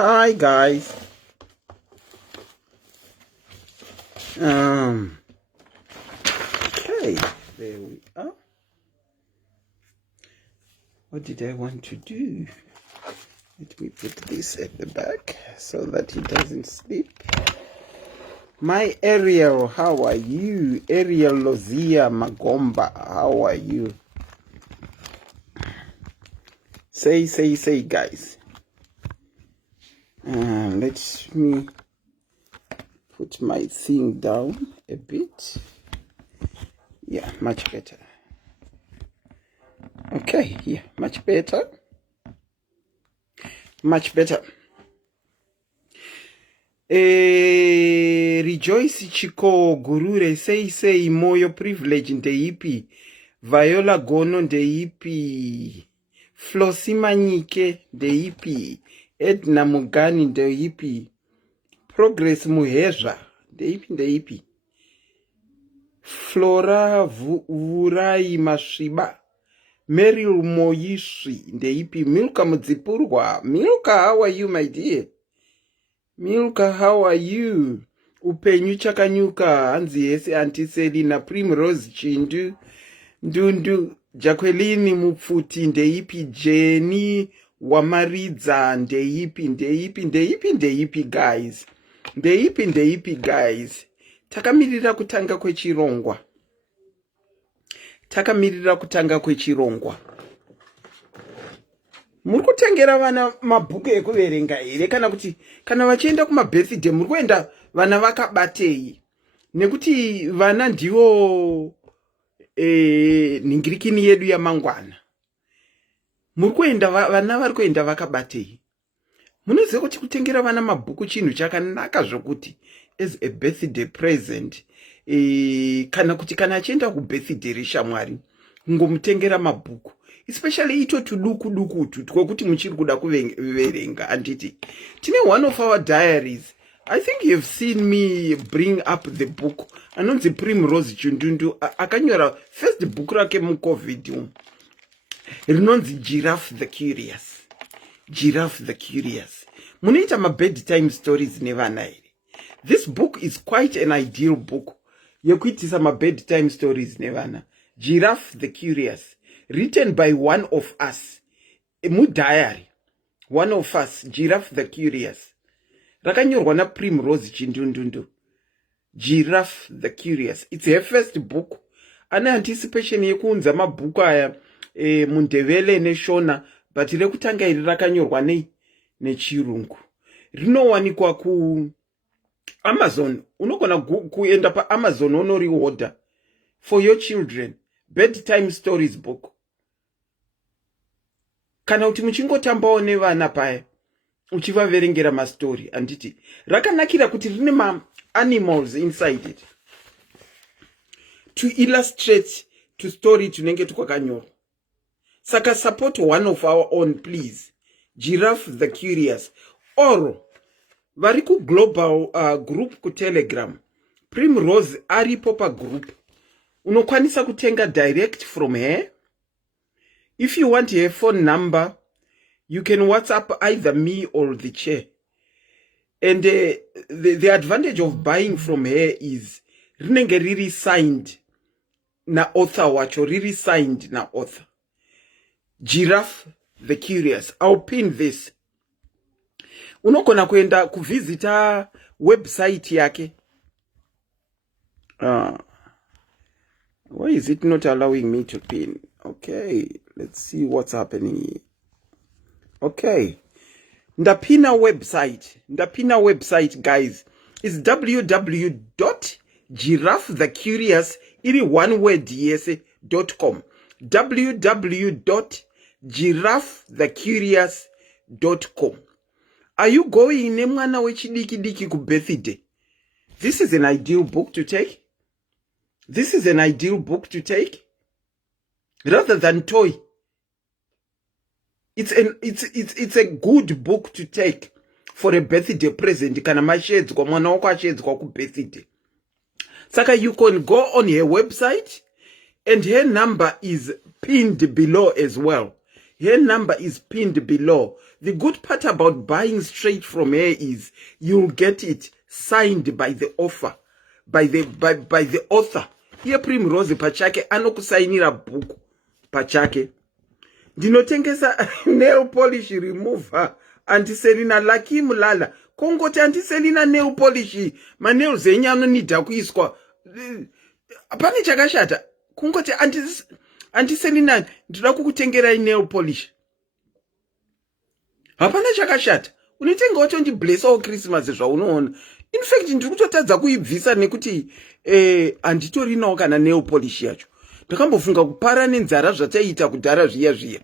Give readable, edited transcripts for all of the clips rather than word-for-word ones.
Hi guys. Okay, there we are. What did I want to do? Let me put this at the back so that he doesn't slip. My Ariel, how are you? Ariel Lozia Magomba, how are you? Say, guys. Let me put my thing down a bit. Yeah, much better. Okay, yeah, much better. Much better. Rejoice Chico Gurure say Moyo privilege ndeipi. Viola Gono ndeipi. Flosima Nyike ndeipi. Edna Mugani ndeipi. Progress Muhezra ndeipi. Flora Vurai Mashiba. Meryl Moyishi ndeipi. Milka Mudzipurwa. Milka, how are you, my dear? Milka, how are you? Upenyu chakanyuka hanzi yese antiselina Primrose Chindu Ndundu Jacqueline Mupfuti ndeipi. Jenny Wamaridza ndeipi guys. Ndeipi guys. Takamirira kutanga kwechirongwa. Muri kutengera vana mabhuku ekuverenga here kana vachienda kumabirthday muri kuenda vana vakabatei, nekuti vana ndivo nhingirikini yedu yamangwana. Muri kuenda vana vari kuenda vakabatei. Munoziva kuti kutengera vana mabhuku chinhu chakanaka zvokuti as a birthday present. Kana achienda kubirthday reshamwari ngomutengera mabhuku, especially ito tuduku twekuti muchiri kuda kuverenga. Anditi tine one of our diaries, I think you've seen me bring up the book anonzi Primrose Chindundu akanyora first book rake mucovid rinonzi Giraffe the Curious. Munoita bedtime stories nevana here. This book is quite an ideal book yekuitisa bedtime stories nevana. Giraffe the Curious, written by one of us, diary, one of us, Giraffe the Curious. Rakanyorwa na Primrose Chindundu. Giraffe the Curious. It's her first book. Ane anticipation yekunza mabhuku aya mundevele neshona, but rekutanga iri rakanyorwa nechirungu. Rinowanikwa ku Amazon. Unogona kuenda pa Amazon onoriorder for your children. Bedtime stories book. Kana kuti muchingotambawo nevana paya uchivaverengera mastori. Anditi rakanakira kuti rine animals inside it to illustrate to story tunenge tukwakanyorwa. Saka support one of our own, please. Giraffe the Curious. Or vari ku global group ku Telegram. Primrose aripo pa group. Unokwanisa kutenga direct from her. If you want her phone number, you can WhatsApp either me or the chair. And the advantage of buying from her is rinenge riri signed na author wacho, riri signed na author. Giraffe the Curious. I'll pin this. Unokona kuenda kuvisita website yake. Why is it not allowing me to pin? Okay, let's see what's happening here. Okay. Ndapina website, guys. is www.giraffethecurious iri one word yese .com. www.giraffethecurious.com. Are you going nemwana wechidiki ku birthday? This is an ideal book to take. This is an ideal book to take. Rather than toy. It's a good book to take for a birthday present. Kana mashedzwa mwana wako achedzwa ku birthday. Saka you can go on her website and her number is pinned below as well. Her number is pinned below. The good part about buying straight from her is you'll get it signed by the author. By the author. Here Primrose pachake anokusainira book pachake. Ndinotengesa nail polish remover antiselina Lucky Mulala. Kongoti antiselina nail polish manails enyu anonidha kuiswa. Apane chakashata. Kungoti antiselina ndoda kukutengera nail polish. Hapana chakashata. Unitenga wacho ndi bless all Christmas zvaunoona. In fact ndiri kutotadza kuibvisa nekuti anditorinawo kana nail polish yacho. Ndakambofunga kupara nenzara zvataita kudhara zviya.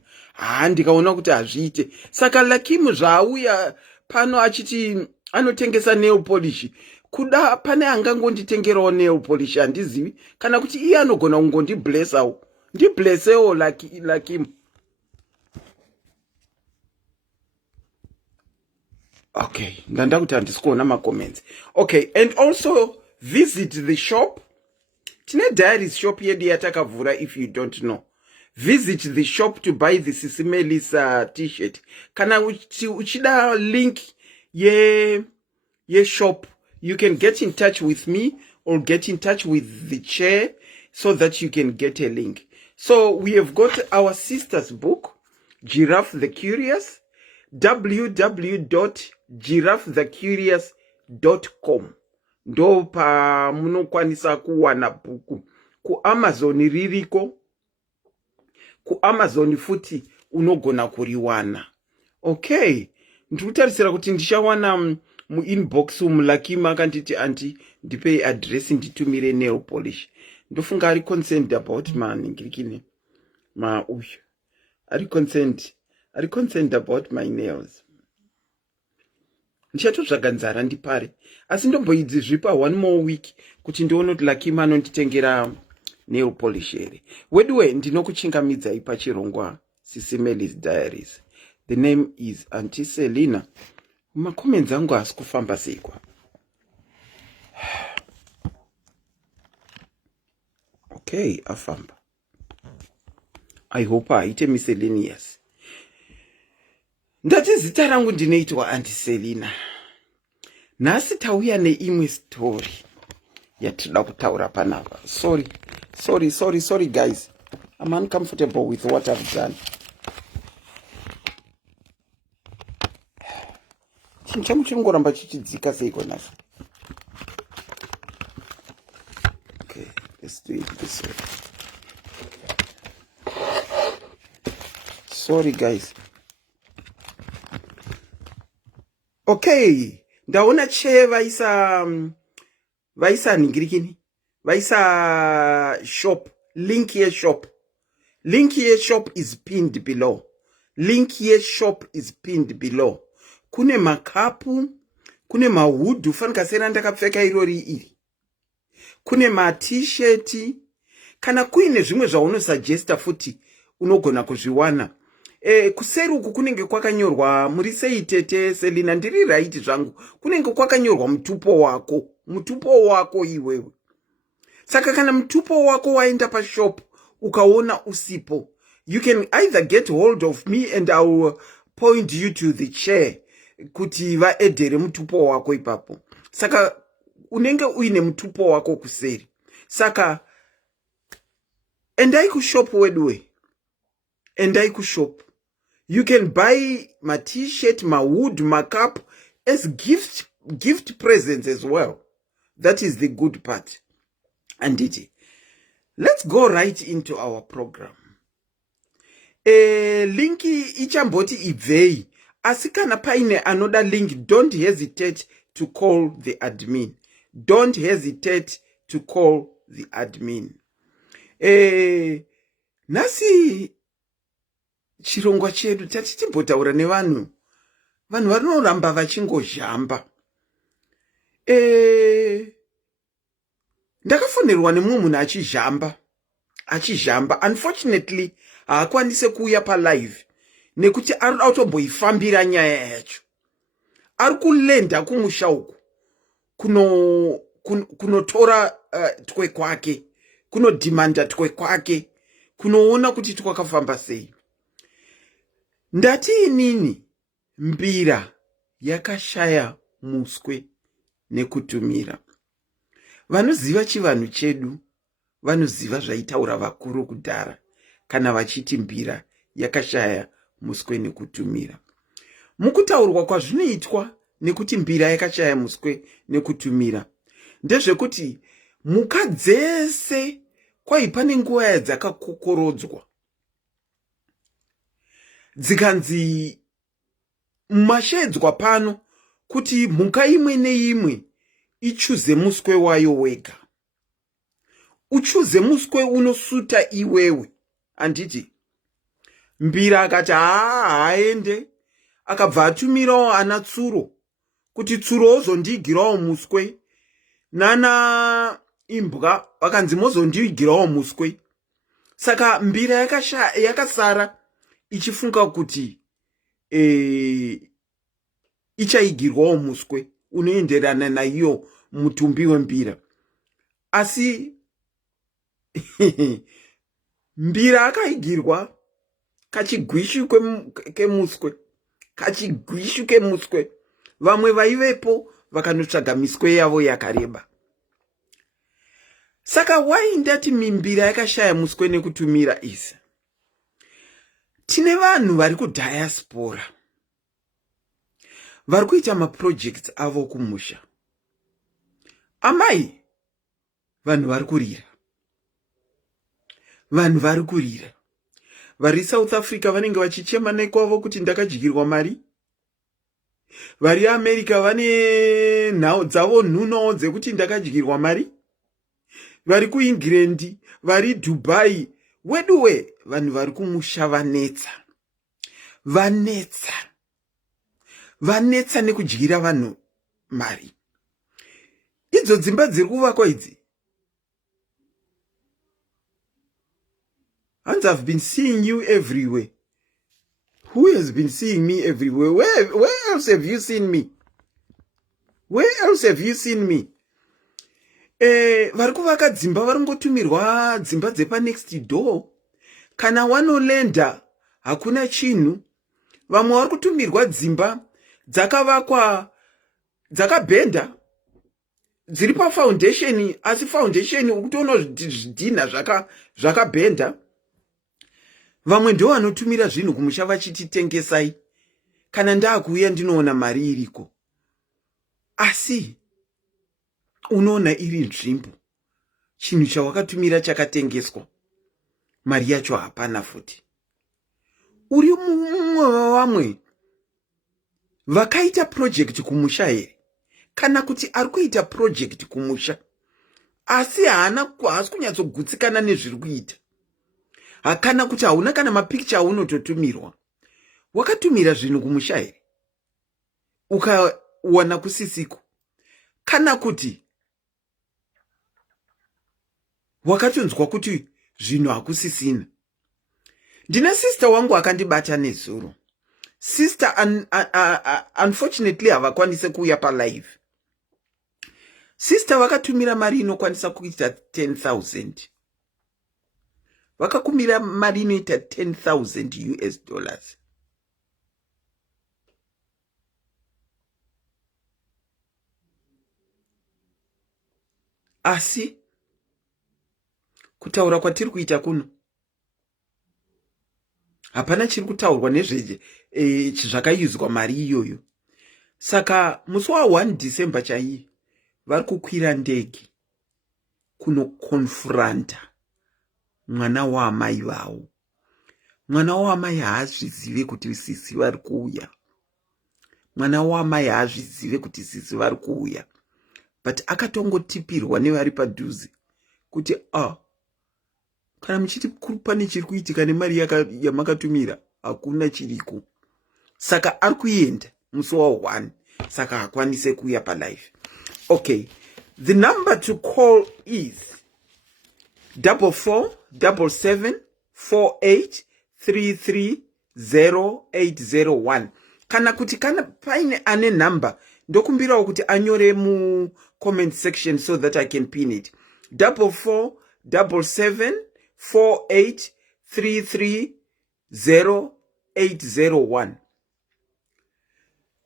Ndikaona kuti hazviite. Saka Lakimu zvauya pano achiti anotengesa nail polish. Kuda pane angangonditengerawo nail polish handizivi kana kuti iye anogona kungondiblessawo. Ndiblessewo Lakimu. Okay, ndanda kuti handisikuona ma-comments. Okay, and also visit the shop. Tine diaries shop yedu yatakavhura if you don't know. Visit the shop to buy the SIS MELLY's t-shirt. Kana uchida link ye shop, you can get in touch with me or get in touch with the chair so that you can get a link. So we have got our sister's book, Giraffe the Curious, www.giraffethecurious.com. Ndo pa munokwanisa kuwana buku. Ku Amazon ririko. Ku Amazon futi unogona kuriwana. Okay. Ndikutarisira kuti ndishawana mu inbox Lakima akanditi anti ndipe address nditumire nail polish. Ndofunga ari concerned about ngirikini. Uyu. Ari concerned about my nails. Ndichatotsvaga nzara ndipare. Asi ndomboidzi zvipa one more week kuti ndione kuti Lakima anonditengera nail polish here. Wedwe ndinokuchingamidzai pachirongwa SIS MELLY's diaries. The name is Auntie Selina. Makomenzi angu hasi kufamba seikwa. Okay, afamba. I hope aite miscellaneous. Ndati zita rangu ndinoitwa Auntie Selina. Nasi tauya neimwe story yatinoda kutaura panapa. Sorry guys. I'm uncomfortable with what I've done. Chinhu changu chingoramba chichidzika seiko nacho. Okay, let's do it this way. Sorry guys. Okay, ndaona che vaisa ningirikini. Vaisa shop. Link here shop. Link here shop is pinned below. Link here shop is pinned below. Kune makapu, kune mahudu, fanika sera ndakapfeka irori iri. Kune ma-t-shirt, kana kuine zvimwe zvaunosuggesta futi unogona kuzviwana. Kuseri uku kunenge kwakanyorwa murisei tete Selina ndiri right zvangu. Kunenge kwakanyorwa mutupo wako iwewe. Saka kana mutupo wako waenda pa shop ukaona usipo, you can either get hold of me and I will point you to the chair kuti vaedhere mutupo wako ipapo. Saka unenge uine mutupo wako kuseri. Saka endai kushop wedwe. Endai kushop. You can buy my t-shirt, my wood, my cup as gift presents as well. That is the good part. Anditi. Let's go right into our program. Linki ichamboti ibvei. Asikana paine another link, don't hesitate to call the admin. Don't hesitate to call the admin. Nasi chirongwa chedu tati timbotaura nevanhu varinoramba vachingozhamba. Ndakafonerwa nemumwe munhu achizhamba. Unfortunately haakwanise kuuya palive nekuti ari automboifambira nyaya yacho. Ari kulenda kumusha uku kunotora twe kwake, kunodhimanda twe kwake, kunoona kuti twakafamba sei. Ndati inini mbira yakashaya muswe nekutumira. Vanoziva chivanhu chedu vanoziva zvaitaura vakuru kudhara kana vachiti mbira yakashaya muswe nekutumira. Mukutaurwa kwazvinoitwa nekuti mbira yakashaya muswe nekutumira ndezvekuti mhuka dzese kwai pane nguva yadzakakokorodzwa dzikanzi mashedzwa pano kuti mhuka imwe neimwe ichuze muswe wayo wega. Uchuze muswe unosuta iwewe. Anditi mbira akati haende, akabva atumirawo ana tsuro kuti tsuro ozondigirawo muswe, nana imbwa vakanzi mozondigirawo muswe. Saka mbira yakasara ichifunga kuti ichaigirwawo muswe unoenderana naiyo mutumbi wembira. Asi mbira akaigirwa kachigwishu kemuswe. Vamwe vaivepo vakanotsvaga miswe yavo yakareba. Saka waindati mimbira yakashaya muswe nekutumira isa. Tine vanhu vari kudiaspora vari kuita maprojects avo kumusha. Amai, vanhu vari kurira. Vari South Africa vanenge vachichema nekwavo kuti ndakadyirwa mari. Vari America vane nhau dzavo nhuno dzekuti ndakadyirwa mari. Vari kuEngland, vari Dubai, weduwe vanhu vari kumusha vanetsa nekudyira vanhu mari. Idzo dzimba dziri kuvakwa idzi, and I've been seeing you everywhere. Who has been seeing me everywhere? Where else have you seen me? Vari kuvaka dzimba varingotumirwa dzimba dzepa next door. Kana wanolenda hakuna chinhu. Vamwe vari kutumirwa dzimba dzakavakwa dzakabhenda dziri pa foundation, asi foundation ukutoona zvidhina zvakabhenda. Vamwe ndo vanotumira zvinhu kumusha vachiti tengesai, kana ndakuuya ndinoona mari iriko. Asi unoona iri nzvimbo chinhu chawakatumira chakatengeswa, mari yacho hapana futi. Uri mumwe wavamwe vakaita project kumusha here, kana kuti ari kuita project kumusha asi haasi kunyatsogutsikana nezviri kuita. Hakana kuti hauna kana mapicture aunototumirwa. Wakatumira zvinhu kumusha here ukawana kusisiko, kana kuti wakatonzwa kuti zvinhu hakusisina. Ndina sister wangu akandibata nezuro. Sister unfortunately havakwanise kuuya palive. Sister vakatumira mari inokwanisa kuita 10,000. Vakakumira mari inoita 10,000 US dollars. Asi kutaura kwatiri kuita kuno hapana chiri kutaurwa nezve zvakaizwa mari iyoyo. Saka musi wa1 December chaiyi vari kukwira ndege kunokonfranta mwana waamai vavo. Mwana waamai haazvizive kuti sisi vari kuuya. mwana wamai haazvizive kuti sisi vari kuuya, but akatongotipirwa nevari padhuze kuti kana muchiti pane chiri kuitika nemari yamakatumira hakuna chiriko. Saka ari kuenda musi wa1, saka hakwanise kuuya palive. Okay, the number to call is 447748330801. Kana kuti kana paine ane number ndokumbirawo kuti anyore mu comment section so that I can pin it. 447748330801.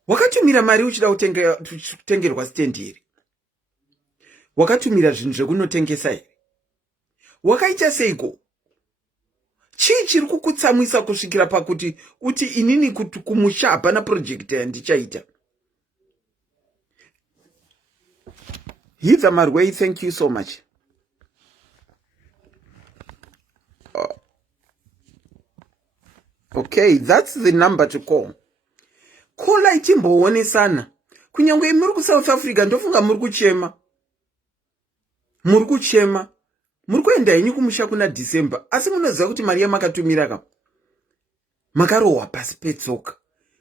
Wakatumira mari uchida kutengerwa stand here? Wakatumira zvinhu zvekunotengesa here? Wakaita seiko? Chii chiri kukutsamwisa kusvikira pakuti uti inini kuti kumusha hapana project yandichaita? Hitha Marway, thank you so much. Okay, that's the number to call. Kola ichimboonesana. Kunyangwe muri ku South Africa ndofunga muri kuchema. Muri kuchema. Muri kuenda yenyu kumusha kuna December. Asi munoziva kuti mari yamakatumira ka. Makarohwa pasi petsoka.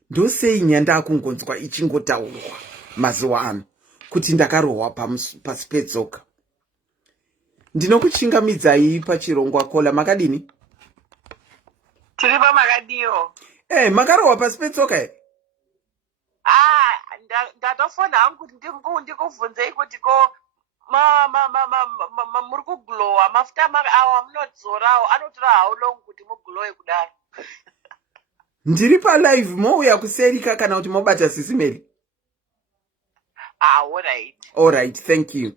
Ndosei nyanda akungonzwa ichingotaurwa mazuva ano kuti ndakarohwa pasi petsoka. Ndinokuchingamidzai pachirongwa Kola, makadini? Tiripa makadiyo. Makarohwa pasi petsoka. Ndatofona hangu kuti ndikubvunzei kuti ko muri kuglowa mafuta awa munodzorawo anotora how long kuti muglowe kudaro? Ndiri palive mouya kuserika kana kuti mobata SIS MELLY? All right, thank you.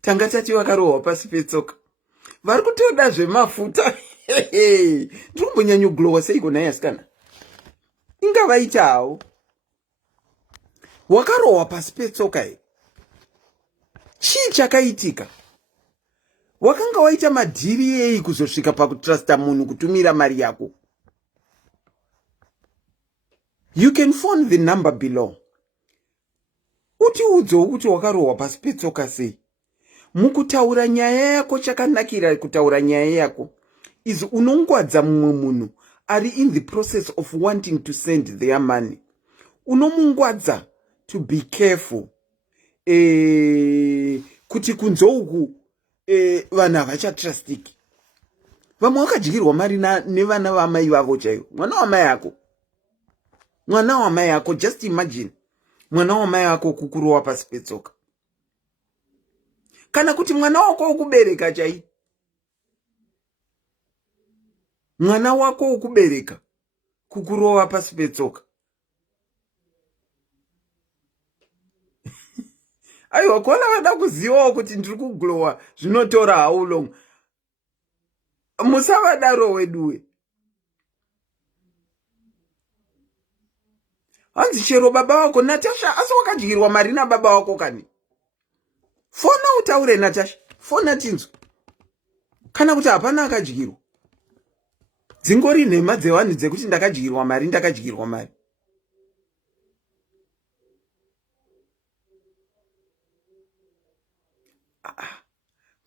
Tanga tati wakarohwa pasi petsoka. Vari kutoda zvemafuta. Ndiri kumbonyanyo glowa seiko naye asikana? Ingavaitawo. Wakarohwa pasi petsoka. Chii chakaitika? Wakanga waita madhiri ei kuzosvika pakutrusta munhu kutumira mari yako? You can phone the number below. Uti udzowo kuti wakarohwa pasi petsoka sei. Mukutaura nyaya yako chakanakira kutaura nyaya yako is unongwadza mumwe munhu ari in the process of wanting to send their money. Unomungwadza to be careful. Kuti kunzouku vana vachatrustiki. Vamwe wakadyirwa mari nevana vamai vavo chaivo. Mwana wamai yako, just imagine. Mwana wamai yako kukurohwa pasi petsoka. Kana kuti mwana wako wokubereka chai. Mwana wako wokubereka kukurohwa pasi petsoka. Aiwa, Kola vada kuzivawo kuti ndiri kuglowa zvinotora how long. Musavadaro weduwe. Hanzi chero baba wako Natasha asi wakadyirwa mari nababa wako kani? Fona utaure Natasha. Fona tinzwe. Kana kuti hapana akadyirwa. Dzingori nhema dzevanhu dzekuti ndakadyirwa mari.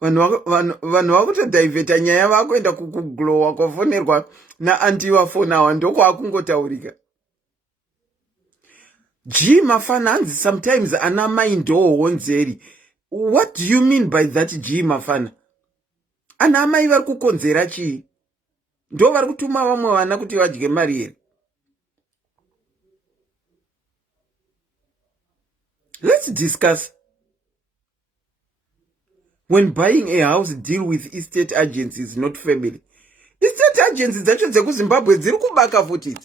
Vanhu vakutodhaivheta nyaya vakuenda kukuglowa kwafonerwa naanti vafonawa ndokwakungotaurika. Mafana hanzi sometimes ana mai ndohonzeri. What do you mean by that, Mafana? Ana mai vari kukonzera chii? Ndo vari kutuma vamwe vana kuti vadye mari here? Let's discuss. When buying a house, deal with estate agencies, not family. Estate agencies dzacho dzekuZimbabwe dziri kubaka futi.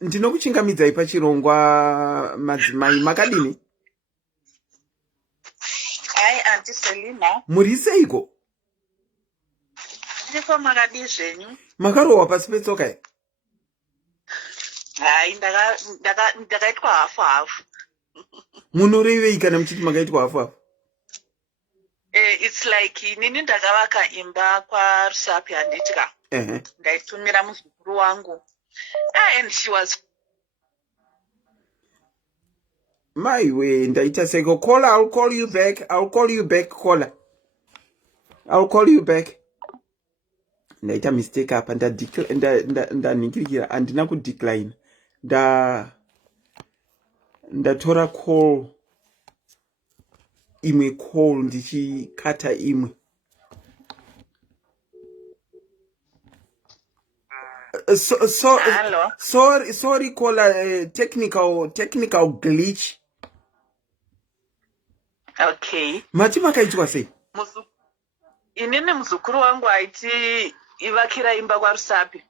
Ndinokuchingamidzai pachirongwa madzimai, makadini? Hai, Auntie Selina. Muri seiko? Ndiko makadi zvenyu. Makarohwa pasi petsoka here? Hai, ndakaitwa hafu. Munorevei kana muchiti makaitwa hafu? It's like nini ndakavaka imba kwaRusapi handitika. Ndaitumira muzukuru wangu. And she was my way, ndaita seko caller, I'll call you back, caller. I'll call you back. Ndaita mistake apa ndaningirikira handina kudecline ndatora call imwe call ndichikata imwe. Sorry caller, technical glitch. okay. Mati makaitwa sei? Inini muzukuru wangu aiti ivakira imba kwaRusapi.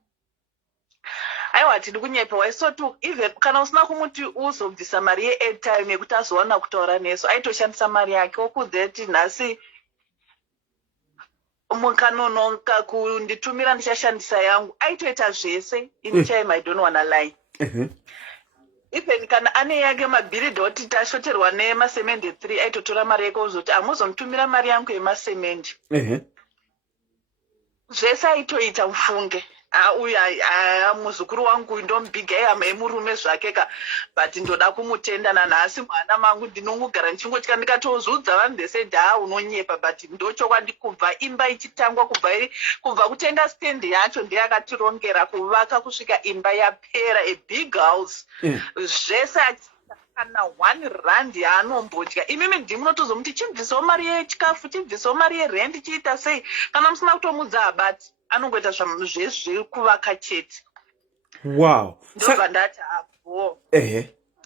Aiwa tiri kunyepa waisotu even kana usina kumuti uzobvisa mari ye-airtime yekuti azowana kutaura nesu aitoshandisa mari yake okudheti nhasi mukanononka kunditumira ndichashandisa yangu aitoita zvese ini time I don't wanna lie. Even kana ane yake mabhiridha oti tashoterwa nemasemendi 3 aitotora mari yake ozoti amuzomutumira mari yangu yemasemendi. Zvese aitoita mufunge. Uyu muzukuru wangu ndomubhiga emurume zvake ka but ndoda kumutenda nanhasi mwana mangu ndinongogara ndichingotya ndikatozudza vanhu vese unonyepa but ndochokwadi kubva imba ichitangwa kubva kutenga stendi yacho ndeyakatirongera kuvaka kusvika imba yapera big house zvese kana 1 rand yaanombodya imimi ndimunotozomuti chibvisawo mari yechikafu chibvisawo mari yerendi chiita sei kana musina kutomudza abati anongoita zvezvekuvaka chete. Wow. Ndobva ndati abo.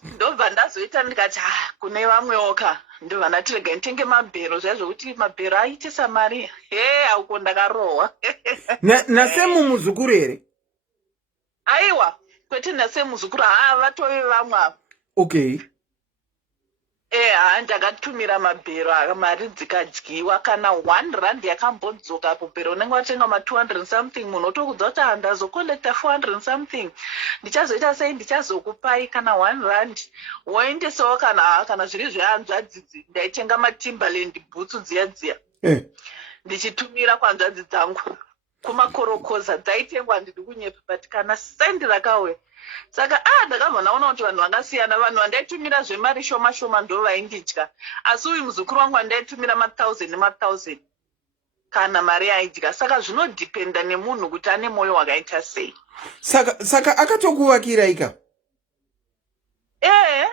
Ndobva ndazoita ndikati kune vamwewo ka ndobva ndati rega nditenge mabhero zvaizvokuti mabhero aitisa mari auko ndakarohwa. Nasemumuzukuru here? Aiwa kwete nasemuzukuru vatove vamwe ava. Okay. Ndakatumira mabhero mari dzikadyiwa kana 1 rand yakambodzoka apo bhero unenge watenga ma200 and something munhu otokudza kuti ndazokolekta 400 and something ndichazoita sei ndichazokupai kana 1 rand woendesawo kana zviri zvehanzvadzidzi ndaitenga matimberland bhutsu dziya ndichitumira kwanzvadzi dzangu kumakorokoza dzaitengwa ndiri kunyepa but kana sendi rakauya saka ndakabva ndaona kuti vanhu vangasiyana vanhu vandaitumira zvemari shoma shoma ndo vaindidya asi uyu muzukuru wangu andaitumira ma1000 kana mari aidya saka zvinodhipenda nemunhu kuti ane mwoyo wakaita sei. Saka akatokuvakira ika?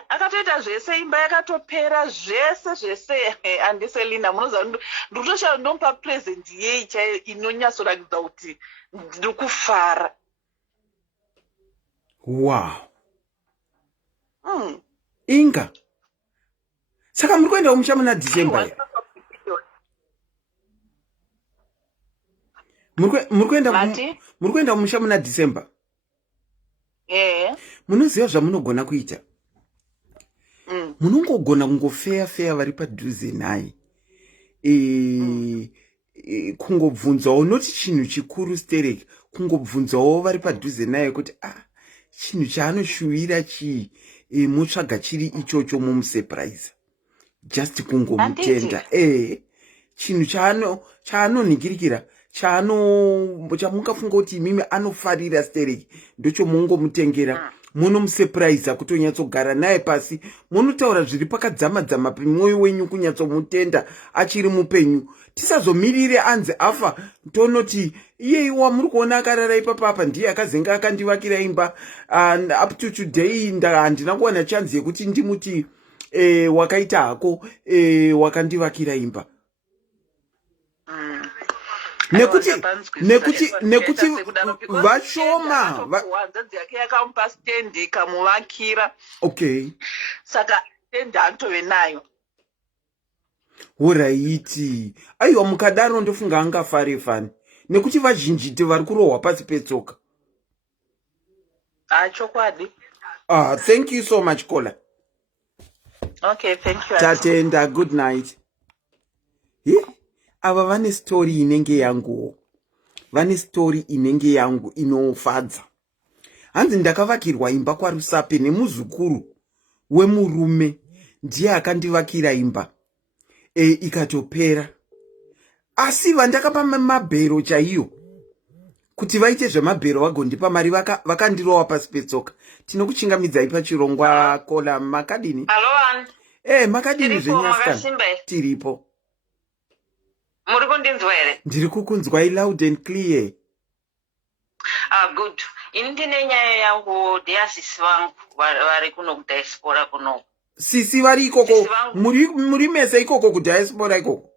Akatoita zvese imba yakatopera zvese andiselina munoziva ndikutoshaura ndomupa present yei chaiyo inonyatsoratidza kuti ndiri kufara. Wow. Inga. Saka muri kuenda kumusha muna December. Muri kuenda kumusha muna December. Munoziva zvamunogona kuita. Munongogona kungofeya vari padhuze naye. Kungobvunzawo noti chinhu chikuru stereki. Kungobvunzawo vari padhuze naye kuti chinhu chaanoshuvira chii mutsvaga chiri ichocho mumusurprise. Just kungomutenda. Chinhu chaanonhingirikira chamungafunga kuti imimi anofarira stereki ndocho mungomutengera. Munomusurprise kutonyatsogara naye pasi munotaura zviri pakadzama pemwoyo wenyu kunyatsomutenda achiri mupenyu. Tisazomirire anzi afa tonoti iyeiwa muri kuona akarara ipapa ndiye akazenga akandivakira imba and up to today handina kuwana chance yekuti ndimuti wakaita hako wakandivakira imba. Nekuti vashoma hanzvadzi yake yakamupa stendi ikamuvakira. Okay. Saka stendi handove nayo. Uraiti. Aiwa mukadaro ndofunga angafare fani. Nekuti vazhinjiti vari kurohwa pasi petsoka. Chokwadi. Thank you so much caller. Okay, thank you. Tatenda, good night. Ava vane story inenge yangu. Vane story inenge yangu inofadza. Hanzi ndakavakirwa imba kwaRusape nemuzukuru wemurume ndiye akandivakira imba. Ikatopera. Asi vandakapa mabhero chaiyo kuti vaite zvemabhero vagondipa mari vakandirowa pasi petsoka. Tinokuchingamidzai pachirongwa kola makadini. Makadini zvenyaskana. Tiripo. Muri kundinzwa here? Ndiri kukunzwai loud and clear. Good. Ini ndine nyaya yangu ndeyasisi vangu vari kuno kudiaspora kuno. Sisi vari ikoko. Muri mese ikoko kudiaspora ikoko.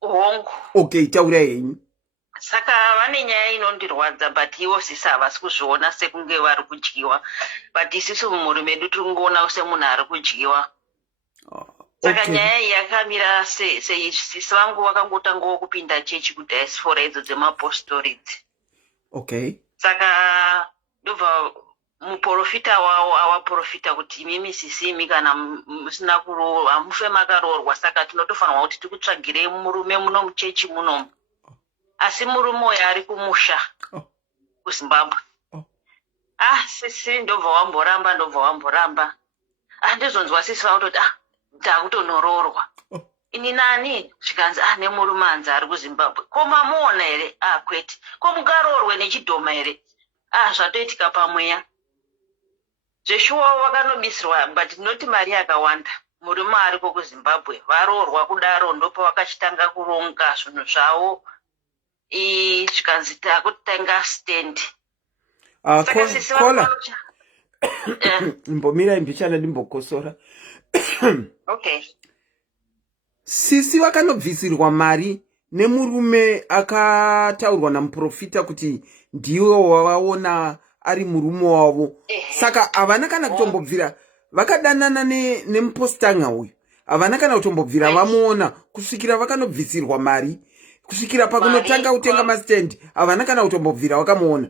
Hongu. Okay, taurai henyu. Saka vane nyaya inondirwadza but ivo sisi havasi kuzviona sekunge vari kudyiwa. But isusu mumhuri medu tiri kungoona semunhu ari kudyiwa. Saka nyaya iyi yakamira sisi vangu vakangotangawo kupinda chechi kudiaspora idzo dzemapostorate. Okay. Saka ndobva muprofita wavo avaprofita kuti imimi sisimi kana musina kuroorwa hamufe makaroorwa, saka tinotofanirwa kuti tikutsvagirei murume muno muchechi munomu. Asi murume uyo ari kumusha kuZimbabwe. Sisi ndobva wamboramba. Ndizonzwa sisi vakutoti takutonoroorwa. Ini nani zvikanzi nemurume anzi ari kuZimbabwe. Ko mamuona here? Kwete. Ko mukaroorwe nechidhoma here? Zvatoitika pamweya. Zveshuwa vakanobisirwa but tinoti mari yakawanda. Murume ariko kuZimbabwe varoorwa kudaro ndopa vakachitanga kuronga zvinhu zvavo. Zvikanzi takutenga stand. Kola. Mbomira imbichana ndimbokosora. Okay. Sisi vakanobvisirwa mari nemurume akataurwa namuprofita kuti ndiwo wavaona ari murume wavo. Saka havana kana kutombobvira vakadanana nemupostanga uyu. Havana kana kutombobvira vamuona kusvikira vakanobvisirwa mari. Kusvikira pakunotanga kutenga mastendi havana kana kutombobvira vakamuona.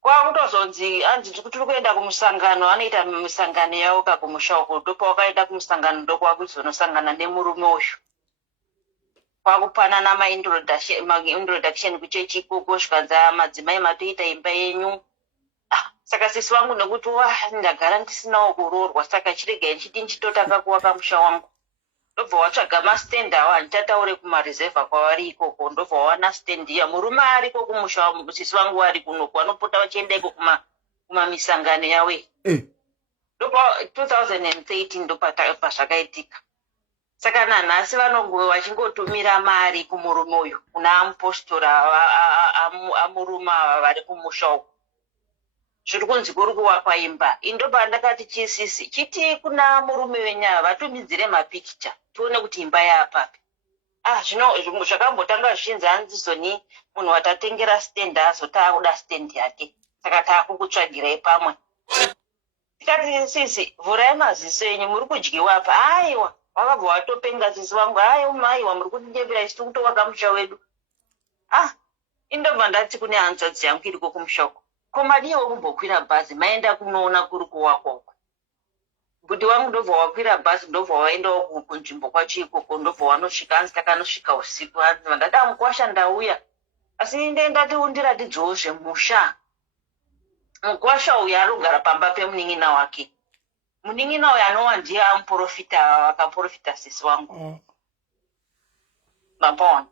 Kwakutozonzi anzi kuti kuenda kumusangano, anoita misangano yavo kakumusha uko, ndopa wakaenda kumusangano ndokwakuzonosangana nemurume uyu. Kwakupanana ma-introduction kuchechi ikoko, zvikanza madzimai matoita imba yenyu. Saka sisi wangu nekuti ndagara ndisinawo kuroorwa, saka chiregai nchiti nchitotanga kuvaka musha wangu. Ndobva watsvaga mastendi awo anditataure kumareserva kwavari ikoko, ndobva wawana stendi ya murume ariko kumusha sisi wangu ari kunoko vanopota vachienda iko kumamisangano yawe. Ndobva 2013 ndopazvakaitika. Saka nanhasi vanongo vachingotumira mari kumurume uyu kuna amupostora amurume ava vari kumusha uko. Zviri kunzi kuri kuvakwa imba. Indobva ndakati chisisi chiti kuna murume wenyaya vatumidzire mapikicha tione kuti imba yapapi. Zvino zvakambotanga zvichinzi hanzizoni munhu watatengera stendi azotakuda stendi yake. Saka takukutsvagirai pamwe. Tikati sisi vhurai maziso enyu muri kudyiwa apa. Aiwa wakabva watopenga sisi wangu. Aiwa muri kutinyevera isu kutowaka musha wedu. Indobva ndati kune hanzvadzi yangu iriko kumusha uko. Ko madiwo kumbokwira bhazi maenda kunoona kuri kuwakwa uko. Bhudhi wangu ndobva wakwira bhazi ndobva waendawo kunzvimbo kwacho ikoko, ndobva wanosvika hanzi takanosvika usiku hanzi vandada mukwasha ndauya. Asi ndendati undiratidzewo zvemusha. Mukwasha uyu arogara pamba pemunin'ina wake. Munin'ina uyu anova ndiye amuprofita vakaprofita sisi wangu. Mabona.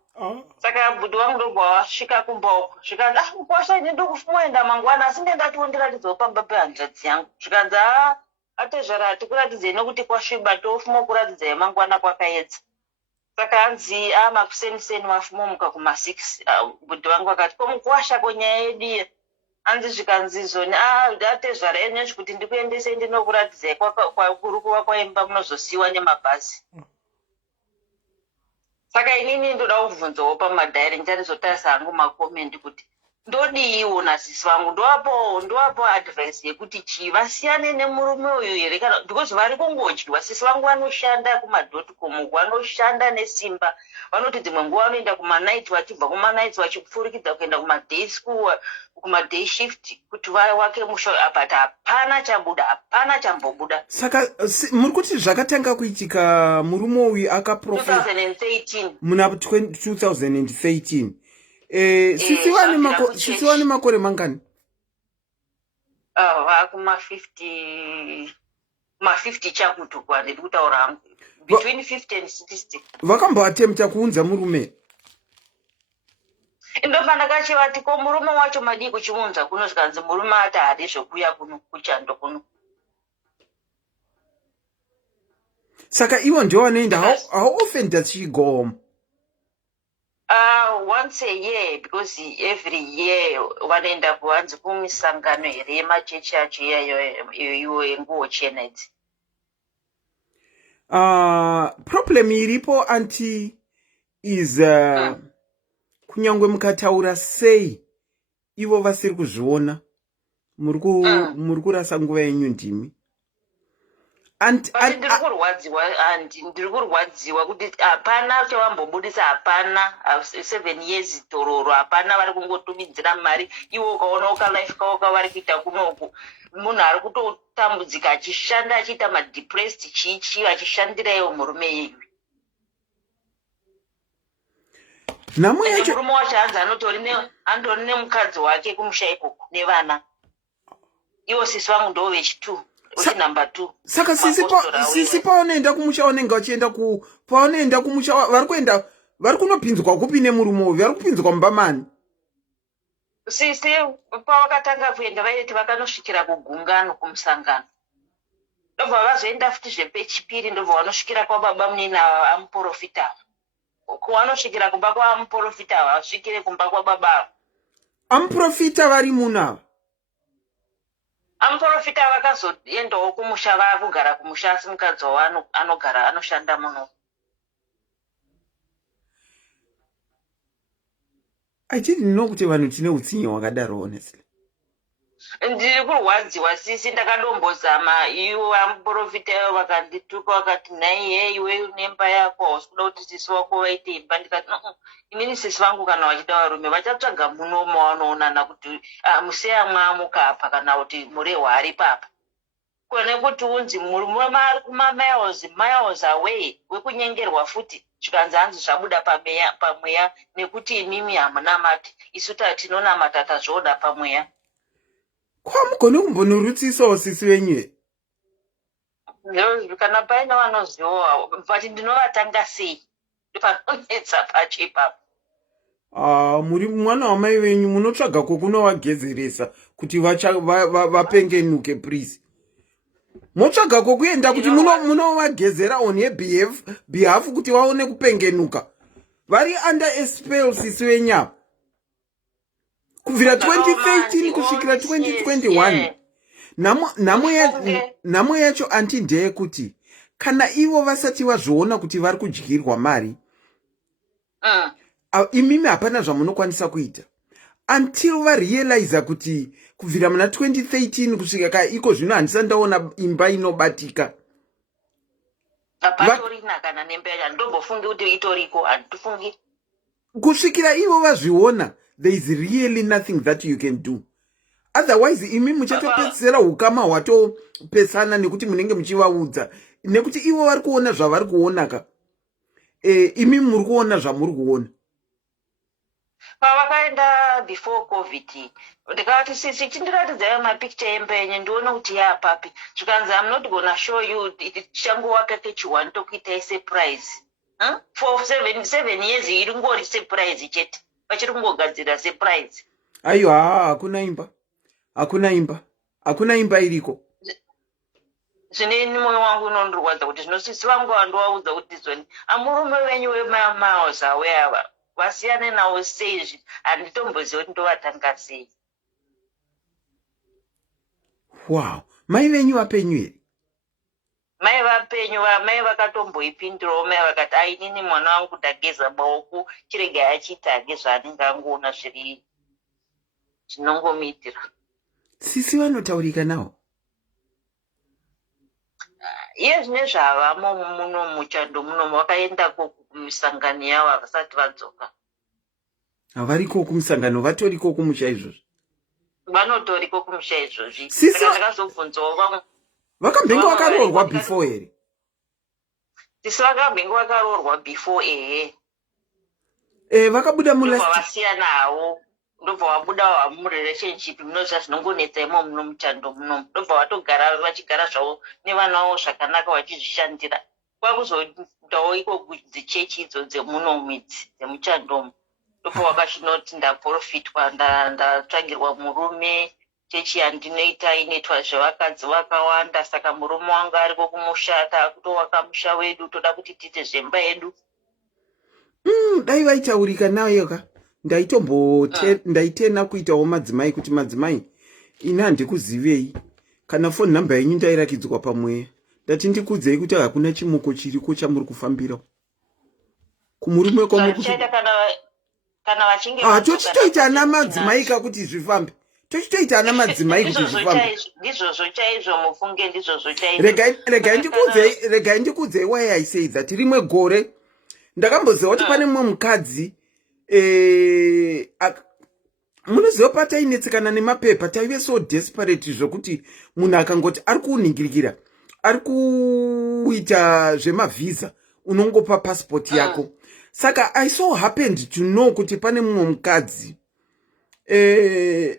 Saka bhudhi wangu ndobva wasvika kumba uko. Zvikanzi mukwasha ine ndokufumoenda mangwana asi ndendati undiratidzewo pamba pehanzvadzi yangu. Zvikanzi atezvara hatikuratidze nokuti kwasviba tofuma kuratidzai mangwana kwakaedza. Saka hanzi makuseniseni mafumomuka kuma6. Bhudhi wangu akati komukwasha konyaya yedu iye. Hanzi zvikanzi izoni atezvara enyu kuti ndikuendesei ndinokuratidzai kuri kuvakwa imba munozosiyiwa nemabhazi. Saka inini ndoda kuvhunzawo pamadhairi ndicharizotarisa hangu makomendi kuti ndodiiwo nasisi vangu ndovapo advice yekuti vasiyane nemurume uyu here kana because vari kungodyiwa. Sisi vangu vanoshanda kuma.com vanoshanda nesimba, vanoti dzimwe nguva vanoenda kumanight vachibva kumanight vachipfurikidza kuenda kumaday school kumaday shift kuti vawake musha but hapana chabuda, hapana chambobuda. Saka muri kuti zvakatanga kuitika murume uyu akaprofita 2013 muna 2013. Sisi vane makore mangani? Vakuma 50 chakutukwa ndiri kutaura hangu. Between 50 and 60. Vakamboatemta kuunza murume? Indofana kachivati ko murume wacho madii kuchiunza kunozvikanzi murume ati hadi zvokuya kuno kuchando kuno. Saka iwo ndio wanoenda. How often does she go home? Once a year, because every year wanoenda kuhanzi kumisangano here yemachechi acho iyoyo yenguo chena idzi. Problem iripo anti is kunyangwe mukataura sei ivo vasiri kuzviona muri kurasa nguva yenyu ndimi. Ndiri kurwadziwa kuti hapana chavambobudisa, hapana 7 years tororo, hapana vari kungotumidzira mari. Iwo ukaona ukalife kawaka vari kuita kunoku, munhu ari kutotambudzika achishanda achiita madepressed chichi achishandira iwo murume yeyu. Murume wacho hanzi andori nemukadzi wake kumusha ikoko nevana. Iwo sisi vangu ndo vechi2. Number 2. Saka sisi paonoenda kumusha wanenge vachienda paonoenda kumusha vari kunopinzwa kupi nemurume vari kupinzwa mumbamani. Sisi pavakatanga kuenda vaiti vakanosvikira kugungano kumusangano, ndobva vazoenda futi zvepechipiri ndobva vanosvikira kwababa munina amuprofita. Kuvanosvikira kumba kwaamuprofita vasvikire kumba kwababa amuprofita vari munava. Amuprofita vakazoendawo kumusha, vakugara kumusha asi mukadzi wavo anogara anoshanda muno. I didn't know kuti vanhu tine utsinye hwakadaro honestly. Ndiri kurwadziwa sisi, ndakadombozama iwo amuprofita vakandituka vakati nhai iwe nemba yako hausi kuda kuti sisi wako vaite imba. Ndikati inini sisi vangu kana vachida varume vachatsvaga muno mavanoonana kuti museya mwamuka apa kana kuti murehwa ari papa. Kone kuti unzi murume ari miles away wekunyengerwa futi zvikanzi hanzi zvabuda pamweya nekuti imimi hamuna mati isu tinonamata tazvoda pamweya. Kwamugone kumbonorutsisawo sisi venyu. Kana paina vanozivawo but ndinovatanga sei ndopanonetsa pacho ipapo. Muri mwana wamai venyu munotsvaga kokunovagezeresa kuti vapengenuke please. Motsvaga kokuenda kuti munovagezera on your behalf kuti vaone kupengenuka. Vari under a spell sisi venyapa. Kubvira 2013 kusvikira 2021. Namo yacho anti ndeyekuti kana ivo vasati vazviona kuti vari kudyirwa mari, imimi hapana zvamunokwanisa kuita until varealize kuti kubvira muna 2013 kusvika kaiko zvino handisa ndaona imba inobatika. Patorina kana nembe ndombofungi kuti itoriko handitufungi. Kusvikira ivo vazviona, there is really nothing that you can do. Otherwise imi muchatopedzera hukama hwatopesana nekuti munenge muchivaudza nekuti ivo vari kuona zvavari kuonaka. Imi muri kuona zvamuri kuona. Pavakaenda before COVID ndikati sisi chindiratidzai mapicture emba yenyu ndione kuti yaapapi. Zvikanzi I'm not gonna show you tichangowaka kechiwani tokuitai surprise. For 7 years iri ngori surprise chete. Vachiri kungogadzira surprise. Aiyo hakuna imba. Hakuna imba iriko. Zvineni moyo wangu unondirwadza kuti zvinosisi vangu vandovaudza kuti zvoni amurume venyu wemiles away ava vasiyane nawo sei handitomboziva kuti ndovatanga sei. Wow, mai venyu vapenyu here? Mai vapenyu, mai vakatomboipindirawo, mai vakati ainini mwana wangu ndageza maoko chirega achiita hake zvaanenge angoona zviri zvinongomuitira. Sisi vanotaurika nawo? Iye zvine zvavamo muno muchando muno vakaenda kumisangano yavo vasati vadzoka. Havariko kumusangano, vatoriko kumusha izvozvi? Vanotoriko kumusha izvozvi. Sisi vakazobvunzawo vamwe. Vakambenga vakaroorwa before here? Sisi vakambenga vakaroorwa before ehe. Vakabuda vasiyana havo. Ndobva wabuda murelationship munozva zvinongonetsa imo muno muchando muno. Ndobva watogara vachigara zvavo nevana vavo zvakanaka vachizvishandira. Kwakuzoitawo iko dzichechi idzo dzemuno midzi dzemuchandomo. ndopo wakachinoti ndaprofitwa ndatsvagirwa murume chechi yandinoita inoitwa zvevakadzi vakawanda saka murume wangu ariko kumushata kutowaka musha wedu toda kuti tiite zvemba yedu. Dai vaitaurika nayo ka ndaitena kuitawo madzimai kuti madzimai ina handikuzivei kana phone number yenyu ndairakidzwa pamweya ndati ndikudzei kuti hakuna chimuko chiriko chamuri kufambira kumurume kana vachinge tochitoita ana madzimai kakuti zvifambe tochitoita ana madzimai kuti zvifambe ndizvozvo chaizvo mufunge ndizvozvo chaizvo. regai ndikudzei why I say that rimwe gore ndakamboziva kuti pane mumwe mukadzi munoziva patainetsekana nemapepa taive so desperate zvokuti munhu akangoti ari kuunhingirikira ari kuita zvemavhisa unongopa passport yako. Saka I so happened to know kuti pane mumwe mukadzi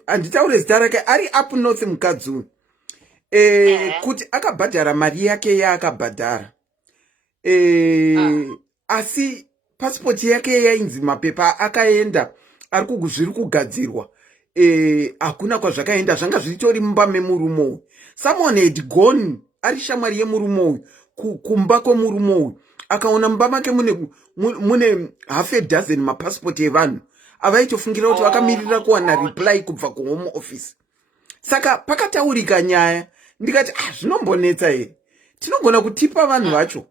handitaure zita rake ari up north mukadzi uyu kuti akabhadhara mari yake yaakabhadhara asi passport yake yainzi mapepa akaenda zviri kugadzirwa hakuna kwazvakaenda zvanga zvitori mumba memurume uyu. Someone had gone ari shamwari yemurume uyu kumba kwemurume uyu akaona mumba make mune half a dozen mapassport evanhu avaitofungira kuti vakamirira kuwana reply kubva kuhome office. Saka pakataurika nyaya ndikati zvinombonetsa here tinogona kutipa vanhu vacho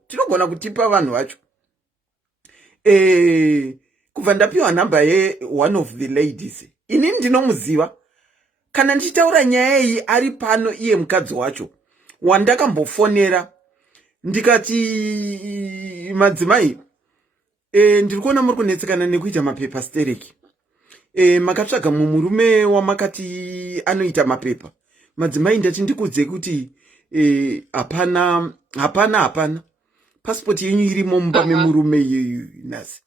kubva ndapiwa nhamba ye-one of the ladies inini ndinomuziva kana ndichitaura nyaya iyi ari pano iye mukadzi wacho wandakambofonera ndikati madzimai ndiri kuona muri kunetsekana nekuita mapepa stereki makatsvaga mumurume wamakati anoita mapepa. Madzimai ndati ndikudzei kuti hapana passport yenyu irimo mumba memurume iyeyu nhasi.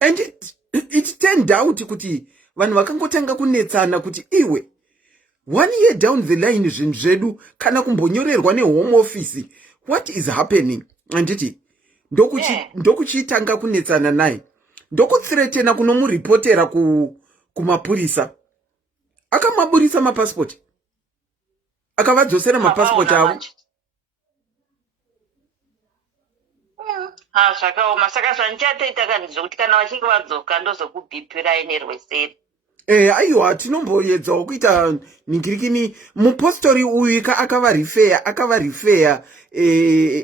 And it turned out kuti vanhu vakangotanga kunetsana kuti iwe 1 year down the line zvinhu zvedu kana kumbonyorerwa nehome office what is happening. Anditi ndokuchitanga kunetsana naye ndokuthreatena kunomuripotera kumapurisa akamaburisa mapassport akavadzosera mapassport avo. Zvakaoma saka zvandichatoita kanizvo kuti kana vachinge vadzoka ndozokubhipirai nerweseri. Aiwa tinomboedzawo kuita ningirikini mupostori uyu akavarifeya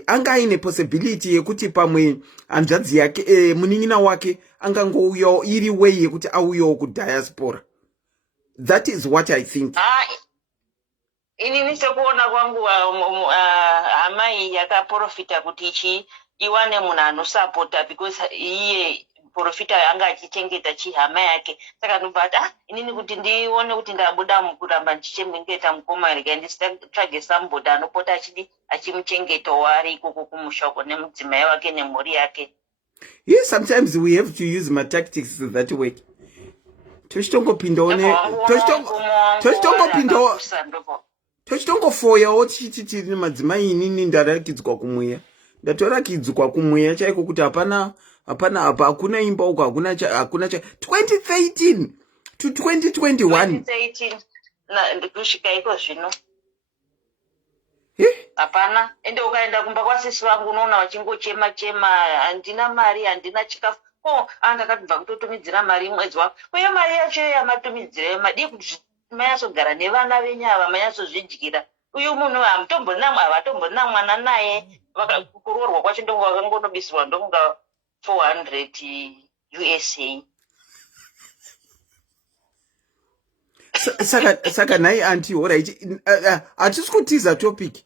anga aine possibility yekuti pamwe hanzvadzi yake munin'ina wake angangouyawo iri way yekuti auyawo kudiaspora. That is what I think. Inini sekuona kwangu hamai yakaprofita kuti iwane munhu anosapota because iye profita anga achichengeta chihama yake. Saka ndobati inini kuti ndione kuti ndabuda mukuramba ndichichengeta mukoma rega ndisitsvage somebody anopota achimuchengetawo ari ikoko kumushoko nemudzimai wake nemhuri yake. Yes, sometimes we have to use my tactics that way. Tochitongofoyawo tichiti madzimai inini ndarakidzwa kumweya ndatorakidzwa kumweya chaiko kuti hapana apa hakuna imba uko hakuna 2013 to 2021 kusvika iko zvino hapana. Ende ukaenda kumba kwasisi vangu unoona vachingochema handina mari handina chikafu. Ndakatibva kutotumidzira mari mwedzi wako uye mari yacho yamatumidzira madii kuti manyatsogara nevana venyu ava manyatsozvidyira. Uyu munhu havatombona mwana naye kuroorwa kwacho ndongo vakangonobisirwa ndonga 400 USA. Saka nai anti alright hatisi kutiza topic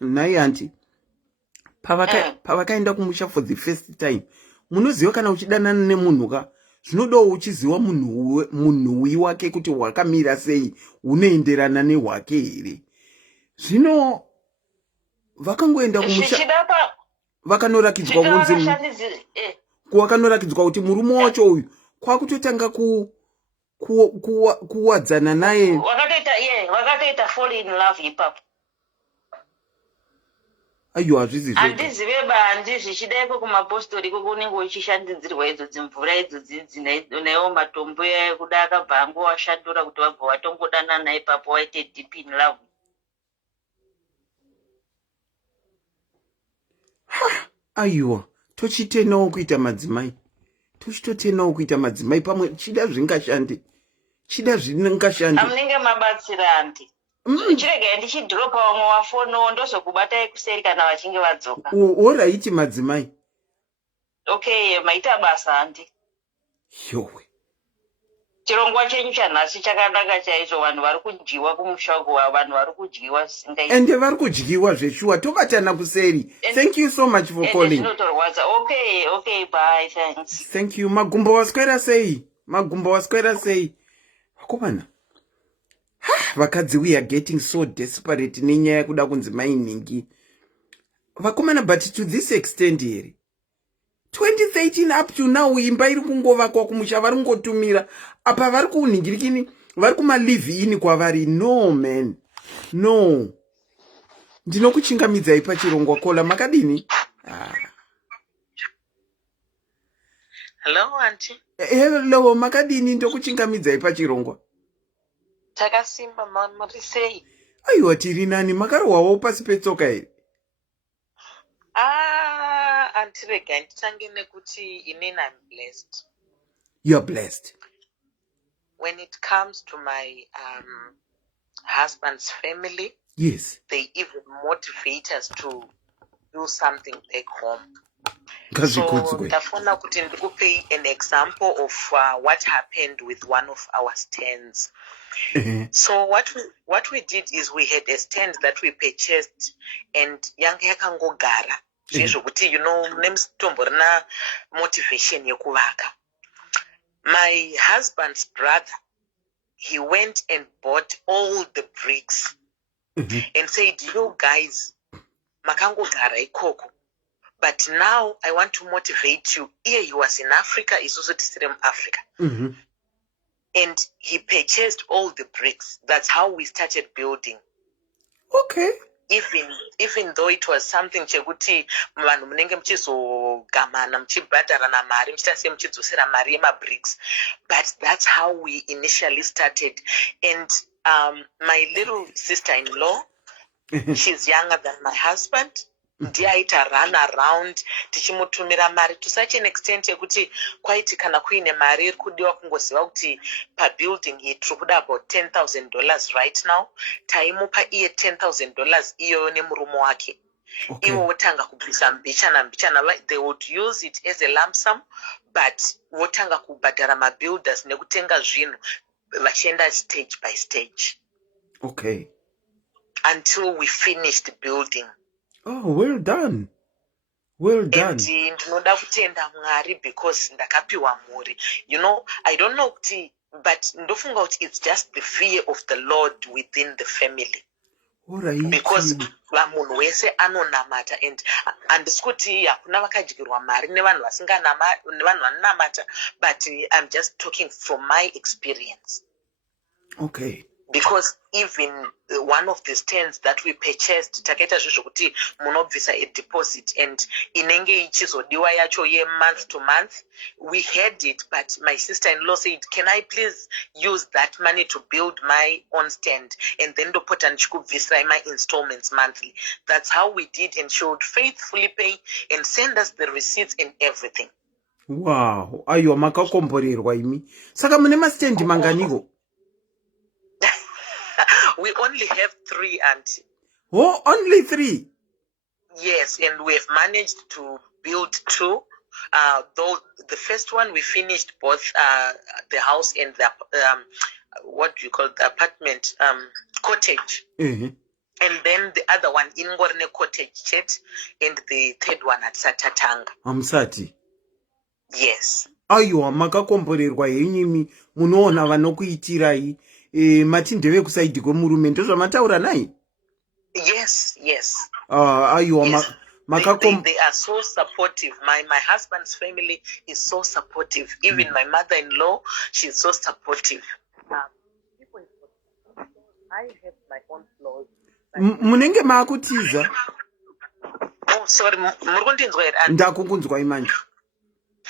nai anti pavakaenda kumusha for the first time munoziva kana uchidanana nemunhu ka zvinodawo uchiziva munhu wake kuti hwakamira sei unoenderana nehwake here. Zvino vakangoenda kumusha vakanorakidzwa kunzi kwakanorakidzwa kuti murume wacho uyu kwakutotanga kuwadzana naye wakatoita fall in love ipapo. aiwa hazvizi zvega handizive bandi zvichidaiko kumapostori koko unenge uchishandidzirwa idzo dzimvura idzo dzinewo matombo kuda akabva angowashandura kuti wabva watongodanana ipapo waite deep in love. aiwa tochitenawo kuita madzimai tochitotenawo kuita madzimai pamwe chida zvingashande amunenge mabatsira handi chiregai ndichidhiropa vamwe wafono ndozokubatai kuseri kana vachinge vadzoka. Oraiti madzimai. Okay, maita basa handi. Yowe. Chirongwa chenyu chanhasi chakanaka chaizvo, vanhu vari kudyiwa kumushago, vanhu vari kudyiwa singai. Ende vari kudyiwa zveshuwa tobatana kuseri. Thank you so much for calling. Zvinotorwadza. Okay, bye, thanks. Thank you. Magumbo waswera sei? Vakomana. Vakadzi, we are getting so desperate nenyaya kuda kunzi mainingi. Vakomana, but to this extent here. 2013 up to now imba iri kungovakwa kumusha vari kungotumira apa vari kuningirikini vari kuma-live in kwavari. No man, no. Ndinokuchingamidzai pachirongwa. Kola makadini? Hello auntie. Hello makadini, ndokuchingamidzai pachirongwa. Takasimba muri sei? Aiwa tiri nani, makarohwawo pasi petsoka here? Auntie rega nditange nekuti inini I'm blessed. You are blessed. When it comes to my husband's family, yes, they even motivate us to do something back home. So ndafuna kuti ndikupe an example of what happened with one of our stands. So what we did is we had a stand that we purchased and yange yakangogara zvezvokuti nemutombo rina motivation yekuvaka. My husband's brother, he went and bought all the bricks and said, you guys makangogara ikoko, but now I want to motivate you. Here he was in Africa, he's also in Africa. And he purchased all the bricks. That's how we started building. Okay. Even though it was something chekuti vanhu munenge muchizogamana muchibhadharana mari muchitasiye muchidzosera mari yemabricks, but that's how we initially started. And my little sister-in-law, she's younger than my husband. Ndiye aita run around tichimutumira mari to such an extent yekuti kwaiti kana kuine mari iri kudiwa kungoziva kuti pabuilding iyi tiri kuda about $10,000 right now, taimupa iye $10,000 iyoyo nemurume wake. Iwo wotanga kubvisa mbichana, they would use it as a lump sum, but wotanga kubhadhara mabuilders nekutenga zvinhu vachienda stage by stage. Okay. Until we finished building. Oh, well done. Well done. And ndinoda kutenda Mwari because ndakapiwa mhuri. I don't know but ndofunga kuti it's just the fear of the Lord within the family. Alright. Because munhu wese anonamata and handisi kuti hakuna vakadyirwa mari nevanhu vanonamata, but I'm just talking from my experience. Okay. Because even one of the stands that we purchased, takaita zvokuti munobvisa a deposit and inenge ichizodiwa yacho ye month to month, we had it, but my sister-in-law said, can I please use that money to build my own stand and then ndopota ndichikubvisira my installments monthly. That's how we did, and she would faithfully pay and send us the receipts and everything. Wow, aiwa makakomborerwa imi. Saka mune mastendi manganiko? We only have 3, auntie. Oh, only 3? Yes, and we have managed to build 2. Though the first one we finished both the house and the what do you call the apartment cottage. And then the other one in Ngorne cottage chet, and the third one at Satatanga. Amsati. Yes. Aiwa makakomborerwa yenyimi munoona vanokuitirai. Mati ndeve kusaidi kwemurume ndozvamataura nai? Yes. Aiwa yes. They are so supportive. My husband's family is so supportive. Even my mother-in-law, she's so supportive. I have my own flaws. Munenge maakutiza? Oh, sorry, murukundinzwa here? Ndakungunzwa imanje.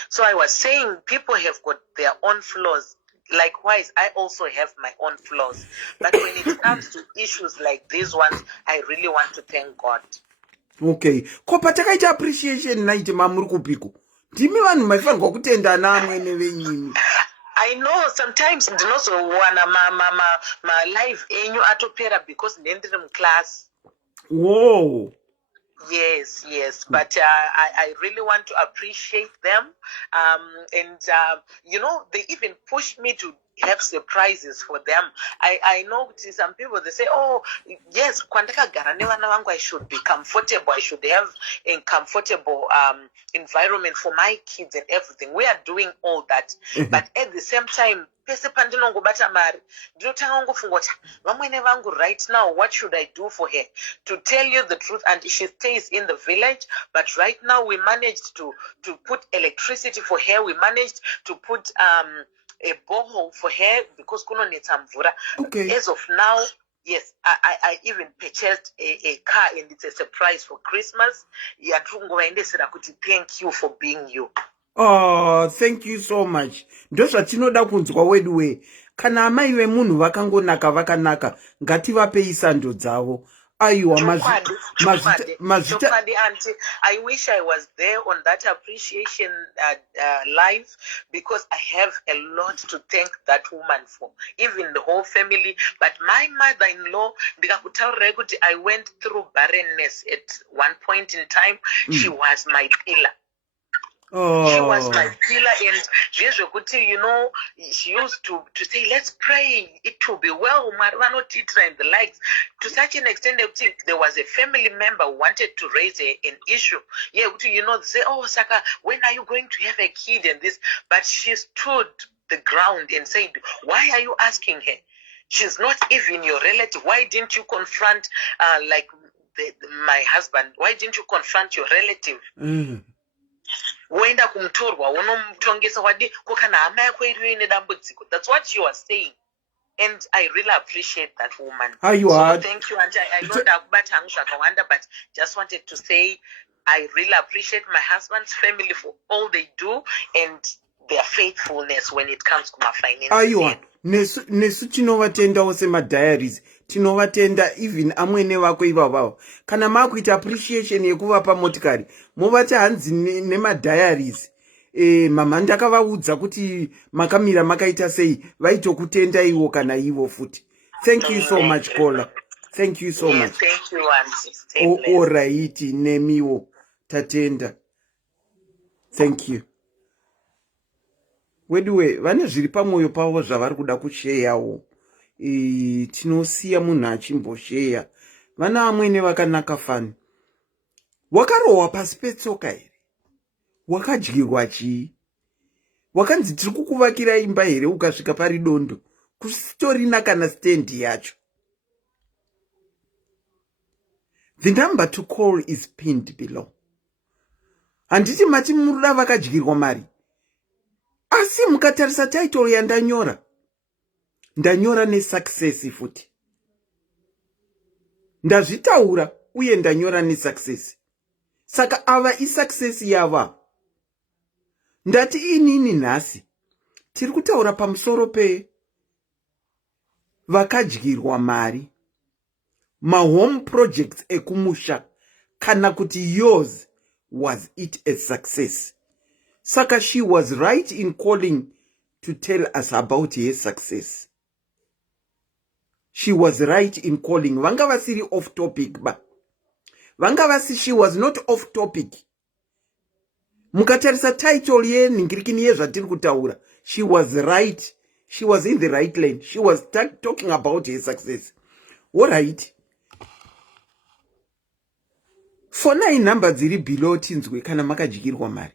So I was saying people have got their own flaws. Likewise, I also have my own flaws. But when it comes to issues like these ones, I really want to thank God. Okay. Ko patakaita appreciation naiti mamuri kupiko. Ndimi vanhu maifanirwa kutenda naamwene venyimi. I know sometimes ndinozowana ma live enyu atopera because ndendiri mclass. Whoa. Yes, but I really want to appreciate them. They even push me to have surprises for them. I know some people, they say, oh, yes, kwandakagara nevana vangu, I should be comfortable. I should have a comfortable environment for my kids and everything. We are doing all that. But at the same time, pese pandinongobata mari ndinotanga ngofunga kuti vamwene vangu right now, what should I do for her? To tell you the truth, and she stays in the village, but right now we managed to put electricity for her. We managed to put a borehole for her because kunonetsa mvura. Okay. As of now, yes, I even purchased a car, and it's a surprise for Christmas. Thank you for being you. Oh, thank you so much. Ndozvatinoda kunzwa wedu we. Kana amai vemunhu vakangonaka vakanaka, ngativape sando dzavo. Aiwa mazita. Auntie, I wish I was there on that appreciation live, because I have a lot to thank that woman for, even the whole family. But my mother-in-law, I went through barrenness at one point in time. She was my pillar. Oh. She was my pillar, and she used to say, let's pray, it will be well, and the likes. To such an extent, there was a family member who wanted to raise an issue. Yeah, say, oh, Saka, when are you going to have a kid and this? But she stood the ground and said, why are you asking her? She's not even your relative. Why didn't you confront, my husband? Why didn't you confront your relative? That's what she was saying, and I really appreciate that woman. So thank you, and I know that but just wanted to say I really appreciate my husband's family for all they do and their faithfulness when it comes to my finances. Nesu tinovatenda ose madiaries, tinovatenda even amwene vako ivavavo. Kana makuita appreciation yekuvapa motikari, movati hanzi nemadiaries. Mama ndakavaudza kuti makamira makaita sei, vaitokutenda ivo kana ivo futi. Thank you so much, Kola. Thank you so much. Thank you, Auntie. Alright, nemiwo tatenda. Thank you. Weduwe, vane zviri pamwoyo pavo zvavari kuda kusheyawo. Tinosiya munhu achimbosheya. Vana amwene vakanaka fani. Wakarohwa pasi petsoka here? Wakadyirwa chii? Wakanzi tiri kukuvakira imba here ukasvika pari dondo? Kusitorina kana stand yacho. The number to call is pinned below. Handiti mati muruda vakadyirwa mari. Asi mukatarisa title yandanyora. Ndanyora nesuccess futi. Ndazvitaura uye ndanyora nesuccess. Saka ava success yava. Ndati inini nhasi. Tiri kutaura pamusoro pe vakadyirwa mari. Ma home projects ekumusha. Kana kuti yours was it a success. Saka she was right in calling to tell us about her success. She was right in calling. Vangava siri off topic ba. Vangava si she was not off topic. Mukatarisa title ye ningirikini ye zvatiri kutaura. She was right. She was in the right lane. She was talking about her success. Alright. Fona inamba dziri below tinzwe kana makadyirwa mari.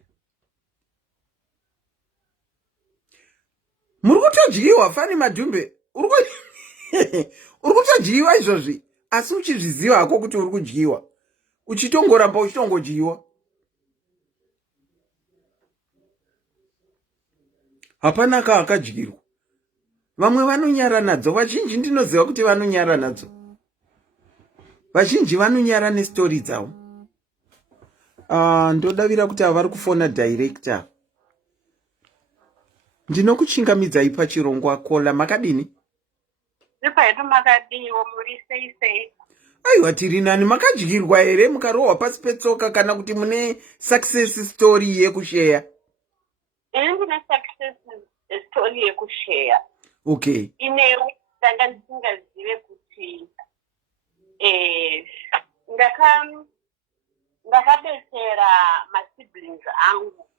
Murukutodyirwa fani madhumbe. Urukutodyirwa izvozvi. Asi uchizviziva hako kuti urikudyiwa. Uchitongoramba uchitongodyiwa. Hapana akadyirwa. Vamwe vanonyara nadzo. Vazhinji ndinoziva kuti vanonyara nadzo. Vazhinji vanonyara nestori dzavo. Ndodavira kuti havari kufona director. Ndinokuchingamidzai pachirongwa kola makadini? Ndipaitu makadiwo muri sei. Aiwa tiri nani, makadyirwa here mukarohwa pasi petsoka kana kuti mune success story yekusheya? Ini ndine success story yekushare. Okay. Inewo ndanga ndisingazive kuti ndakabetsera masiblings angu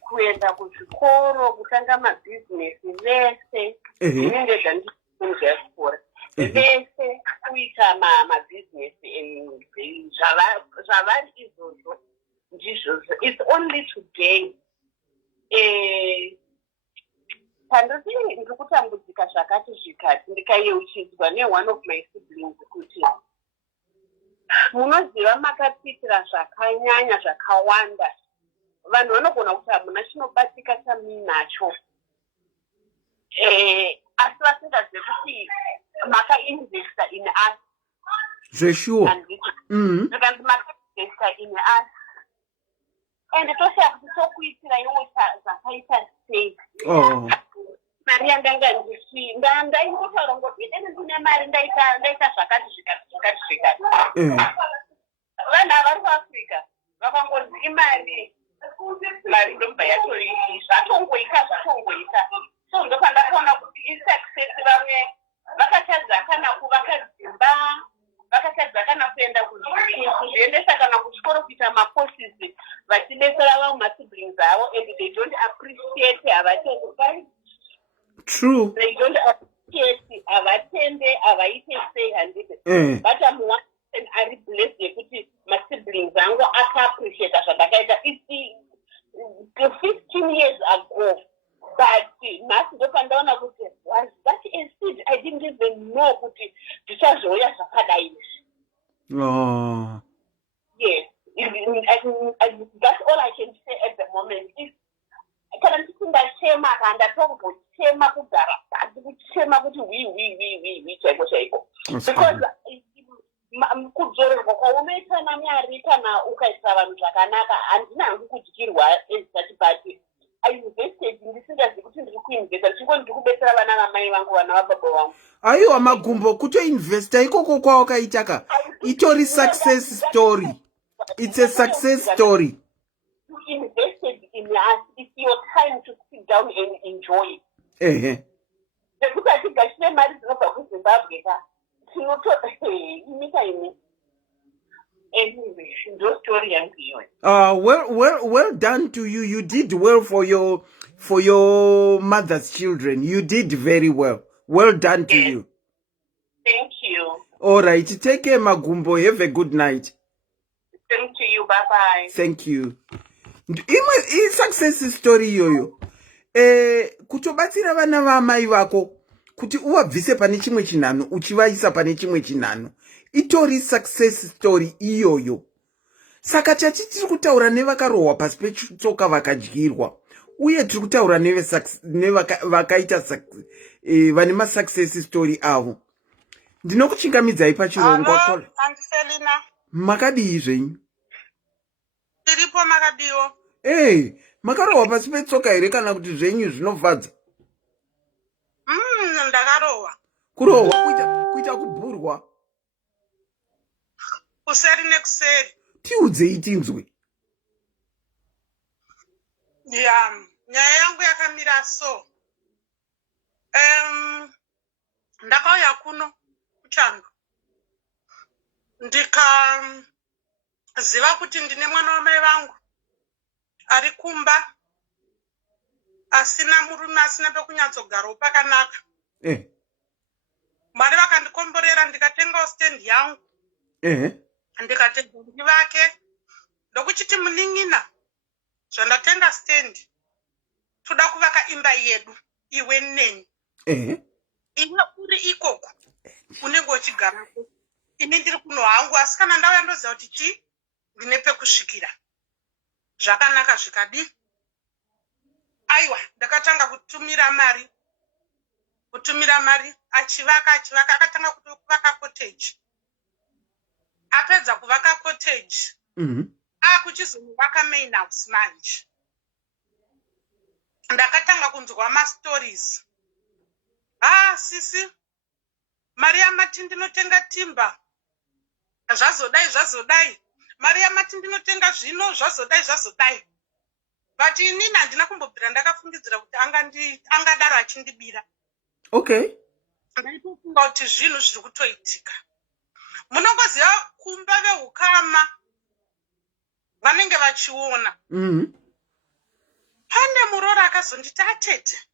kuenda kuzvikoro, kutanga mabhizinesi vese. Ini ndega ndikuzvikora vese kuita mabhizinesi zvavari izvozvo ndizvozvo. It's only today pandoti ndiri kutambudzika zvakati zvikati ndikayeuchidzwa one of my siblings kuti munoziva makapitira zvakanyanya zvakawanda, vanhu vanogona kuti hamuna chinobatika chamuinacho, asi vasingazive kuti makainvesta in us. Zveshuwa. Ndikanzi makainvesta in us and toshaya kuti tokuitira iwo zvakaita sei. Mari yandanga ndaingotaura ngoti deni ndine mari ndaita zvakati zvikati. Vanhu avari kuafrica vakangonzi imari ndomba yacho zvatongoita. So ndopandakaona kuti isuccess. Vamwe vakatadza kana kuvaka dzimba, vakatadza kana kuenda kuzviendesa kana kuchikoro kuita macourses vachidetsera vamwe masiblings avo, and they don't appreciate havatendi. True. They don't appreciate havatendi havaite sei handike. But I'm one person ari blessed yekuti masiblings angu akaappreciate zvandakaita. It's 15 years ago. But nhasi ndopandaona kuti was that a seed I didn't even know kuti ndichazouya zvakadai. Yes, that's all I can say at the moment. Kana ndisingachema kana ndatokuchema kugara pasi kuchema kuti wi chaiko. Because kudzorerwa kwaunoita namari kana ukaita vanhu zvakanaka handina hangu kudyirwa ezisati pati. I invested ndisingazivi kuti ndiri kuinvesta, ndichingoti ndiri kubetsera vana vamai vangu, vana vababa vangu. Aiwa magumbo, kutoinvesta ikoko kwawakaitaka itori success story. It's a success story. You invested in us. It's your time to sit down and enjoy. Nekuti achigashire mari dzinobva kuZimbabwe ka nyika ine. Anyway, ndo story yangu iyoyo. Well done to you. You did well for your mother's children. You did very well. Well done to you. Thank you. All right. Take care, Magumbo. Have a good night. Same to you. Bye-bye. Thank you. Success story yoyo. Kutobatsira vana vamai vako kuti uvabvise pane chimwe chinhano uchivaisa pane chimwe chinhano. Itori success story iyoyo. Saka tiri kutaura nevakarohwa pasi petsoka vakadyirwa. Uye tiri kutaura nevakaita vane masuccess story avo. Ndinokuchingamidzai pachirongwa. Andiselina. Makadii zvenyu? Tiripo makadiwo. Makarohwa pasi petsoka here kana kuti zvenyu zvinofadza? Ndakarohwa. Kurohwa kuita kubhurwa. Kuseri nekuseri. Tiudzei tinzwe. Nyaya yangu yakamira so. Ndakauya kuno kuchando. Ndikaziva kuti ndine mwana wamai vangu ari kumba, asina murume, asina pekunyatsogarawo pakanaka. Mwari vakandikomborera ndikatengawo stand yangu. Ndikatenga ndivake ndokuchiti muning'ina zvandatenga stand toda kuvaka imba yedu iwe neni. Iwe uri ikoko unenge uchigarako, ini ndiri kuno hangu, asi kana ndauya ndoziva kuti ndine pekusvikira zvakanaka zvikadi. Aiwa, ndakatanga kutumira mari achivaka akatanga kuvaka cottage. apedza kuvaka cottage akuchizovaka main house manje. Ndakatanga kunzwa mastories. Sisi, mari yamati ndinotenga timba. Zvazodai. Mari yamati ndinotenga zvino, zvazodai. But inini handina kumbobvira ndakafungidzira kuti angadaro achindibira. Okay. Ndaitofunga kuti zvinhu zviri kutoitika. Munongoziva kumba vehukama vanenge vachiona. Pane muroro akazonditi atete.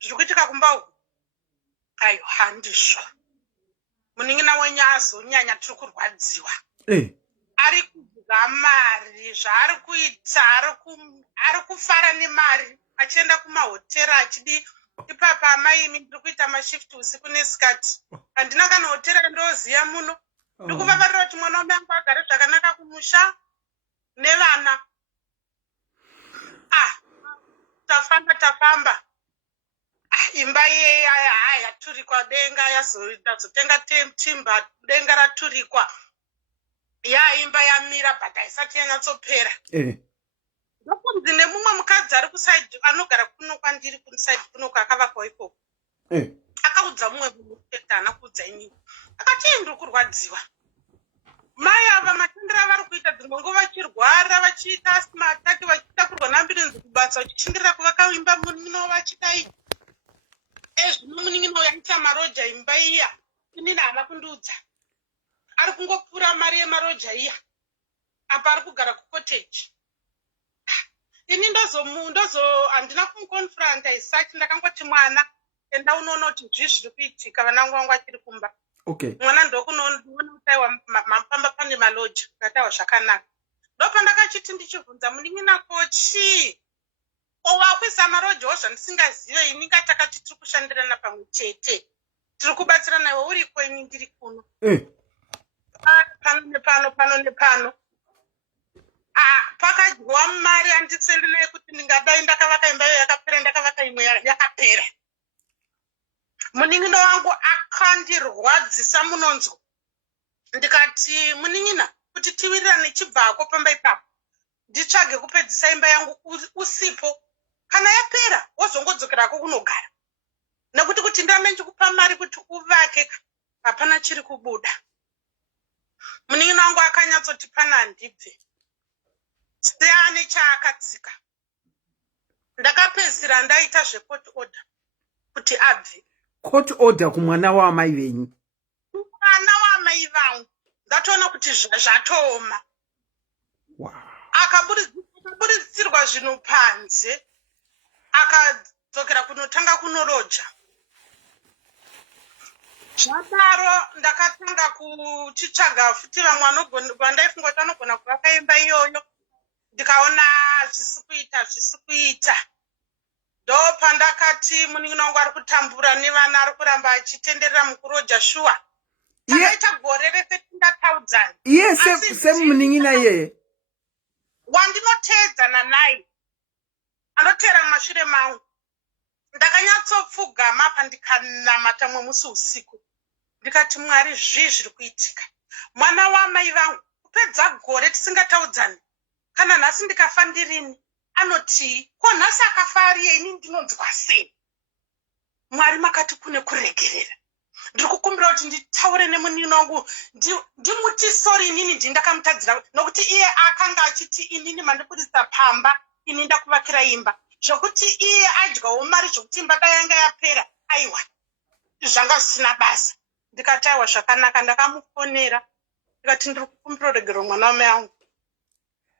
Zviri kuitika kumba uku. Ayo handizvo. Munin'ina wenyu azonyanya tiri kurwadziwa. Ari kudya mari, zvaari kuita, ari kufara nemari, achienda kumahotera achidi ipapa amai imi ndiri kuita mashifti usiku nesikati. Handina kana hotera ndoziya muno. Ndiri kuvavarira kuti mwana wangu agare zvakanaka kumusha nevana. Tafamba. Imba iye yaturikwa denga yazotenga timba denga raturikwa. Imba yamira but haisati yanyatsopera. Ndokunzi nemumwe mukadzi ari kusaidi anogara kuno kwandiri kusaidi kuno kwakavakwa ikoko. Akaudza mumwe munhu ana kuudza inini. Akati ndiri kurwadziwa. Mai ava matendero avari kuita dzimwe nguva vachirwara vachiita asthma attack vachitakurwa neambulenzi kubasa vachishingirira kuvaka imba munin'ina vachidai. Zvino munin'ina yaita maroja imba iya. Inini haana kundiudza. Ari kungopura mari yemaroja iya. Apa ari kugara kucottage. Ini handina kumukonfranta isati ndakangoti mwana enda unoona kuti zvii zviri kuitika vanangu vangu achiri kumba. Okay. Mwana ndokunoona kuti aiwa mapamba pane maloja akataiwa zvakanaka. Ndopandakachiti ndichibvunza munin'ina kochi. Wakuisa marojawo zvandisingazive ini ngatakati tiri kushandirana pamwe chete. Tiri kubatsirana iwe uri kwenyu ndiri kuno. Pano nepano. Pakadyiwa mari handisendi naye kuti ndingadai ndakavaka imba iyo yakapera ndakavaka imwe yakapera. Munin'ina wangu akandirwadzisa munonzwa. Ndikati munin'ina kuti tiwirirane chibvako pamba ipapo. Nditsvage kupedzisa imba yangu usipo. Kana yapera wozongodzokerako kunogara. Nekuti kuti ndambe ndikupa mari kuti uvake hapana chiri kubuda. Munin'ina wangu akanyatsoti pana handibve. Seane chaakatsika. Ndakapedzisira ndaita zvecourt order kuti abve. Court order kumwana waamai venyu. Mwana waamai vangu. Ndatoona kuti zvatooma. Akaburisirwa zvinhu panze. Akadzokera kunotanga kunoroja. Zvadaro ndakatanga kuchitsvaga futi vamwe vandaifunga kuti vanogona kuvaka imba iyoyo. Ndikaona zvisi kuita. Ndopandakati munin'ina wangu ari kutambura nevana ari kuramba achitenderera mukuroja shuwa. Akaita gore re$13,000. Iye semunin'ina iyeye. Wandinoteedzana naye. Anotera mumashure mangu. Ndakanyatsopfugama apa ndikanamata mwe musi usiku. Ndikati Mwari zvii zviri kuitika. Mwana waamai vangu kupedza gore tisingataudzani. Kana nhasi ndikafa ndirini anoti ko nhasi akafa ariye ini ndinonzwa sei. Mwari makati kune kuregerera. Ndiri kukumbira kuti nditaure nemunin'ina wangu ndimuti sorry inini ndindakamutadzira nokuti iye akanga achiti inini mandibudisa pamba ini ndakuvakira imba. Zvokuti iye adyawo mari zvokuti imba dai yanga yapera. Aiwa. Zvanga zvisina basa. Ndikati aiwa zvakanaka ndakamufonera. Ndikati ndiri kukumbira uregero mwana wamai wangu.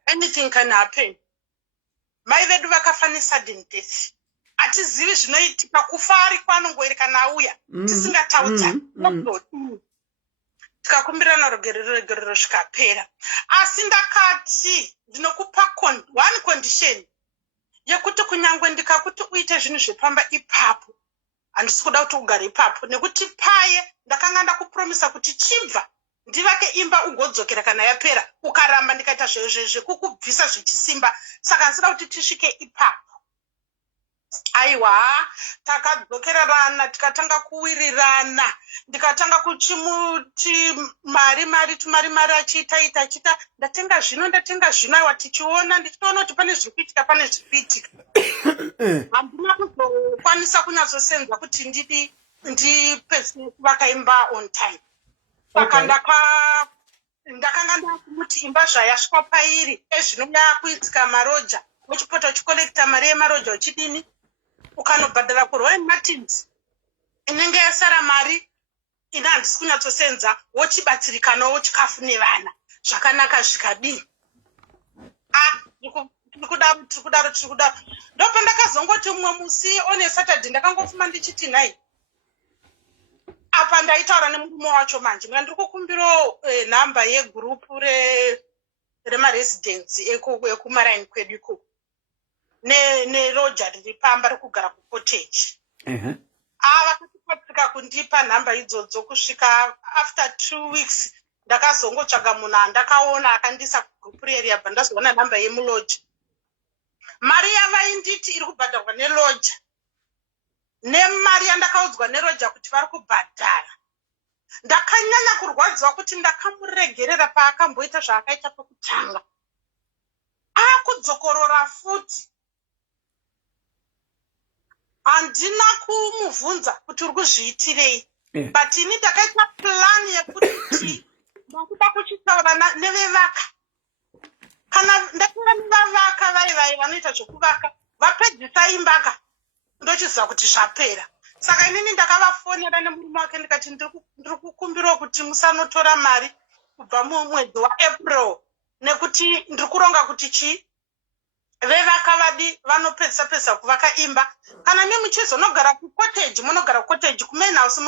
Anything can happen. Mai vedu vakafa nesudden death. Hatizivi zvinoitika kufa ari kwanongoiri kana auya. Tisingataudza. Tikakumbirana rugerero zvikapera. Asi ndakati ndinokupa one condition. Yekuti kunyangwe ndikakuti uite zvinhu zvepamba ipapo. Handisi kuda kuti ugare ipapo. Nekuti paye ndakanga ndakupromisa kuti chibva ndivake imba ugodzokera kana yapera. Ukaramba ndikaita zvekukubvisa zvichisimba. Saka ndisida kuti tisvike ipapo. aiwa takadzokererana tikatanga kuwirirana ndikatanga kuchimuti mari achiita ndatenga zvino aiwa tichiona ndichitoona kuti pane zviri kuitika handina kuzokwanisa kunyatsosenza kuti ndipese vakaimba on time saka ndakanga ndakumuti imba zvayasvika pairi ezvino yakuitika maroja uchipota uchikolekta mari yemaroja uchidini ukanobhadhara kuRoyal Martins inenge yasara mari ina handisi kunyatsosenza wochibatsirikanawo chikafu nevana zvakanaka zvikadini kudaro ndopa ndakazongoti mumwe musi one Saturday ndakangofuma ndichiti nhai apa ndaitaura nemurume wacho manje ndiri kukumbira nhamba yegurupu remaresidence ekumarine kwedu ikoko neroja riri pamba rekugara kucottage vakatipatsika kundipa nhamba idzodzo kusvika after 2 weeks ndakazongotsvaga munhu andakaona akandisa kugurupu reri yabva ndazoona nhamba yemuloja mari yavainditi iri kubhadharwa neloja nemari yandakaudzwa neroja kuti vari kubhadhara ndakanyanya kurwadziwa kuti ndakamuregerera paakamboita zvaakaita pekutanga akudzokorora futi handina kumubvunza kuti uri kuzviitirei but ini ndakaita plani yekuti ndakuda kuchitaura nevevaka kana ndatora nevavaka vai vanoita zvokuvaka vapedzisa imbaka ndochiziva kuti zvapera saka inini ndakavafonera nemurume wake ndikati ndiri kukumbirawo kuti musanotora mari kubva mumwedzi waApril nekuti ndiri kuronga kuti vevaka vadi vanopedzisa kuvaka imba kana nemuchizonogara kucottage munogara kucottage kumain house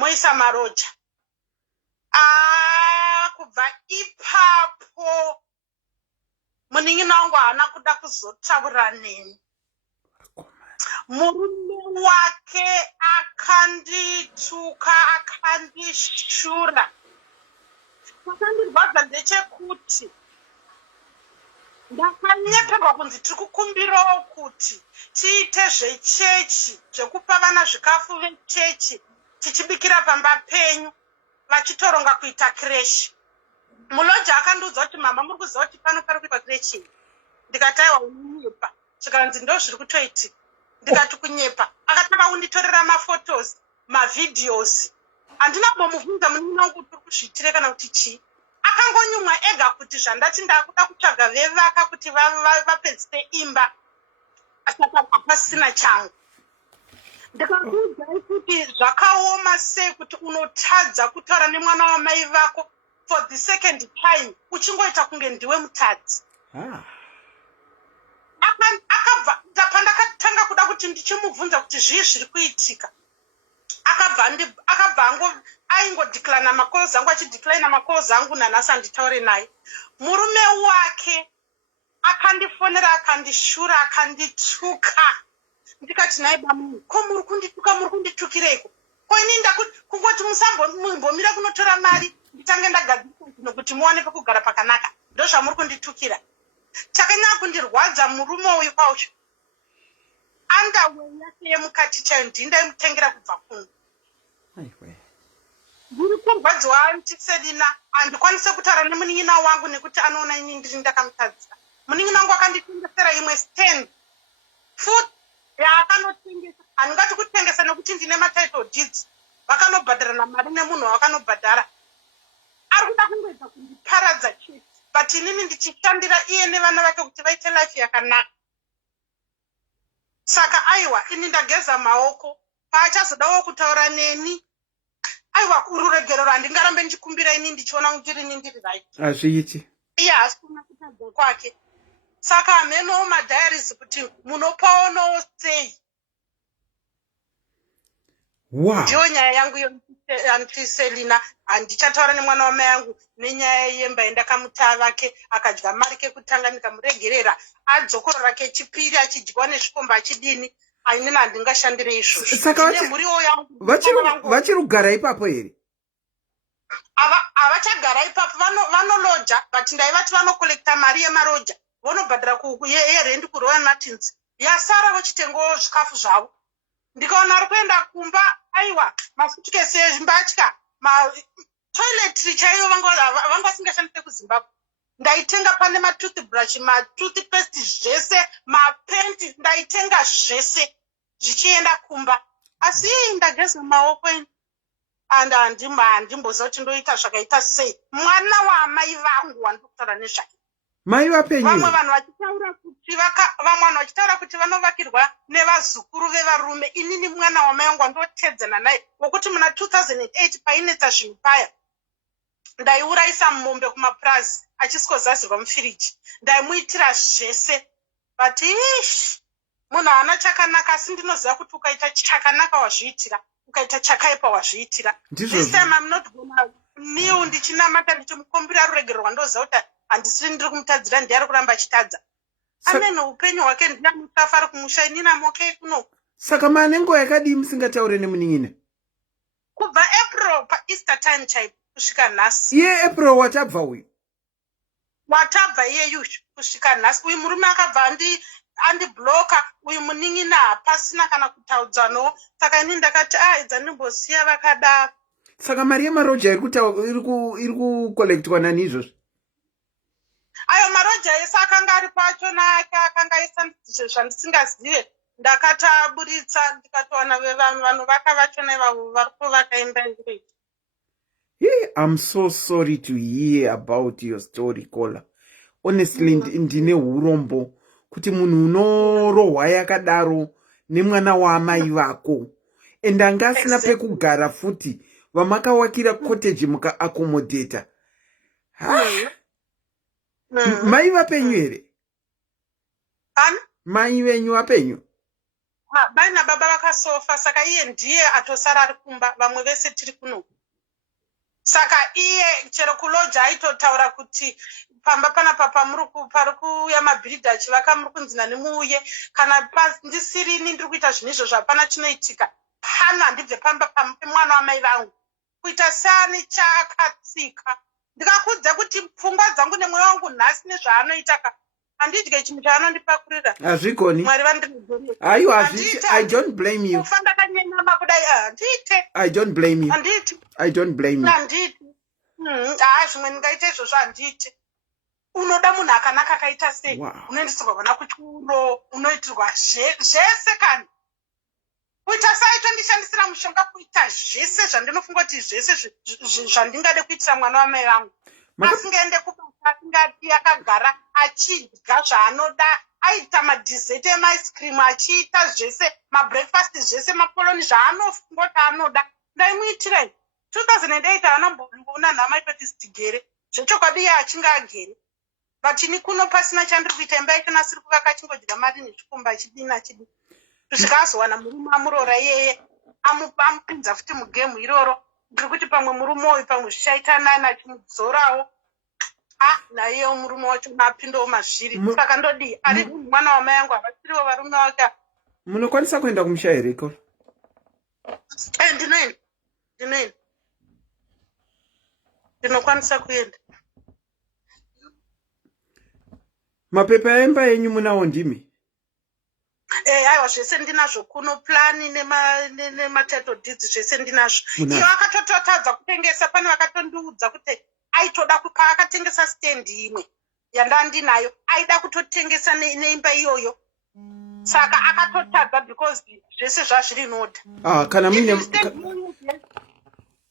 moisa maroja kubva ipapo munin'ina wangu haana kuda kuzotaura neni murume wake akandituka akandishura chakandirwadza ndechekuti ndakanyeperwa kunzi tiri kukumbirawo kuti tiite zvechechi zvekupa vana zvikafu vechechi tichibikira pamba penyu vachitoronga kuita kreshi muloja akandiudza kuti mama muri kuziva kuti pano pari kuitwa kreshi ndikati aiwa unonyepa chikanzi ndo zviri kutoitika ndikati kunyepa akatanga kunditorera mafotos mavidhios handina kumbomubvunza munin'ina wangu kuti uri kuzviitire kana kuti chii akangonyumwa ega kuti zvandati ndakuda kutsvaga vevaka kuti vapedzise imba saka hapasina changu ndikakuudzai kuti zvakaoma sei kuti unotadza kutaura nemwana wamai vako for the second time uchingoita kunge ndiwe mutadzi akabva pandakatanga kuda kuti ndichimubvunza kuti zvii zviri kuitika akabva aingodhiclina makozi angu achidhiclina makozi angu nanhasi anditaure naye murume wake akandifonera akandishura akandituka ndikati naye bamungu ko muri kunditukireiko ko ini ndakuti kungoti musambombomira kunotora mari nditange ndagadzirisa zvino kuti muwane pekugara pakanaka ndo zvamuri kunditukira chakanyanya kundirwadza murume uyu kwacho andawe yake yemukati chayo ndindaimutengera kubva kuno ndiri kurwadziwa antiselina handikwanise kutaura nemunin'ina wangu nekuti anoona ini ndiri ndakamutadzira munin'ina wangu akanditengesera imwe stand futi yaakanotengesa handingati kutengesa nekuti ndine matitle deeds vakanobhadharana mari nemunhu wakanobhadhara ari kuda kungoita kundiparadza chete but inini ndichishandira iye nevana vake kuti vaite life yakanaka saka aiwa ini ndageza maoko paachazodawo kutaura neni aiwa ruregerero handingarambe ndichikumbira ini ndichiona kuti ndiri right hazviiti iye hasi kuna kutadza kwake saka hamenowo madiaries kuti munopaonawo sei ndiyo nyaya yangu antiselina handichataura nemwana wamai yangu nenyaya yemba yendakamutava vake akadya mari kekutanga ndikamuregerera adzokorora kechipiri achidyiwa nezvikomba achidini ainini handingashandire izvozvo saka muriwo yangu vachirugara ipapo here havachagara ipapo vanoloja but ndaivati vanokolekta mari yemaroja vonobhadhara yerendi kuRoyal Martins yasara vochitengawo zvikafu zvavo. Ndikaona ari kuenda kumba, aiwa masutukese, mbatya, toiletry chaiyo vanga vasingashandise kuZimbabwe. Ndaitenga pane matoothbrush, matoothpaste zvese, mapenti, ndaitenga zvese zvichienda kumba. Asi ndageza maoko eni. And handimboziva kuti ndoita zvakaita sei. Mwana waamai vangu wandikutaura nezvake. Mai vapenyu. Vamwe vanhu vachitaura kuti vanovakirwa nevazukuru vevarume. Inini mwana wamai vangu wandotedzana naye wokuti muna 2008 painetsa zvinhu paya. Ndaiurayisa mombe kumapurazi achiskozadzirwa mufiriji. Ndaimuitira zvese. But munhu haana chakanaka, asi ndinoziva kuti ukaita chakanaka wazviitira, ukaita chakaipa wazviitira. This time I'm not gonna kneel ndichinamata ndichimukumbira ruregero rwandoziva kuti handisiri ndiri kumutadzira, ndiye ari kuramba achitadza. Amene upenyu hwake ndinamusafa ari kumusha, inini amoke kuno. Saka mane nguva yakadii musingataure nemunin'ina? Kubva April paEaster time chaipo kusvika nhasi. Iye April watabva uyu? Watabva iyeyu kusvika nhasi. Uyu murume akabva andibloka, uyu munin'ina hapasina kana kutaudzanawo. Saka inini ndakati dzandimbosiya vakadaro. Saka mari yemaroja iri kukolektwa nani izvozvo? Ayo maroja ese akanga ari pacho akanga aisa zvandisingazive. Ndakati aburitsa ndikatowana vanhu vaka vachona ivavo vari kuvakaimba ndiri. I'm so sorry to hear about your story, Kola. Honestly, ndine urombo kuti munhu unorohwa yakadaro nemwana waamai vako. And angasina pekugara futi, vamakawakira cottage muka-accommodata. Mai vapenyu here? Mai venyu vapenyu? Mai nababa vakasofa, saka iye ndiye atosara ari kumba, vamwe vese tiri kuno. Saka iye chero kuloja aitotaura kuti pamba panapa pari kuuya mabhiridha achivaka muri kunzi nani muuye, kana ndisiri ini ndiri kuita zvinhu izvozvo hapana chinoitika. Pano handibve pamba pemwana wamai vangu kuita seani chaakatsika. Ndikakudza kuti pfungwa dzangu nemwoyo wangu nhasi nezvaanoita handidye chinhu chaanondipakurira. Hazvigoni. Mwari vandiridzorie. Aiwa, I don't blame you. Kufa ndakanyema kudai handite. I don't blame you. Handiti. I don't blame you. Handiti. Zvimwe ndingaita izvozvo handiti. Unoda munhu akanaka akaita sei? Unoendeswa vana kuchikoro, unoitirwa zvese kani. Kuita saito ndishandisira mushonga kuita zvese zvandinofunga kuti zvese zvandingade kuitira mwana wamai vangu. Asingaende kubasa, asingati akagara achidya zvaanoda, aita madessert ema-ice cream, achiita zvese mabreakfast zvese mapoloni zvaanofunga kuti anoda. Ndaimuitirai 2008 haana nhama itoti sitigere zvechokwadi iye achinge agere. But ini kuno pasina chandiri kuita, imba yacho nasiri kuvaka achingodya mari nezvikomba achidini. Zvikazowana murume amurora iyeye amupinza futi mugemu iroro. Ndiri kuti pamwe murume uyu pamwe zvichaita nani achimudzorawo. Naiye murume wacho napindawo mazviri. Saka ndodii ari mwana wamai yangu havasiriwo varume wake. Munokwanisa kuenda kumusha here Kola? Ndinoenda. Ndinokwanisa kuenda. Mapepa emba yenyu munawo ndimi? Aiwa zvese ndinazvo kuno, plani nematitle deeds zvese ndinazvo. Iyo akatotadza kutengesa, pane vakatondiudza kuti aitoda paakatengesa stand imwe yandandinayo aida kutotengesa neimba iyoyo. Saka akatotadza because zvese zvazviri in order. Kana mine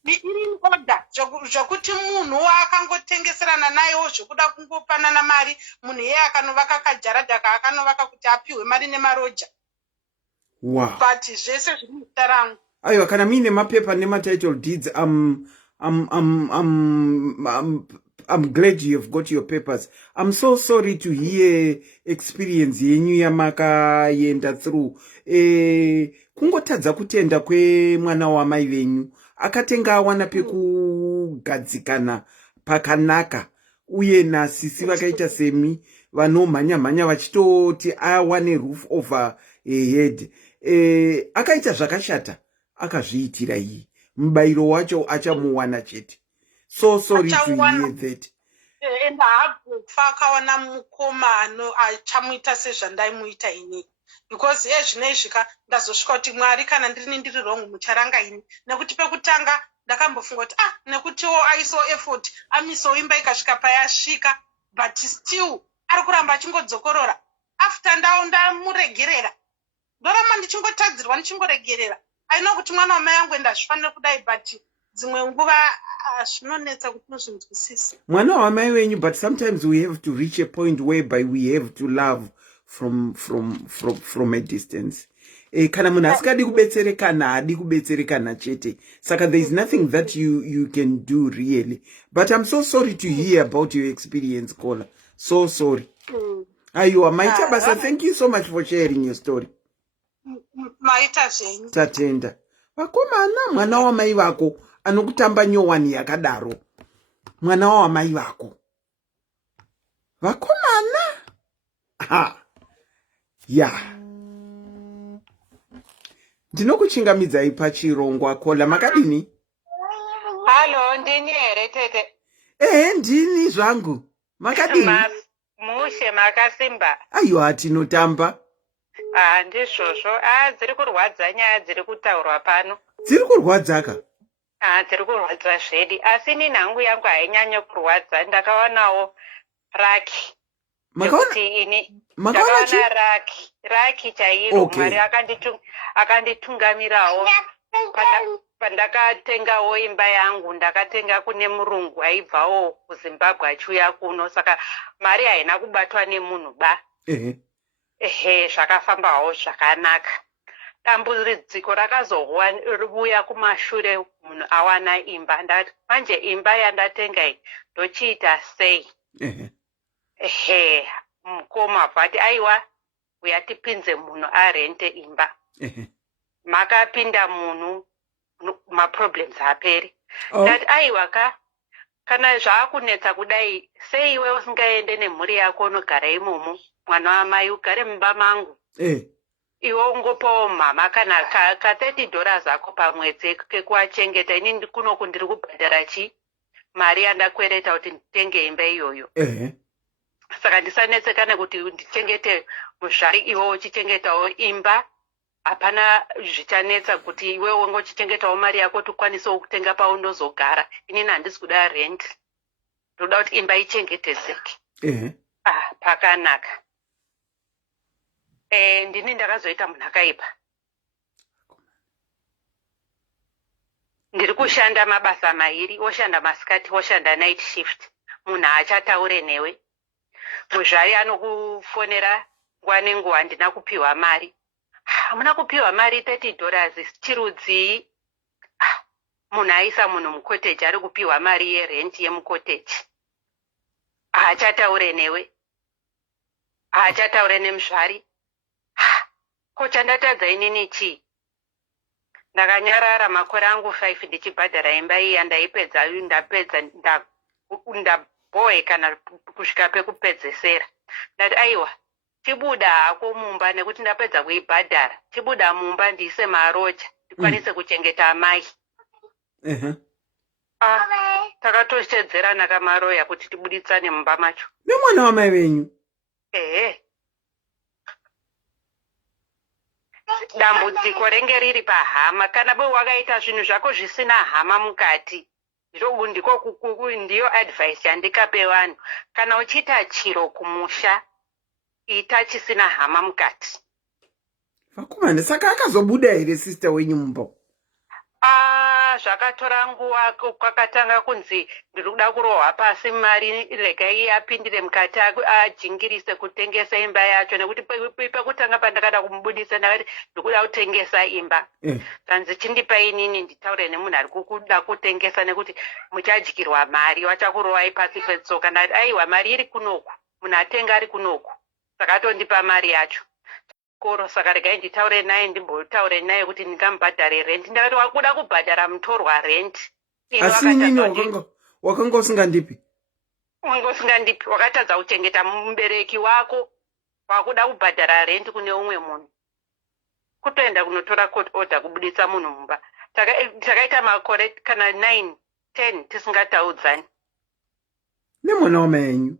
iri in order zvokuti munhu waakangotengeserana nayewo zvokuda kungopanana mari, munhu iye akanovaka kajaradha kaakanovaka kuti apiwe mari nemaroja. But zvese zviri muta rangu. Aiwa, kana mine mapepa nematitle deeds, I'm glad you have got your papers. I'm so sorry to hear experience yenyu yamakaenda through. Kungotadza kutenda kwemwana wamai venyu. Akatenga awana pekugadzikana pakanaka, uye nasisi vakaita semi vanomhanya vachitoti awane roof over head. Akaita zvakashata, akazviitira iyi. Mubayiro wacho achamuwana chete. So sorry to hear that. akaenda hakufa akawana mukoma achamuita sezvandaimuita ini because zvinezvika ndazosvika kuti Mwari kana ndiri wrong mucharanga ini nekuti pekutanga ndakambofunga kuti nekutiwo aiso effort amiso imba ikasvika payasvika but still ari kuramba achingodzokorora after ndamuregerera ndoramba ndichingotadzirwa ndichimboregerera aina kuti mwana wamai yangu ndazvifanira kudai but dzimwe nguva zvinonetsa kuti nozvinzwisisa mwana wamai wenyu, but sometimes we have to reach a point whereby we have to love from a distance. Kana munhu asikadi kubetserekana hadi kubetserekana chete, saka there is nothing that you can do really. But I'm so sorry to hear about your experience, Kola. So sorry. Aiwa maita basa, thank you so much for sharing your story. Maita zvenyu tatenda. Vakomana, mwana wamai vako anokutamba nyowani yakadaro, mwana wamai vako. Vakomana. Ndinokuchingamidzai pachirongwa. Kola, makadini? Halo, ndini here tete? Ndini zvangu. Makadini? Mushe makasimba. Aiwa, tinotamba. Ndizvozvo. Dziri kurwadza nyaya dziri kutaurwa pano. Dziri kurwadza ka? Dziri kurwadza zvedi. Asi ni nhangu yangu hainyanya kurwadza. Ndakawanawo raki. Ndakawana raki chairo. Okay. Mwari akanditungamirawo. Pandakatengawo imba yangu, ndakatenga kune murungu aibvawo kuZimbabwe achiuya kuno, saka mari haina kubatwa nemunhu ba. Zvakafambawo zvakanaka. Dambudziko rakazobuya kumashure, munhu awana imba. Ndati manje imba yandatenga iyi ndochiita sei? Mukoma bvati aiwa uyatipinze munhu arente imba. Makapinda munhu maproblems aperi. Ndati aiwa kana zvaakunetsa kudai, sei iwe usingaende nemhuri yako unogara imomo, mwana wamai ugare mumba mangu. Iwe ungopawo mama kana ka $30 ako pamwedzi kekuachengeta. Ini kunoku ndiri kubhadhara mari yandakwereta kuti nditenge imba iyoyo. Saka ndisanetsekane kuti ndichengete muzvari iwe uchichengetawo imba. Hapana zvichanetsa kuti iwe ungochichengetawo mari yako tukwanisewo kutenga paunozogara. Inini handisi kuda rent. Ndoda kuti imba ichengetedzeke. Pakanaka. Ndini ndakazoita munhu akaipa. Ndiri kushanda mabasa mairi, oshanda masikati, oshanda night shift. Munhu achataure newe. Muzvari anokufonera nguva nenguva, handina kupiwa mari. Hamuna kupiwa mari $30 chirudzii? Munhu aisa munhu mukoteji ari kupiwa mari yerent yemukoteji. Haachataure newe. Haachataure nemuzvari. Ko chandatadza inini chii? Ndakanyarara makore angu 5 ndichibhadhara imba iyi yandaipedza, ndabhoe kana kusvika pekupedzesera. Ndati aiwa, chibuda hako mumba nekuti ndapedza kuibhadhara. Chibuda mumba ndiise marocha, ndikwanise kuchengeta amai. Takatoshedzerana kamaroya kuti tibuditsane mumba macho. Nemwana wamai venyu? Dambudziko renge riri pahama. Kana bo wakaita zvinhu zvako zvisina hama mukati, ndiyo advice yandikape vanhu. Kana uchiita chiro kumusha, ita chisina hama mukati. Vakomana, saka akazobuda here sister wenyu mumba? Zvakatora nguva kwakatanga kunzi ndiri kuda kurohwa pasi mari regai apindire mukati ajingirise kutengesa imba yacho, nekuti pekutanga pandakada kumubudisa ndakati ndiri kuda kutengesa imba. Tanzi chindipa inini nditaure nemunhu ari kuda kutengesa nekuti muchadyirwa mari, vachakurohwai pasi petsoka. Ndati aiwa, mari iri kunoku, munhu atenga ari kunoku, saka atondipa mari yacho. Saka regai nditaure naye, ndimbotaure naye kuti ndingamubhadhare rent. Ndakati wakuda kubhadhara mutorwa rent. Asi inini wakanga usingandipi? Wanga usingandipi, wakatadza kuchengeta mubereki wako, wakuda kubhadhara rent kune umwe munhu. Kutoenda kunotora court order kubuditsa munhu mumba. Takaita makore kana 9, 10 tisingataudzani. nemwana wamenyu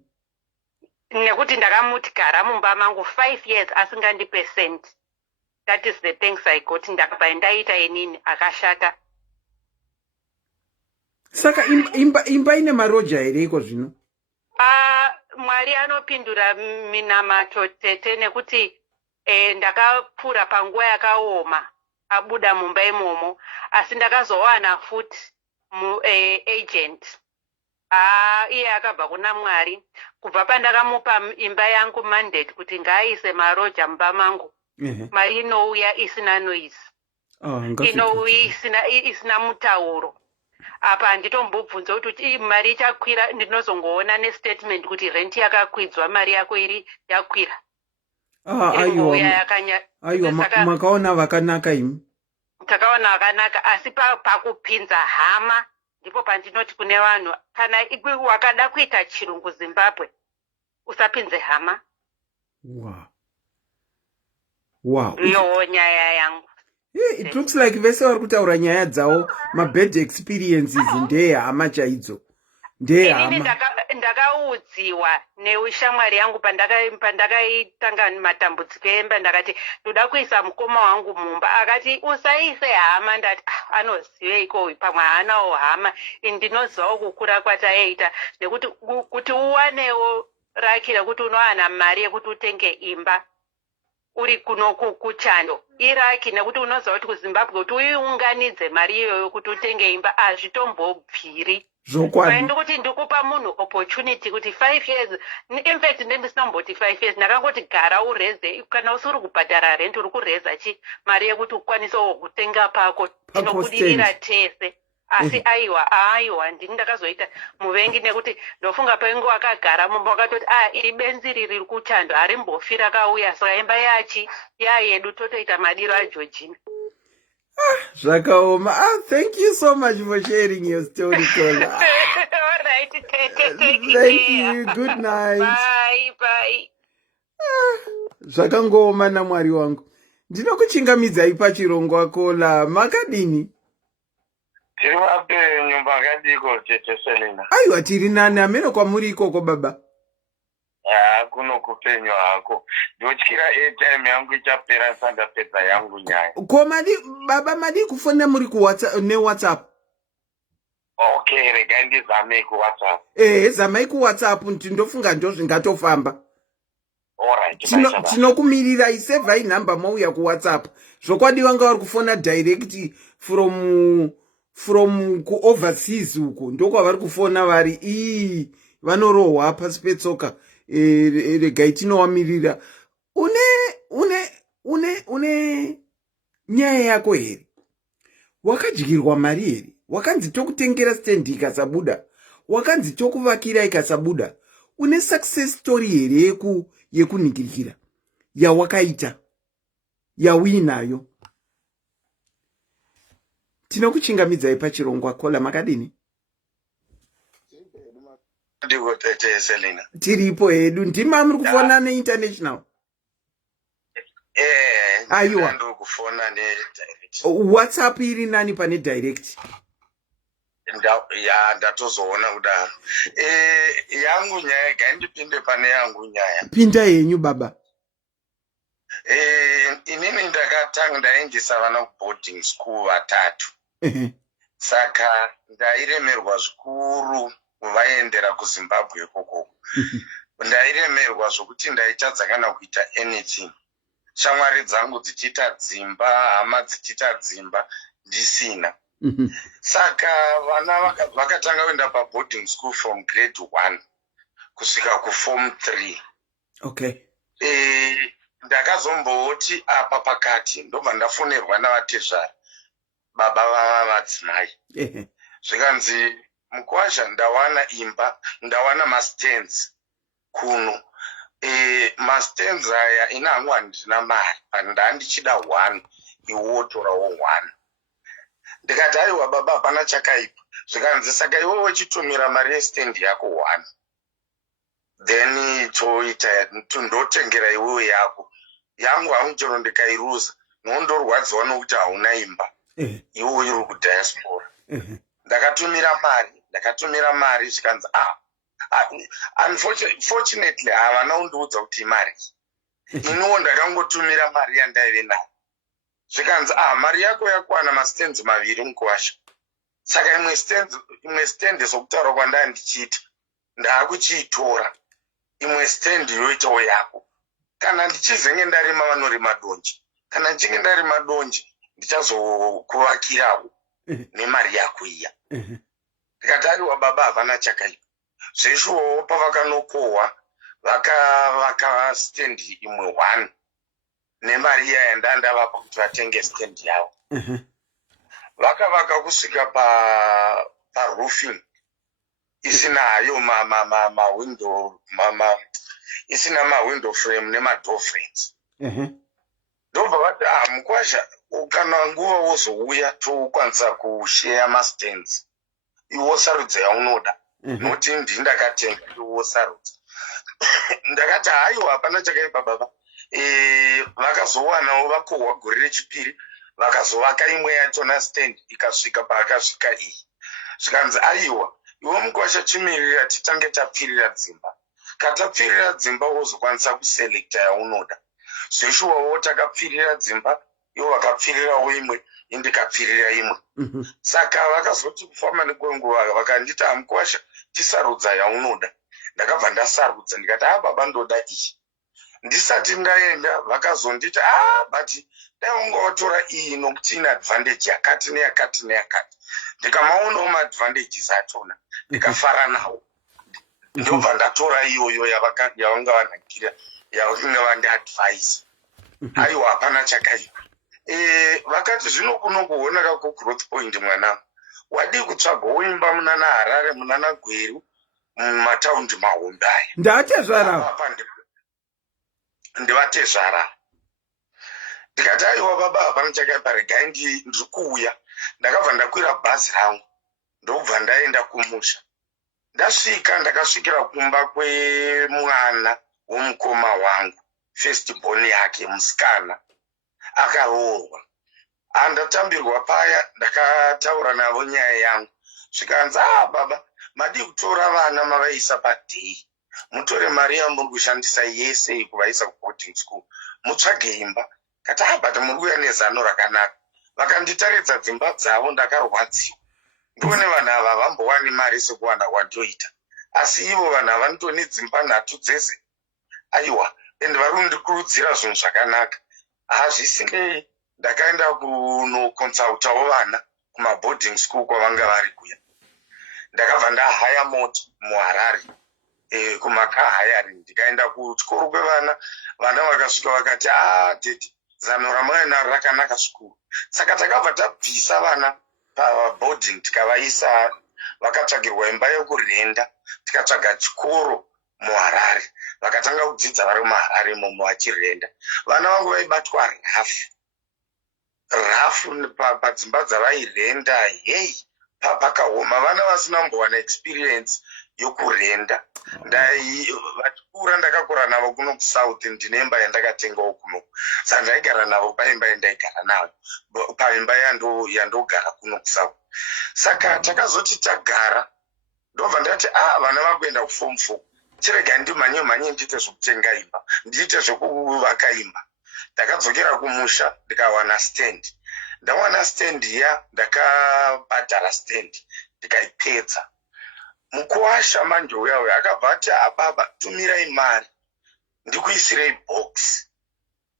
nekuti ndakamuti gara mumba mangu 5 years asingandipe cent. That is the thanks I got. Ndakabva ndaita inini akashata. Saka imba ine maroja here iko zvino? Mwari anopindura minamato tete nekuti ndakapfura panguva yakaoma abuda mumba imomo, asi ndakazowana futi agent. Iye akabva kuna Mwari kubva pandakamupa imba yangu mandate kuti ngaaise maroja mumba mangu. Mari inouya isina noise. Inouya isina mutauro. Apa handitombobvunza kuti mari ichakwira, ndinozongoona nestatement kuti rent yakakwidzwa, mari yako iri yakwira. Aiwa, makaona vakanaka imi. Takaona vakanaka, asi pakupinza hama ndipo pandinoti kune vanhu, kana wakada kuita chirungu Zimbabwe usapinze hama. Wow. Ndiyo nyaya yangu. It looks like vese vari kutaura nyaya dzavo mabad experiences ndehama chaidzo. Ndehama. Ndakaudziwa neushamwari yangu pandakaitanga matambudziko emba, ndakati ndoda kuisa mukoma wangu mumba, akati usaise hama. Ndati anoziveiko pamwe haanawo hama, ndinozivawo kukura kwataita, nekuti kuti uwanewo rakira kuti unowana mari yekuti utenge imba uri kuno kuchando iraki, nekuti unoziva kuti kuZimbabwe kuti uiunganidze mari iyoyo kuti utenge imba hazvitombobviri. Ndikuti ndikupa munhu opportunity kuti 5 years, in fact ndisinomboti 5 years, ndakangoti gara ureze, kana usiri kubhadhara rent uri kureza mari yekuti ukwanisewo kutenga pako, tinokudirira tese. Asi aiwa ndini ndakazoita muvengi, nekuti ndofunga pengo wakagara mumba wakatoti iri benzi riri kuchando harimbofi rakauya, saka imba yayedu totoita madiro aJeorgina. Zvakaoma. Thank you so much for sharing your story, Tola. All right, thank you. Good night. Bye. Zvakangoma naMwari wangu. Ndinokuchingamidzai pachirongwa Kola. Makadini? Tiri vape nyumba yakadiko tete Selina. Aiwa, tiri nani amene kwamuri ikoko baba? Kuno kupenywa hako. Ndotyira airtime yangu ichapera sandapedza yangu nyaya. Ko baba madi kufona muri WhatsApp? Okay, rega ndizame kuWhatsApp. Zamai kuWhatsApp ndofunga ndozvingatofamba. Alright. Tinokumirira isevhai number mauya kuWhatsApp. Zvokwadi vanga vari kufona direct from ku overseas uko ndokwa vari kufona vari vanorohwa pasi petsoka. Regai tinowamirira. Une nyaya yako here? Wakadyirwa mari here? Wakanzi tokutengera stand ikasabuda? Wakanzi tokuvakira ikasabuda? Une success story here yekuningirikira yawakaita yawinayo? Tinokuchingamidzai pachirongwa Kola. Makadini? Ndiko tete Selina. Tiripo hedu. Ndima muri kufona neInternational? Aiwa. Ndokufona neDirect. WhatsApp iri nani pane Direct? Ndatozoona kudaro. Yangu nyaya gaindipinde pane yangu nyaya. Pinda yenyu baba. Inini ndakatanga ndaendesa vana boarding school vatatu. Saka ndairemerwa zvikuru vaendera kuZimbabwe ikoko. Ndairemerwa zvokuti ndaichadzakana kuita anything. Shamwari dzangu dzichiita dzimba, hama dzichiita dzimba, ndisina. Saka vana vakatanga kuenda paboarding school from grade 1 kusvika kuform 3. Okay. Ndakazomboti apa pakati ndobva ndafonerwa navatezvari baba vamadzimai. Zvikanzi mukwasha ndawana imba, ndawana mastands kuno. Mastands aya ina hangu handina mari, ndandichida 1, iwo torawo 1. Ndikati aiwa baba hapana chakaipa. Zvikanzi saka iwe uchitumira mari yestand yako 1. Then toita ndotengera iwewe yako. Yangu hamuchero ndikairuza. Nondorwadziwa nokuti hauna imba. Iwe uri kudiaspora. Ndakatumira mari zvikanzi Unfortunately havana kundiudza kuti imari iniwo ndakangotumira mari yandaive nayo zvikanzi mari yako yakwana masitenzi 2 mukuwasha saka imwe stendi sokutaura kwandanga ndichiita ndaakuchiitora imwe stendi yoitawo yako kana ndichizenge ndarima vanorima donje kana ndichinge ndarima donje ndichazokuvakirawo nemari yako iya ndikati aiwa baba havana chakaipa zveshuwawo pavakanokohwa vakavaka stendi imwe 1 nemari iya yandandavapa kuti vatenge stendi yavo vakavaka kusvika paroofing isina hayo mawindow isina mawindow frame nemadoor frames ndobva vati mukwasha kana nguva wozouya tokwanisa kusheya mastands iwo sarudza yaunoda noti ndindakatenga iwo sarudza ndakati haiwa hapana chakaipa baba vakazowanawo vakohwa gore rechipiri vakazovaka imwe yachona stand ikasvika paakasvika iyi zvikanzi aiwa iwe mukwasha chimirira titange tapfirira dzimba katapfirira dzimba wozokwanisa kuselekta yaunoda zveshuwawo takapfirira dzimba iwo vakapfirirawo imwe indikapfirira imwe saka vakazoti kufamba nekwenguva vakanditi mukwasha tisarudza yaunoda ndakabva ndasarudza ndikati baba ndoda iyi ndisati ndaenda vakazonditi but dai ungawatora iyi nokuti ine advantage yakati neyakati neyakati ndikamaonawo maadvantages achona ndikafara nawo ndobva ndatora iyoyo yavanga vanakira yavanga vandiadvise aiwa hapana chakaipa vakati zvino kuno kuona kako growth point mwanangu wadii kutsvagawo imba munana Harare munana Gweru mumataundi mahombe aya ndatezvara ndivatezvara ndikati aiwa baba hapana chakaipa regai ndiri kuuya ndakabva ndakwira bhazi rangu ndobva ndaenda kumusha ndasvika ndakasvikira kumba kwemwana womukoma wangu first born yake musikana akaroorwa andatambirwa paya ndakataura navo nyaya yangu zvikanzi baba madi kutora vana mavaisa padhei mutore mari yamuri kushandisa yese kuvaisa kuboarding school mutsvage imba kati but muri kuuya nezano rakanaka vakanditaridza dzimba dzavo ndakarwadziwa ndione vanhu ava vambowani mari sekuwana kwandoita asi ivo vanhu ava nditoni dzimba 3 dzese aiwa ende vari kundikurudzira zvinhu zvakanaka hazvisinei ndakaenda kunokonsautawo vana kumaboarding school kwavanga vari kuya ndakabva ndahaya moto muHarare kumakahayari ndikaenda kuchikoro kwevana vana vakasvika vakati dedi zano ramunainaro rakanaka zvikuru saka takabva tabvisa vana paboarding tikavaisa vakatsvagirwa imba yokurenda tikatsvaga chikoro muHarare vakatanga kudzidza vari muHarare imomo vachirenda vana vangu vaibatwa rafu padzimba dzavairenda hei pakaoma vana vasina kumbowana experience yokurenda vachikura ndakakura navo kuno kusouth ndine imba yandakatengawo kuno saka ndaigara navo paimba yandaigara nayo paimba yandogara kuno kusouth saka takazoti tagara ndobva ndati vana vakuenda kuform 4 chirega ndimhanye ndiite zvokutenga imba ndiite zvokuvaka imba ndakadzokera kumusha ndikawana stand ndawana stand iya ndakabhadhara stand ndikaipedza mukuwasha manjouyawe akabva ati baba tumirai mari ndikuisirei box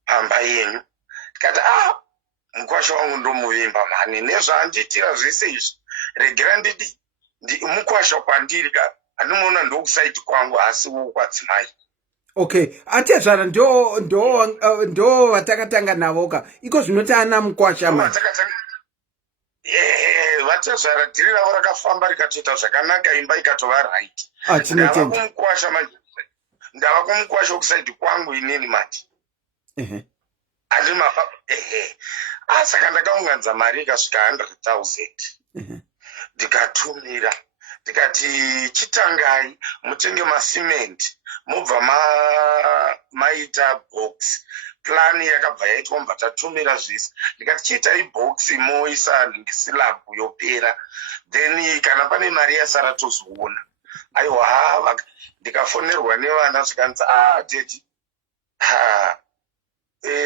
pamba yenyu ndikati mukuwasha wangu ndomuvimba mani nezvaandiitira zvese izvi regera ndidi mukuwasha kwandiri handimoona ndokusaiti kwangu asi wokwadzimai okay atezvara ndo vatakatanga navoka iko zvinoti ana mukwasha mani vatezvara dhiri ravo rakafamba rikatoita zvakanaka imba ikatova right ndava kumukwasha kusaidi kwangu inini mati handimapa saka ndakaunganidza mari ikasvika 100,000 ndikatumira ndikati chitangai mutenge masimenti mubva maita box plani yakabva yaitwa mbva tatumira zvese ndikati chiitai box moisa slab yopera then kana pane mari yasara tozoona aiwa ndikafonerwa nevana zvikanzi teti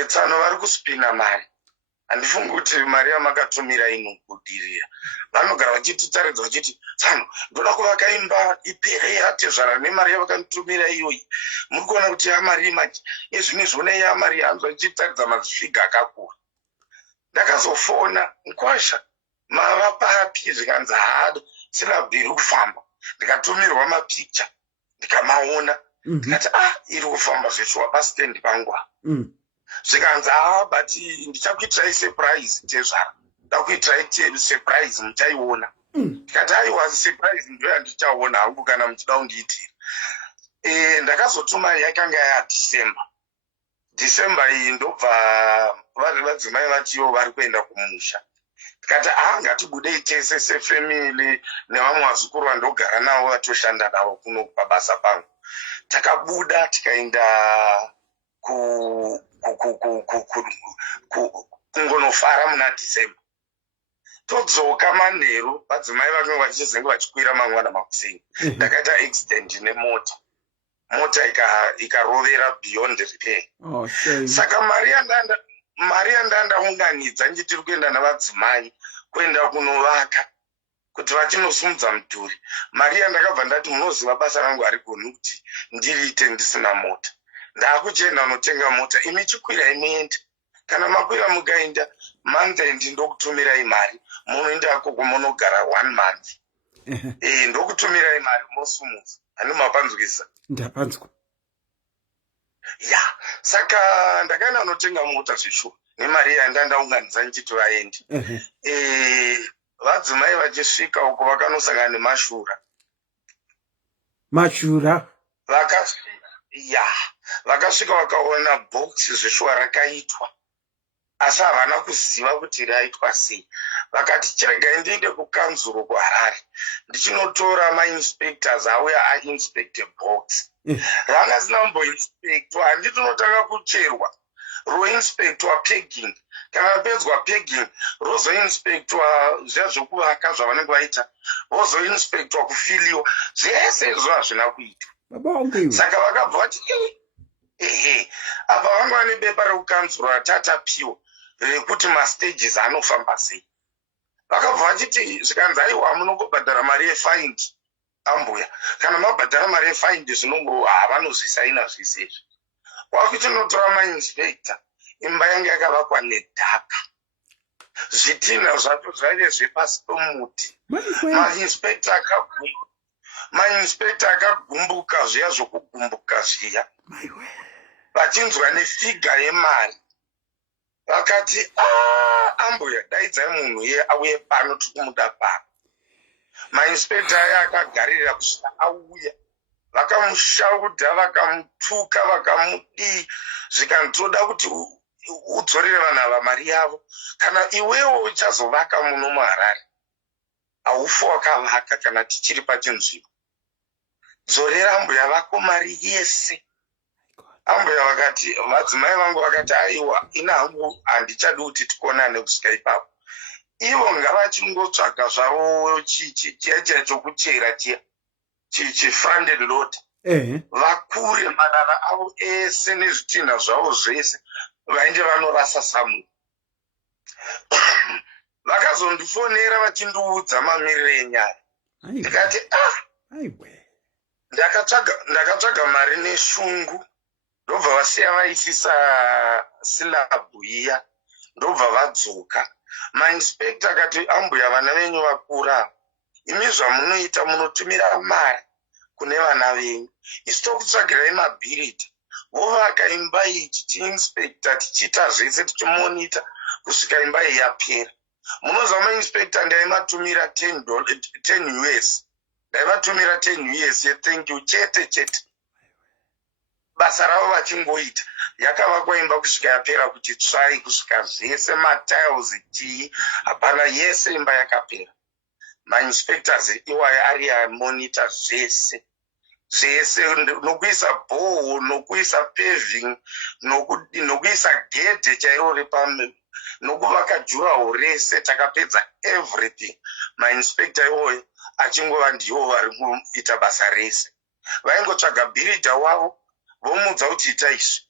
tsano vari kusipina mari. Handifungi kuti mari yamakatumira inobudirira. Vanogara vachititaridza vachiti tsano ndoda kuvaka imba ipere yatezvara nemari yavakanditumira iyoyi. Muri kuona kuti yamari machi izvinizvi una yamari yanzwa ichitaridza mazviga akakura. Ndakazofona Nkwasha mava papi zvikanzi sina bhiri kufamba. Ndikatumirwa mapicha ndikamaona ndikati iri kufamba zveshuwa pasitendi pangu. Zvikanzi but ndichakuitirai surprise tezvara. Ndakuitirai surprise muchaiona. Ndikati aiwa surprise ndio yandichaona hangu kana muchida kundiitira. Ndakazotuma yakanga December iyi ndobva vadzimai vachiwo vari kuenda kumusha. Ndikati ngatibudei tese sefamily nevamwe vazukuru vandogara navo vatoshanda navo kuno pabasa pangu. Takabuda tikaenda kungonofara muna December. Todzoka manheru vadzimai vakanga vachizenge vachikwira mangwana makuseni. Ndakaita accident nemota. Mota ikarovera beyond repair. Saka mari yandandaunganidza tiri kuenda navadzimai kuenda kunovaka kuti vachinosumudza mudhuri. Mari yandakabva ndati munoziva basa rangu harigoni kuti ndiriite ndisina mota. Ndakuchenda notenga mota. Imi chikwira inoenda. Kana makwira mukaenda month ndokutumirai mari. Munoenda koko munogara 1 month. Ndokutumirai mari mosumudza. Hani mapanzwisa? Ndapanzwa. Saka ndakaenda notenga mota zveshuwa nemari yandandaunganidza ndichiti vaende. Vadzimai vachisvika uko vakanosangana nemashura. Mashura? Vakasvika vakaona bhokisi zveshuwa rakaitwa. Asi havana kuziva kuti raitwa sei. Vakati chiregai ndiende kukanzuro kuHarare ndichinotora mainspectors auya ainspecte box. Ranga zina kumboinspectwa. Handiti unotanga kucherwa roinspectwa pegging. Kana pedzwa pegging rozoinspectwa zviya zvokuvaka zvavanenge vaita. Vozoinspectwa kufiliwa. Zvese izvo hazvina kuitwa. Saka vakabva vati apa vanga vane bepa rekukanzuro ratatapiwa rekuti mastages anofamba sei. Vakabva vachiti zvikanzi aiwa munongobhadhara mari yefind ambuya. Kana mabhadhara mari yefind zvinongo vanozvisaina zvese izvi. Kwakuchinotora mainspector. Imba yange yakavakwa nedhaka. Zvitinha zvacho zvaive zvepasi pomuti. Mainspector akagumbuka zviya zvokugumbuka zviya. Vachinzwa nefiga yemari. Vakati ambuya daidzai munhu iye auye pano tiri kumuda pano. Mainspector aya akagarira kusvika auya. Vakamushaudha, vakamutuka, vakamudii. Zvikanzoda kuti udzorere vanhu ava mari yavo. Kana iwewo uchazovaka muno muHarare, haufa wakavaka kana tichiri pachinzvimbo. Dzorera ambuya vako mari yese. Ambuya vakati, madzimai vangu vakati aiwa ina hangu handichadi kuti tikonane kusvika ipapo. Ivo ngavachingotsvaga zvavo chiya chokuchera chiya. Chifunded load. Vakure marara avo ese nezvitinha zvavo zvese vaende vanorasa samu. Vakazondifonera vachindiudza mamiriro enyaya. Ndikati ndakatsvaga mari neshungu. Ndobva vasiya vaisisa silabu iya. Ndobva vadzoka. Mainspector akati ambuya vana venyu vakura. Imi zvamunoita munotumira mari kune vana venyu. Isu tokutsvagirai mabhiriti. Vovaka imba iyi tichiinspecta tichiita zvese tichimonita kusvika imba iyi yapera. Munozva mainspector ndaivatumira 10 US. Ndaivatumira 10 US thank you chete. Basa ravo vachingoita. Yakavakwa imba kusvika yapera kuti tsvai kusvika zvese matiles tii. Hapana yese imba yakapera. Mainspectors iwayo ari amonita zvese. Nokuisa bowl, nokuisa paving, nokuisa gate chairo ripame, nokuvaka juraho rese takapedza everything. Mainspector iwoyo achingova ndivo vari kuita basa rese. Vaingotsvaga bhiridha wavo vomudza kuti ita izvi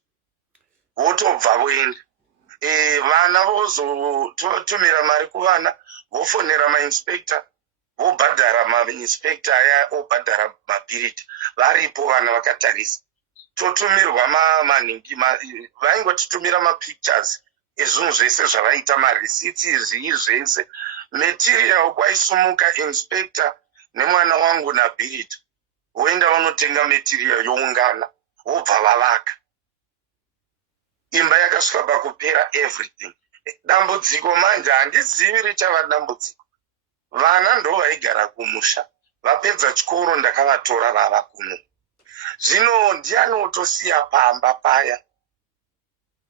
votobva voenda. Vana vozotumira mari kuvana vofonera mainspector vobhadhara mainspector aya obhadhara mabhiridha varipo vana vakatarisa. Totumirwa maningi vaingotitumira mapictures ezvinhu zvese zvavaita mareceipt zvii zvese material kwaisumuka inspector nemwana wangu nabhiridha voenda vanotenga material youngana vobva vavaka. Imba yakasvika pakupera everything. Dambudziko manje handizivi richava dambudziko. Vana ndo vaigara kumusha vapedza chikoro ndakavatora vava kuno. Zvino ndiani otosiya pamba paya.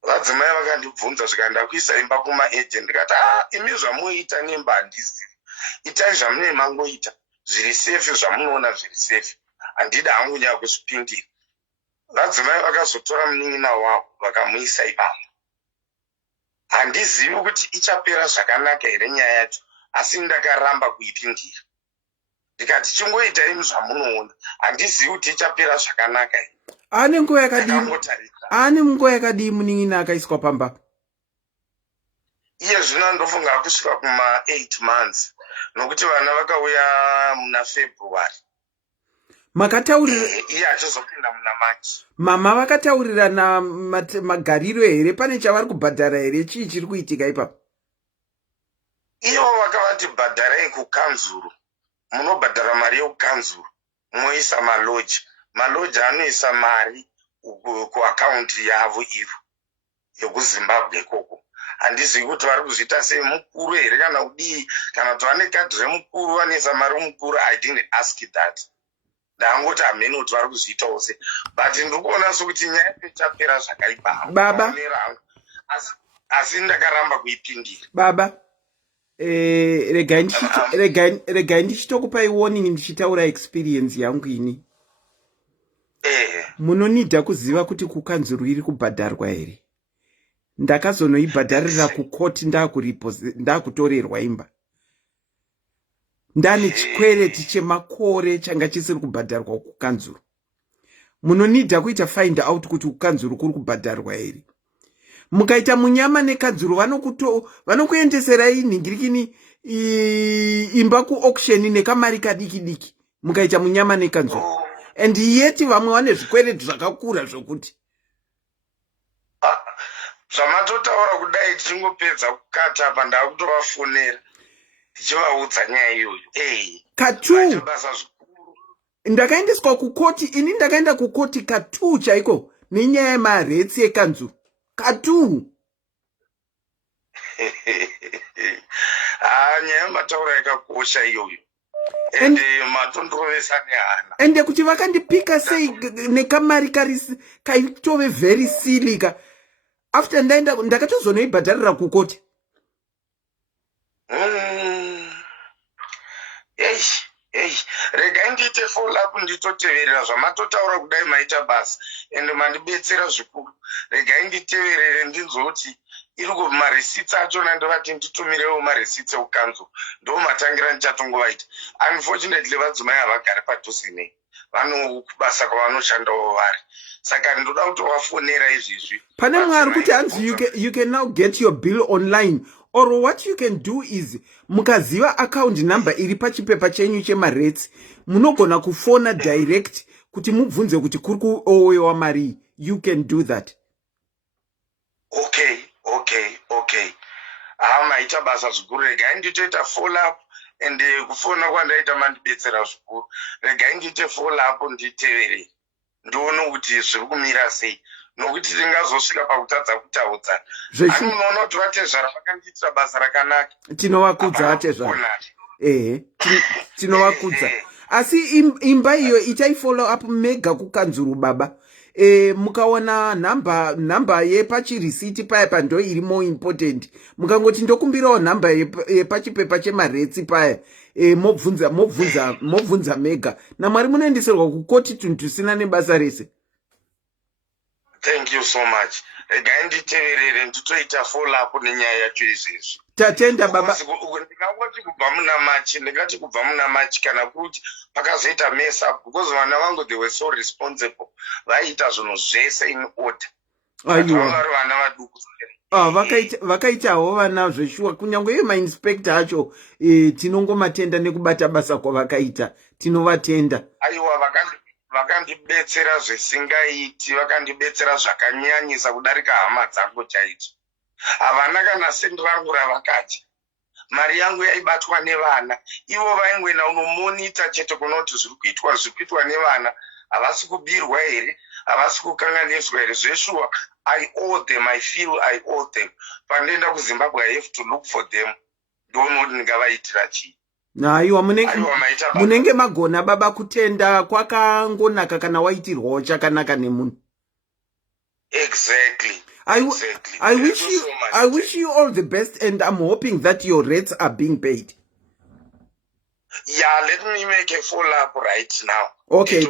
Vadzimai vakandibvunza zvikaenda kuisa imba kumaagent ndikati imi zvamuita nemba handizivi. Itai zvamunenge mangoita zviri safe zvamunoona zviri safe. Handida hangu nyaya kuzvipindira. Vadzimai vakazotora munin'ina wavo vakamuisa ipamba. Handizivi kuti ichapera zvakanaka here nyaya yacho, asi ndakaramba kuipindira. Ndikati chingoita imi zvamunoona, handizivi kuti ichapera zvakanaka here. Ane nguva yakadii munin'ina akaiswa pamba? Iye zvino ndofunga kusvika kuma 8 months nokuti vana vakauya muna February. Makataurira iye achizopinda muna March. Mama vakataurirana magariro here, pane chavari kubhadhara here, chii chiri kuitika ipapo? Ivo vakavati bhadharai kukanzuru, munobhadhara mari yekukanzuru, moisa maloji. Maloji anoisa mari kuakaunti yavo ivo yekuZimbabwe koko. Handizivi kuti vari kuzviita sei, mukuru here kana kudii, kana kuti vane kadhi remukuru vanoisa mari mukuru. I didn't ask that. Ndangoti hamene kuti vari kuzviitawo sei, but ndikuona sokuti nyaya ichapera zvakaipa baba, asi ndakaramba kuipindira. Baba, regai ndichitokupai warning ndichitaura experience yangu ini. Munonidha kuziva kuti kukanzuru iri kubhadharwa here. Ndakazonoibhadharira kukoti ndakutorerwa imba. Ndane chikwereti chemakore changa chisiri kubhadharwa kukanzuru. Munonidha kuita find out kuti kukanzuru kuri kubhadharwa here. Mukaita munyama nekanzuru vanokuendeserai nhingirikini imba kuauction nekamari kadiki diki. Mukaita munyama nekanzuru. And yeti vamwe vane zvikwereti zvakakura zvokuti. Zvamatotaura kudai tichingopedza kukata apa ndakutovafonera tichivaudza nyaya iyoyo. Katu ndakaendeswa kukoti, ini ndakaenda kukoti katu chaiko nenyaya yemaretsi ekanzuru. Katu nyaya yemataura yakakosha iyoyo. And matondrovesa nehana. Ende kuti vakandipika sei nekamari kaitove very silly ka. After ndakatozonoibhadharira kukoti. Regai ndiite follow up nditoteverera zvamatotaura kudai maita basa ende mandibetsera zvikuru. Regai nditeverere ndinzoti iri kumareceipt achona ndovati nditumirewo mareceipt ekukanzuru ndo matangira ndichatongovaita. Unfortunately vadzimai havagari padhuze nei, vanokubasa kwavanoshandawo vari, saka ndoda kuti wafonera izvizvi. Pane mwari kuti hanzi you can now get your bill online, or what you can do is mukaziva account number iri pachipepa chenyu chemaretsi munogona kufona direct kuti mubvunze kuti kuri kuowewa mari. You can do that. Okay. Maita basa zvikuru. Regai nditoita follow up and kufona kwandaita mandibetsera zvikuru. Regai nditoita follow up nditeverere ndione kuti zviri kumira sei, nokuti tingazosvika pakutadza kutaudza. Ani unoona kuti vatezvara vakandiitira basa rakanaka. Tinovakudza vatezvara. Tinovakudza. Asi imba iyo itai follow up mega kukanzuru baba. Mukaona namba yepachirisiti paya pando iri more important. Mukangoti ndokumbirawo namba yepachipepa chemaretsi paya. Mobvunza mega. Namwari munoendeserwa kukoti tunhu tusina nebasa rese. Thank you so much. Regai nditeverere nditoita follow up nenyaya yacho izvezvi. Tatenda baba. Ndingangoti kubva muna machi kana kuti pakazoita mess up because vana vangu they were so responsible. Vaita zvinhu zvese in order. Aiwa. Vana vaduku. Vakaitawo vana zveshuwa kunyange iye mainspector acho tinongomatenda nekubata basa kwavakaita tinovatenda. Aiwa vakandibetsera zvisingaiti, vakandibetsera zvakanyanyisa kudarika hama dzangu chaizvo. Havana kana sendi varikura vakati mari yangu yaibatwa nevana, ivo vaingoenda unomonita chete kunoti zviri kuitwa nevana, havasi kubirwa here, havasi kukanganiswa here. Zveshuwa I owe them, I feel I owe them. Pandienda kuZimbabwe I have to look for them. Don't know ndingavaitira chii. Aiwa munenge magona baba kutenda kwakangonaka kana waitirwawo chakanaka nemunhu. Exactly. I wish you all the best, and I'm hoping that your rates are being paid. Yeah, let me make a follow up right now. Okay.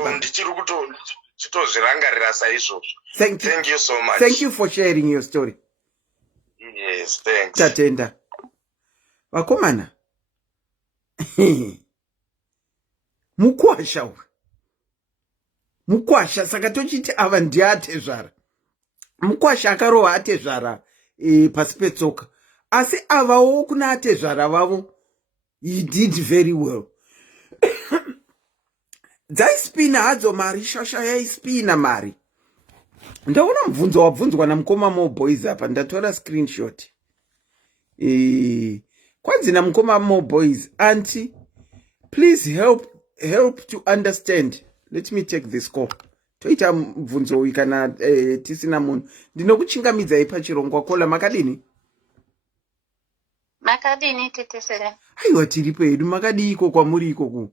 Thank you so much. Thank you for sharing your story. Yes, thanks. Tatenda. Vakomana. Mukwasha saka tochiti ava ndiatezvara. Mukwasha akarova atezvara pasi petsoka. Asi avawo kuna atezvara vavo. He did very well. Dzaispina hadzo mari, shasha yaispina mari. Ndaona mubvunzo wabvunzwa namukoma Mo Boys apa, ndatora screenshot. Kwanzi namukoma Mo Boys, auntie, please help to understand. Let me take this call. Toita mubvunzo kana tisina munhu. Ndinokuchingamidzai pachirongwa kola makadini? Makadini titesere. Aiwa tiripo hedu makadi iko kwamuri ikoku.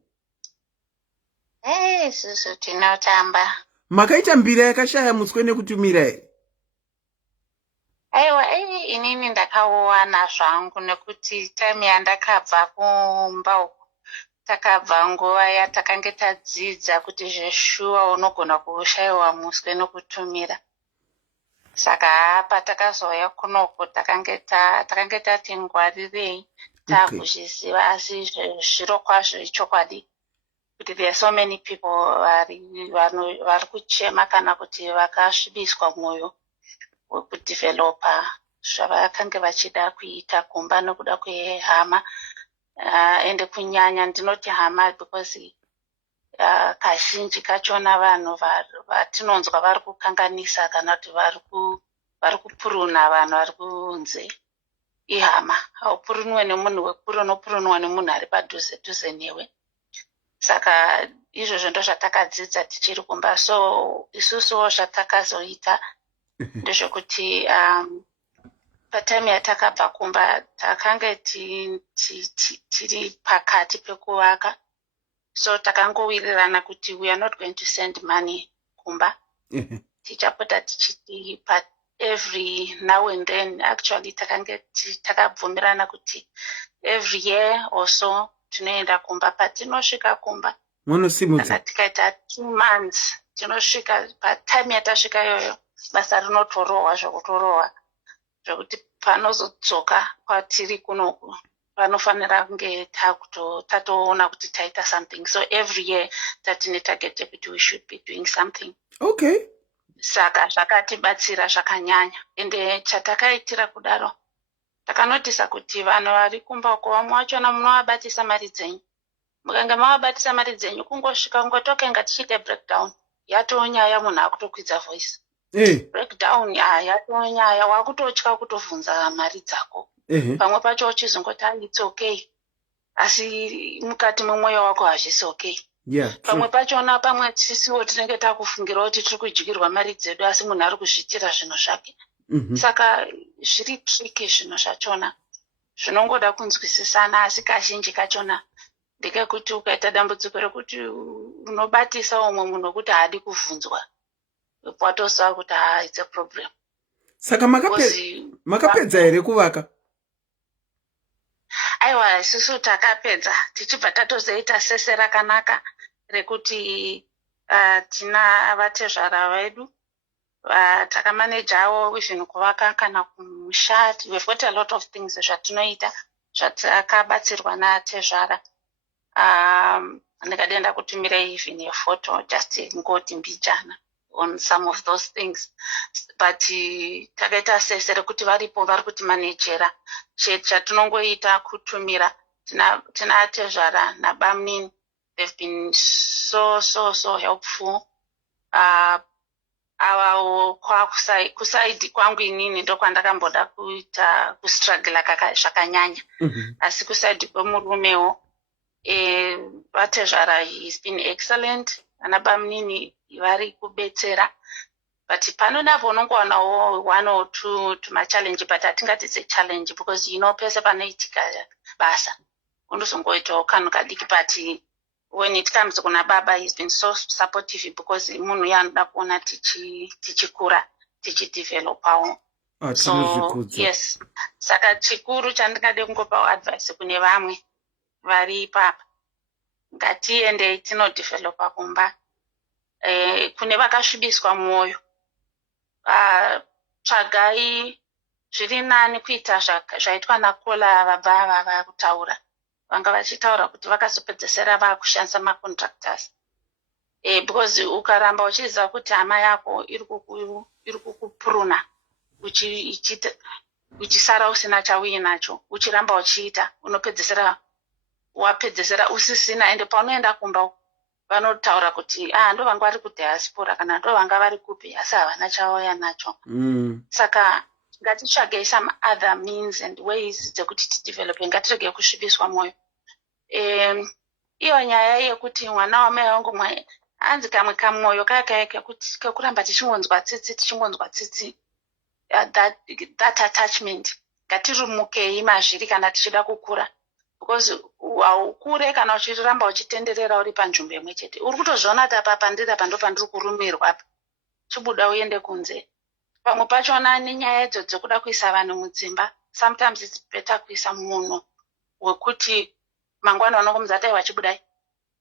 Susu tinotamba. Makaita Mbira yakashaya muswe nekutumira here? Aiwa inini ndakawana zvangu nekuti time yandakabva kumba uko takabva nguva yatakange tadzidza kuti zveshuwa unogona kushayiwa muswe nekutumira. Saka apa takazouya kunoko takange tati ngwarirei takuzviziva, asi zviro kwazvo ichokwadi kuti there are so many people vari kuchema kana kuti vakasvibiswa mwoyo wekudevelopa zvavakange vachida kuita kumba nokuda kwehama. Ende kunyanya ndinoti hama because kazhinji kachona vanhu vatinonzwa vari kukanganisa kana kuti vari kupuruna vanhu vari kunze ihama. Haupurunwe nemunhu wekure, unopurunwa nemunhu ari padhuze dhuze newe. Saka izvozvo ndo zvatakadzidza tichiri kumba. So isusuwo zvatakazoita ndezvekuti patime yatakabva kumba takange tiri pakati pekuvaka. So takangowirirana kuti we are not going to send money kumba. Tichapota tichiti but every now and then, actually takabvumirana kuti every year or so tinoenda kumba. Patinosvika kumba kana tikaita 2 months tinosvika patime yatasvika iyoyo basa rinotorohwa zvekutorohwa zvekuti panozodzoka kwatiri kunoku panofanira kunge tatoona kuti taita something. So every year tatine target yekuti we should be doing something. Okay. Saka zvakatibatsira zvakanyanya. Ende chatakaitira kudaro takanotisa kuti vanhu vari kumba uko vamwe vachona munovabatisa mari dzenyu. Mukange mavabatisa mari dzenyu kungosvika kungotokenga tichiite breakdown. Yatonyaya munhu akutokwidza voice. Breakdown yatonyaya wakutotya kutovhunza mari dzako. Pamwe pacho uchizongoti it's okay. Asi mukati memwoyo wako hazvisi okay. Pamwe pachona pamwe tisiwo tinenge takufungira kuti tiri kudyirwa mari dzedu asi munhu ari kuzviitira zvinhu zvake. Saka zviri tricky zvinhu zvachona. Zvinongoda kunzwisisana, asi kazhinji kachona ndekekuti ukaita dambudziko rekuti unobatisa umwe munhu wekuti haadi kuvhunzwa, watoziva kuti it's a problem. Saka makapedza here kuvaka? Aiwa, isusu takapedza tichibva tatozoita sese rakanaka rekuti tina vatezvara vedu takamanejawo even kuvaka kana kumusha. We've got a lot of things zvatinoita zvatakabatsirwa natezvara. Ndikadenda kutumira even a photo just ngoti mbijana on some of those things, but takaita sesere kuti varipo vari kuti manejera chatinongoita kutumira. Tina tezvara nabamnin, they've been so helpful. Kusaidi kwangu inini ndo kwandakamboda kuita kustruggle zvakanyanya. Asi kusaidi kwemurumewo vatezvara he's been excellent. Anabamnini vari kubetsera, but pano napo unongowanawo one or two challenge, but atingati it's a challenge because pese panoitika basa undozongoitawo kanhu kadiki, but when it comes kuna baba he's been so supportive because munhu yanoda kuona tichikura tichidevelopawo. So yes, saka chikuru chandingade kungopawo advice kune vamwe vari papa, ngatiendei tinodevelopa kumba. Kune vakasvibiswa mwoyo, tsvagai zviri nani kuita zvaitwa nakola vabva vakutaura. Vanga vachitaura kuti vakazopedzesera vakushandisa macontractors. Because ukaramba uchiziva kuti hama yako iri kukupuruna uchisara usina chauinacho, uchiramba uchiita, unopedzesera wapedzesera usisina, ende paunoenda kumba vanotaura kuti ndo vanga vari kudiaspora kana ndo vanga vari kupi, asi havana chauya nacho. Saka ngatitsvagei some other means and ways dzekuti tidevelope, ngatirege kusvibiswa mwoyo. Iyo nyaya yekuti mwana wamai vangu anzi kamwe kamwoyo kekuramba tichingonzwa tsitsi, that attachment ngatirumukei mazviri kana tichida kukura, because haukure kana uchiramba uchitenderera uri panzvimbo imwe chete. Uri kutozviona kuti apa pandiri ndo pandiri kurumirwa apa, chibuda uende kunze. Pamwe pachona nenyaya idzo dzekuda kuisa vanhu mudzimba, sometimes it's better kuisa munhu wekuti mangwana unokumudza tai wachibudai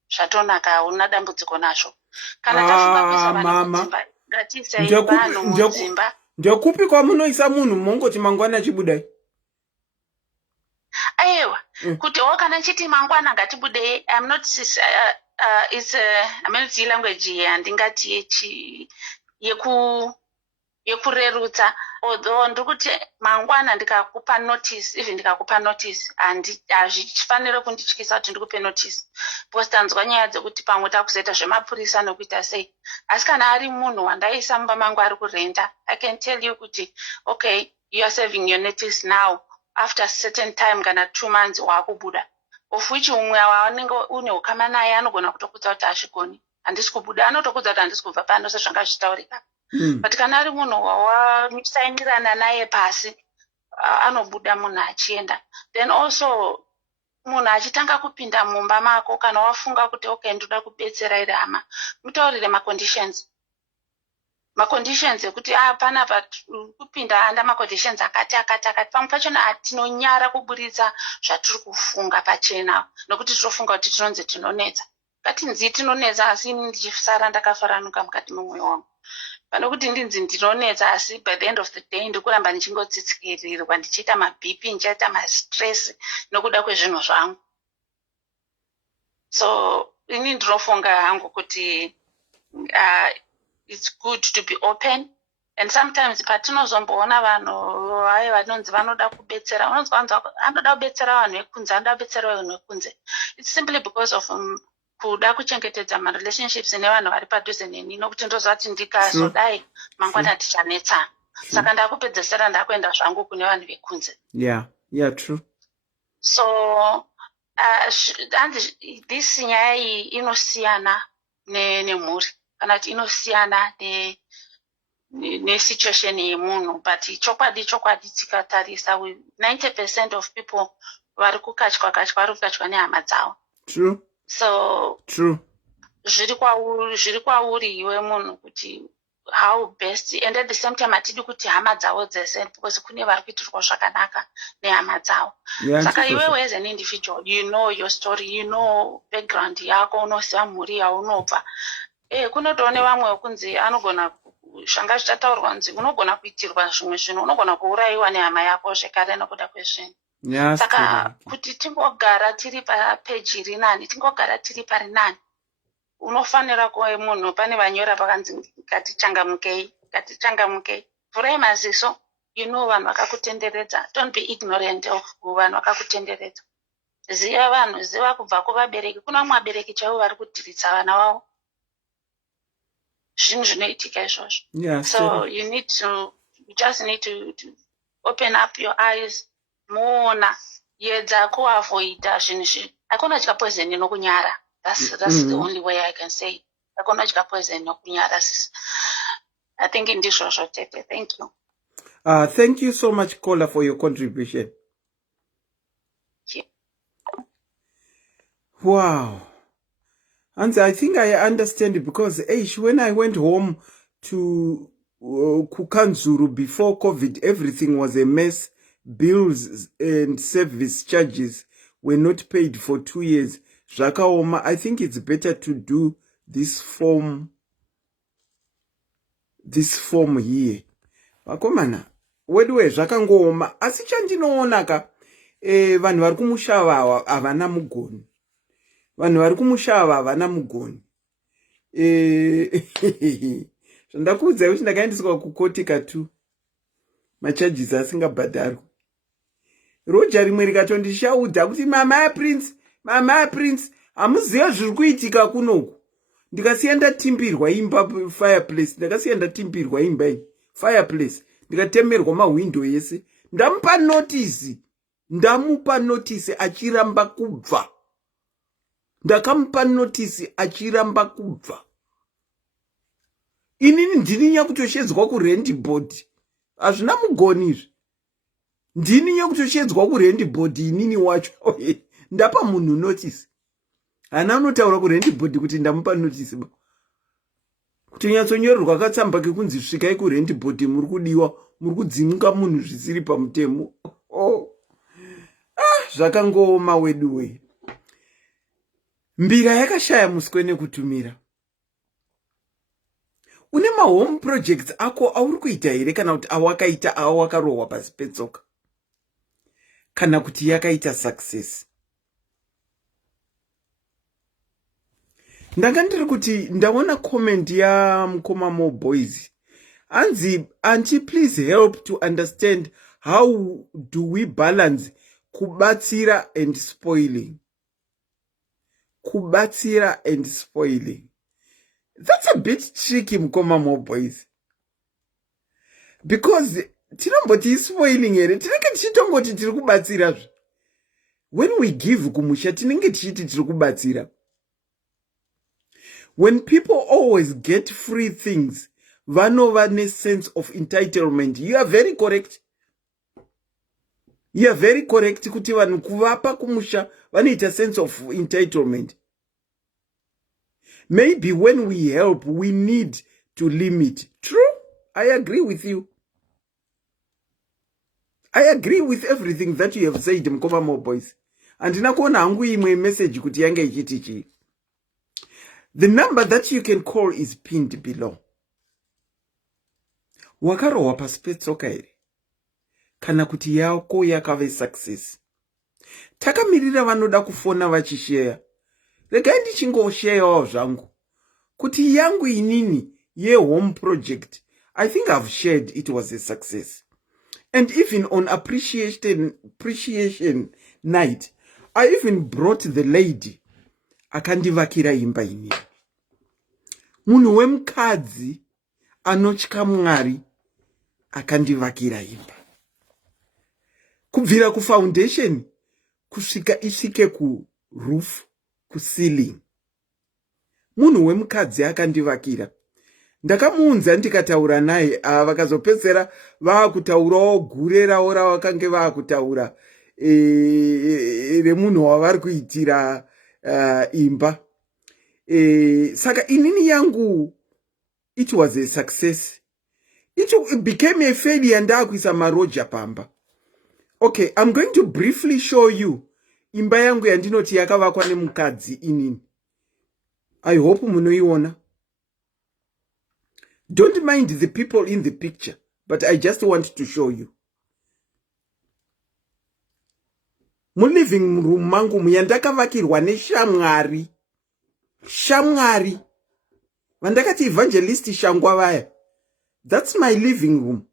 zvatonaka, una dambudziko nazvo. Kana tafunga kuisa vanhu mudzimba, ngatiisei vanhu mudzimba. Ndekupi kwamunoisa munhu mongoti mangwana achibudai? Aiwa, kuti kana chiti mangwana ngatibudei, I'm not it's a language handingati yekurerutsa, although ndikuti mangwana ndikakupa notice, even ndikakupa notice hazvifanire kundityisa kuti ndikupe notice, because tanzwa nyaya dzekuti pamwe takuzoita zvemapurisa nokuita sei. Asi kana ari munhu wandaisa mumba mangu ari kurenda, I can tell you kuti okay, you are serving your notice now, after a certain time kana 2 months wakubuda, of which umwe wanenge une ukama naye anogona kutokudza kuti hazvigoni, handisi kubuda, anotokudza kuti handisi kubva pano sezvanga zvichitaurika. But kana ari munhu wawasainirana naye pasi, anobuda munhu achienda. Then also munhu achitanga kupinda mumba mako, kana wafunga kuti okay ndoda kubetsera iri hama, mutaurire maconditions ekuti panapa kupinda anda maconditions akati. Pamwe pachona atinonyara kuburitsa zvatiri kufunga pachena, nokuti tinofunga kuti tinonzi tinonetsa. Ngatinzi tinonetsa, asi ndichisara ndakafaranuka mukati memwoyo wangu. Pane kuti ndinzi ndinonetsa, asi by the end of the day ndikuramba ndichingotsitsikirirwa, ndichiita maBP, ndichiita mastress nokuda kwezvinhu zvangu. So ini ndinofunga hangu kuti it's good to be open, and sometimes patinozomboona vanhu vanonzi vanoda kubetsera, unonzwa anoda kubetsera vanhu vekunze, anoda kubetsera vanhu vekunze. It's simply because of kuda kuchengetedza marelationships nevanhu vari padhuze neni, nokuti ndoziva kuti ndikazodai mangwana tichanetsana. Saka ndakupedzesera ndakuenda zvangu kune vanhu vekunze. Yeah, true. So this nyaya iyi inosiyana nemhuri, kana kuti inosiyana nesituation yemunhu, but chokwadi tikatarisa 90% of people vari kukatywa vari kukatywa nehama dzavo. True. So true. Zviri kwauri iwe munhu kuti how best, and at the same time atidi kuti hama dzavo dzese, because kune vari kuitirwa zvakanaka nehama dzavo. Saka iwewe as an individual, you know your story, you know background yako, unoziva mhuri yaunobva. Kunotoone vamwe wekunzi anogona zvanga zvichataurwa kunzi unogona kuitirwa zvimwe zvinhu, unogona kuurayiwa nehama yako zvekare nokuda kwezvinhu. Saka kuti tingogara tiri papeji iri nani, tingogara tiri pari nani, unofanira kuve munhu, pane vanyora pakanzi ngatichangamukei, ngatichangamukei, vhurai maziso. You know vanhu vakakutenderedza. Don't be ignorant of vanhu vakakutenderedza. Ziva vanhu, ziva kubva kuvabereki. Kuna vamwe vabereki chaivo vari kudhiritsa vana vavo. Zvinhu zvinoitika izvozvo. So you just need to open up your eyes. Muona yedza kuavoida zvinhu izvi. Hakuna dya poison nokunyara. That's the only way I can say it. Hakuna dya poison nokunyara. I think in this show, thank you. Thank you so much, Kola, for your contribution. Yeah. Wow. And I think I understand it because when I went home to Kukanzuru before COVID, everything was a mess. Bills and service charges were not paid for 2 years. Zvakaoma, I think it's better to do this form here. Vakomana, wedwe zvakangooma, asi chandinoona ka vanhu vari kumushava havana mugoni. Vanhu vari kumushava havana mugoni. Zvandakuudza kuti ndakaendeswa kukotika tu. Macharges asingabhadharwi. Roja rimwe rikatondishaudha kuti mama Prince, hamuziva zviri kuitika kunoku. Ndikasiya ndatimbirwa imba fireplace, ndakasiya ndatimbirwa imba iyi fireplace, ndikatemerwa mahwindo yese. Ndamupa notice achiramba kubva. Ndakamupa notice achiramba kubva. Inini ndini nyakutoshedzwa kurent board. Hazvina mugoni izvi. Ndini nyakutoshedzwa kurent board inini wacho. Ndapa munhu notice. Hana unotaura kurent board kuti ndamupa notice ba. Kuti nyatsonyorerwa katsamba kekunzi svikai kurent board muri kudiwa, muri kudzimuka munhu zvisiri pamutemo. Zvakangooma wedu we. Mbira yakashaya muswe nekutumira. Une home projects ako auri kuita here kana kuti awakaita awakarohwa pasi petsoka. Kana kuti yakaita success. Ndanga ndiri kuti ndaona comment ya Mukoma More Boys. Anzi, auntie, please help to understand how do we balance kubatsira and spoiling. Kubatsira and spoiling. That's a bit tricky, Mukoma More Boys. Because tinomboti spoiling here, tinenge tichitongoti tiri kubatsira. When we give kumusha, tinenge tichiti tiri kubatsira. When people always get free things, vanova ne sense of entitlement. You are very correct. You are very correct kuti vanhu kuvapa kumusha vanoita sense of entitlement. Maybe when we help, we need to limit. True, I agree with you. I agree with everything that you have said, Mukoma More Boys. And nakuona hangu imwe message kuti yange ichitichi. The number that you can call is pinned below. Wakarohwa pasi petsoka here. Kana kuti yako yakave success. Takamirira vanoda kufona vachishare. Regai ndichingosharewo zvangu. Kuti yangu inini ye home project, I think I've shared it was a success. And even on appreciation night, I even brought the lady akandivakira imba ini. Munhu wemukadzi anotya Mwari akandivakira imba. Kubvira ku foundation kusvika isvike ku roof, ku ceiling. Munhu wemukadzi akandivakira. Ndakamuunza ndikataura naye, vakazopedzera vaakutaurawo gure rawo ravakange vaakutaura remunhu wavari kuitira imba. Saka inini yangu, it was a success. It became a failure ndakuisa maroja pamba. Okay, I'm going to briefly show you imba yangu yandinoti yakavakwa nemukadzi inini. I hope munoiona. Don't mind the people in the picture, but I just want to show you. Mu living room mangu muyandakavakirwa neshamwari. Shamwari. Vandakati evangelist shangwa vaya. That's my living room.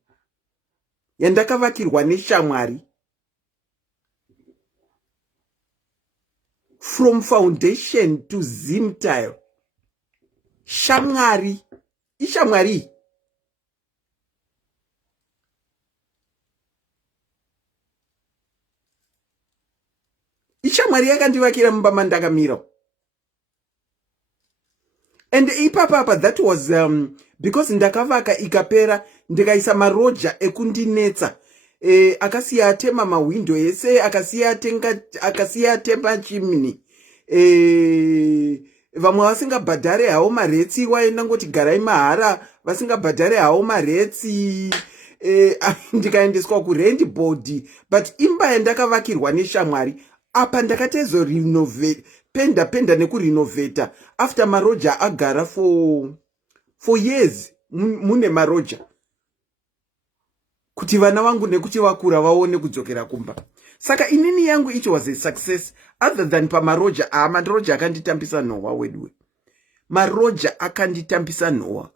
Yandakavakirwa neshamwari. From foundation to zim tile. Shamwari. Ishamwari. Ishamwari yakandivakira mumba mandakamira. And ipapapa, that was because ndakavaka ikapera ndikaisa maroja ekundinetsa. Akasiya atema mawindow ese, akasiya atema chimney. Vamwe vasingabhadhare hawo maretsi waenda ngoti garai mahara, vasingabhadhare hawo maretsi. Ndikaendeswa kurent board, but imba yandakavakirwa neshamwari apa ndakatezo renovate, penda nekurenovata after maroja agara for years. Mune maroja kuti vana vangu nekuti vakura vaone kudzokera kumba. Saka inini yangu it was a success other than pa maroja. Maroja akanditambisa nowa wedwe. Maroja akanditambisa nowa.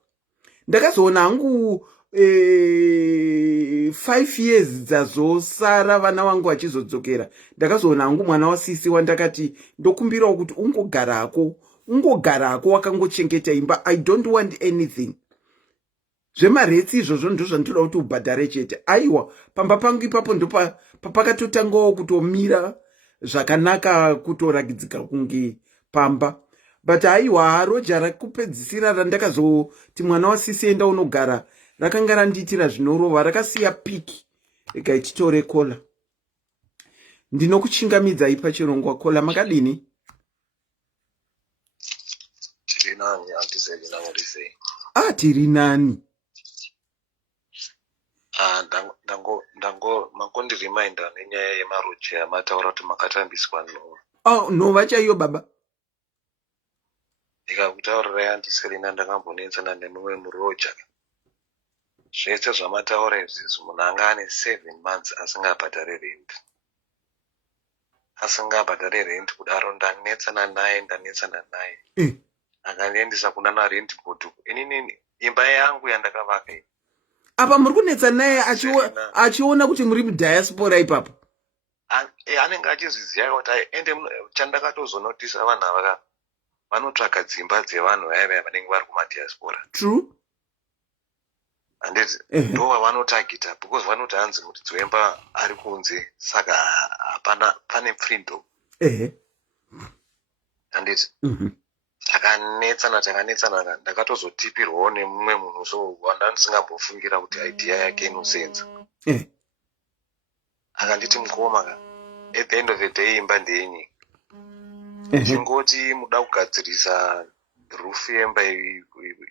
Ndakazoona hangu 5 years dzazosara vana vangu vachizodzokera. Ndakazoona hangu mwana wasisi wandakati ndokumbirawo kuti ungogarako wakangochengeta imba. I don't want anything. Zvemaretsi izvozvo ndo zvandoda kuti ubhadhare chete. Aiwa, pamba pangu ipapo ndo papakatotangawo kutomira zvakanaka, kutoragidzika kunge pamba. But aiwa, roja rakupedzisira randakazoti mwana wasisi enda unogara rakanga randiitira zvinorova, rakasiya piki ikaititore kola. Ndinokuchingamidzai pachirongwa. Kola makadini? Tiri nani antisei nangorisei. Tiri nani? Makondirimainda nenyaya yemaroja yamataura kuti makatambiswa nhova. Nhova chaiyo baba. Ndikakutaurirai andiselina ndakambonetsana nemumwe muroja. Zvese zvamataura izvizvi munhu anga ane 7 months asingabhadhare rent. Kudaro ndanetsana naye. Akandiendesa kuna narent board. Inini imba yangu yandakavaka iyi. Apa muri kunetsa naye achiona kuti muri mudiaspora ipapo? Anenge achizviziva kuti ende chandakatozonotisa vanhu ava vanotsvaka dzimba dzevanhu vaya vanenge vari kumadiaspora. True. Handiti ndo vavanotagita because vanoti hanzi muridzi wemba ari kunze, saka pane freedom. Handiti takanetsana ndakatozotipirwawo nemumwe munhu so wanda ndisingambofungira kuti idea yake inosenza. Akanditi mukoma, at the end of the day imba ndeyenyu. Chingoti muda kugadzirisa rufu yemba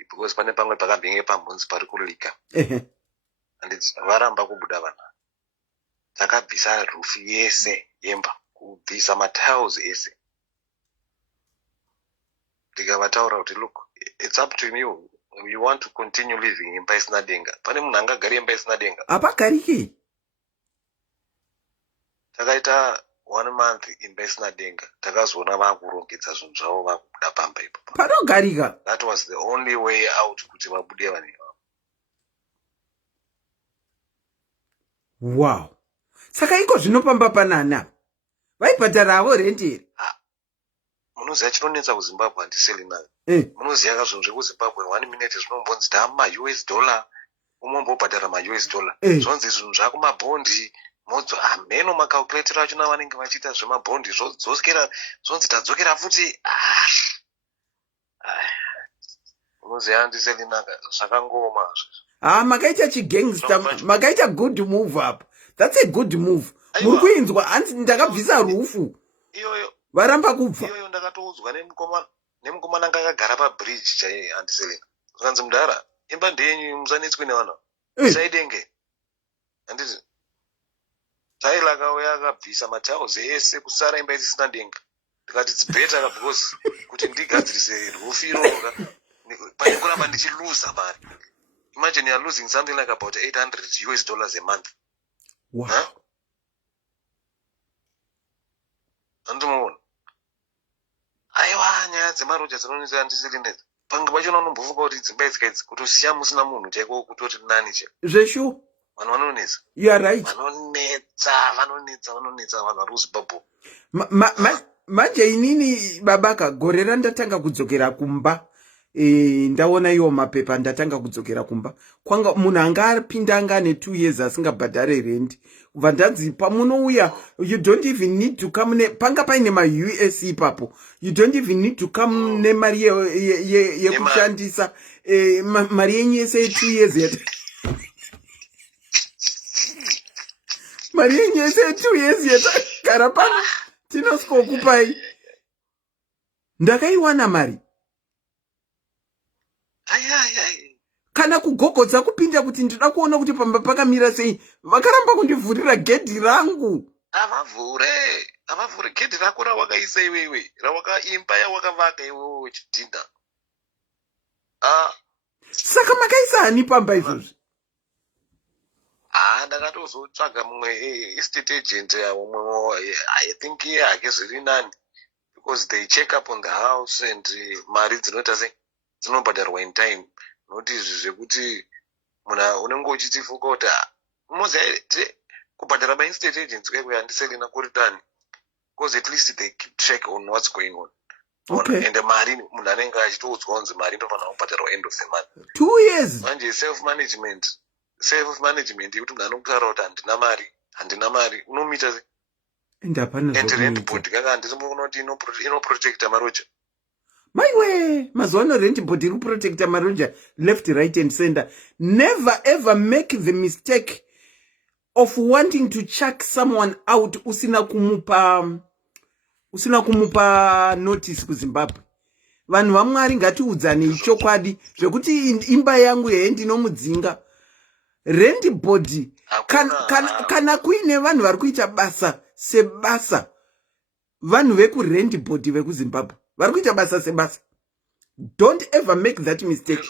because pane pamwe pakabhenge pambunzi pari kurika. Handiti varamba kubuda vanhu. Takabvisa rufu yese yemba, kubvisa matiles ese. Ndikavataura kuti look, it's up to you. You want to continue living imba isina denga. Pane munhu angagari imba isina denga? Apagariki. Takaita 1 month imba isina denga. Takazoona vakurongedza zvinhu zvavo vakubuda pamba ipapo. Panogarika. That was the only way out kuti vabude vanhu ivavo. Wow. Saka iko zvinopamba panana. Vaibhadhara havo rent here. Munoziva chinonetsa kuZimbabwe handiseli nayo. Munoziva kazvinhu zvekuZimbabwe 1 minute zvinombonzi tama US dollar. Umombobhadhara US dollar. Zvonzi zvinhu zvakumabhondi. Meno makalculator acho navanenge vachiita zvemabhondi zvodzokera, zvonzi tadzokera futi. Munoziva handiseli naka zvakangoma. Makaita chigangster, makaita good move up. That's a good move. Muri kuinzwa hanzi ndakabvisa rufu. Iyoyo varamba kubva. Iyoyo ndakatoudzwa nemukomana anga akagara pabridge chaiye handiselena. Zvanzi mudhara, imba ndeyenyu musanetswe nevanhu. Saidenge. Handiti taila akauya akabvisa matiles ese kusara imba isina denga. Ndikati it's better because kuti ndigadzirise rufu iroro pane kuramba ndichiluza mari. Imagine you're losing something like about $800 a month. Wow. Huh? Andimuona. Aiwa nyaya dzemaroja dzinonetsa handisiri nedzi. Pamwe pacho unombofunga kuti dzimba idzi kutosiya musina munhu chaiko kutoti nani che. Zveshu. Vanhu vanonetsa. You are right. Vanonetsa vanhu vari kuZimbabwe. Manje inini babaka gore randatanga kudzokera kumba. Ndaona iwo mapepa ndatanga kudzokera kumba. Kwanga munhu anga apinda anga ane 2 years asingabhadhare rent. Kubva ndanzi pamunouya, you don't even need to come panga paine ma US ipapo. You don't even need to come nemari yekushandisa mari yenyu yese 2 years yet. Mari yenyu yese 2 years yet. Karapana tinosikokupai. Ndakaiwana mari. Kana kugogodza kupinda kuti ndinoda kuona kuti pamba pakamira sei, vakaramba kundivhurira gedhi rangu. Avavhure gedhi rako rawakaisa iwewe, rawakaimba yawakavaka iwewe wechidhinda. Saka makaisa hani pamba izvozvi? Ndakatozotsvaga mumwe estate agent umwe, I think hake zviri nani, because they check up on the house and mari dzinoita sei dzinobhadharwa in time. Noti izvi zvekuti munhu unenge uchitifuka kuti muzi kubhadhara ma-estate agents kwekwe handiselina kuri tani, because at least they keep track on what's going on. Okay. And mari munhu anenge achitoudzwa kunzi mari inofanira kubhadharwa end of the month. 2 years. Manje self-management yekuti munhu anokutaura kuti handina mari unomita sei? And rent board kaka handisimbona kuti inoprotecta maroja. Maiwe, mazuano rent board iri kuprotecta maroja left, right and center. Never ever make the mistake of wanting to chuck someone out usina kumupa notice kuZimbabwe. Vanhu vaMwari ngatiudzane chokwadi zvekuti imba yangu ndinomuzinga. Rent board kana kuine vanhu vari kuita basa sebasa, vanhu veku rent board vekuZimbabwe vari kuita basa sebasa. Don't ever make that mistake.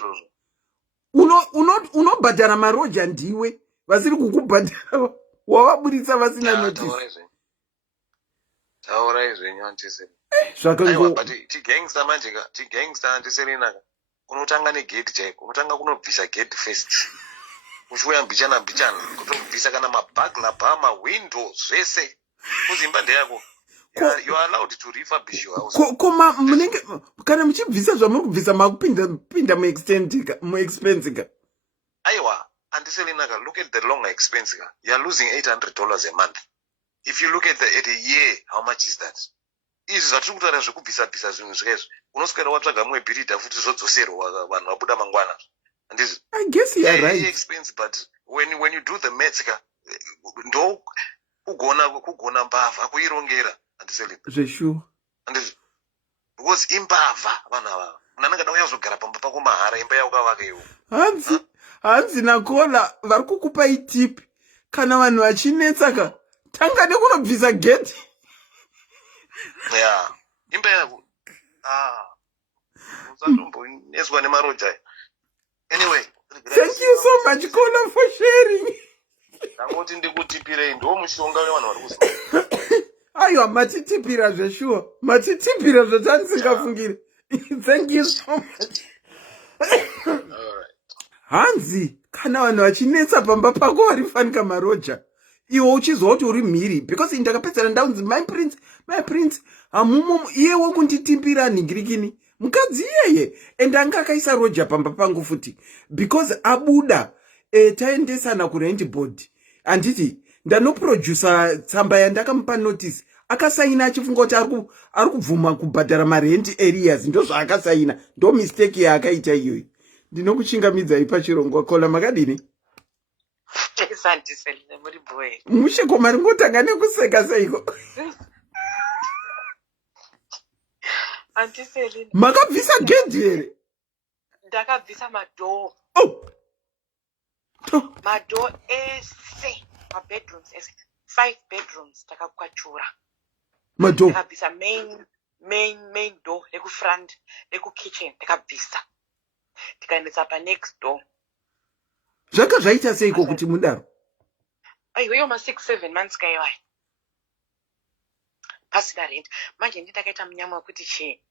Unobhadhara maroja ndiwe, vasiri kukubhadhara wavaburitsa vasina notice. Taura izvenyu handiseri. But tigangster manje tigangster handiserina. Unotanga negedhi chaiko, unotanga kunobvisa gedhi first. Uchiuya mbichana kutobvisa kana mabagla mawindow zvese. Kuzimba ndeyako. You are allowed to refurbish your house. Koma munenge kana muchibvisa zvamuri kubvisa makupinda mu expense. Aiwa, handiserina. Look at the longer expense. You are losing $800 a month. If you look at a year, how much is that? Izvi zvatiri kutaura zvekubvisa zvinhu zvaizvo. Unoswera watsvaga mumwe bhirita futi zvodzoserwa vanhu vabuda mangwana. I guess you are right. Expense, but when you do the maths, ndo kugona mbavha kuirongera. Zveshu. Because imbavha vanhu ava. Munhu anenge adauya kuzogara pamba pako mahara imba yaukavaka iwo. Hanzi nakola vari kukupai tip kana vanhu vachinetsaka. Tanga nekunobvisa gedhi. Yeah. Imba yako. Usatomboneswa nemaroja. Anyway. Thank you so much, Kola, for sharing. Ndangoti ndikutipirei ndo mushonga wevanhu vari kuziva. Aiwa, matitipira zveshuwa. Matitipira zvatanzingafungire. Thank you so much. Alright. Hanzi, kana vanhu vachinetsa pamba pako varifanika maroja. Iwo uchizwa kuti uri mhiri, because ndakapedzera ndaunzi my prince hamumo iye wokunditimbira ningirikini mukadzi iyeye, and anga akaisa roja pamba pangu futi because abuda taendesana kurent board. Anditi ndanoproducer tsamba yandakamupa notice, akasaina achifunga kuti ari kubvuma kubhadhara marent areas, ndo zvaakasaina, ndo mistake yaakaita iyoyi. Ndinokuchingamidzai pachirongwa. Kola makadini? Musheko mari ngotanga nekuseka seiko. Makabvisa gedhi here? Ndakabvisa madoo. Madoo ese, mabedrooms ese, 5 bedrooms takakwachura. Madoo. Ndakabvisa main door ekufront, ekukitchen ndakabvisa. Tikaendesa pa next door. Zvaka zvaita seiko kuti mudaro? Aiweyo 6-7 months kaiwai. Pasina rent. Manje ndakaita munyama wekuti chi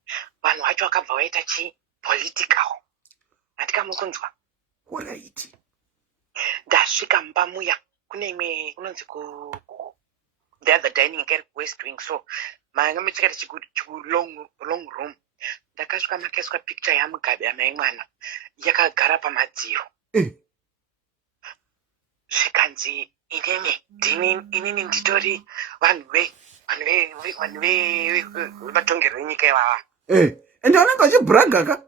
vanhu vacho vakabva vaita chi political. Handikamukunzwa. Alright. Ndasvika mumba muya kune imwe kunonzi the other dining car west wing, so manga michikati chiku long room. Ndakasvika makaiswa picture yamugabe amai mwana yakagara pamadziro. Zvikanzi inini nditori vanhu vevatongerwo venyika ivava. Ende vanenge vachibhuraga ka?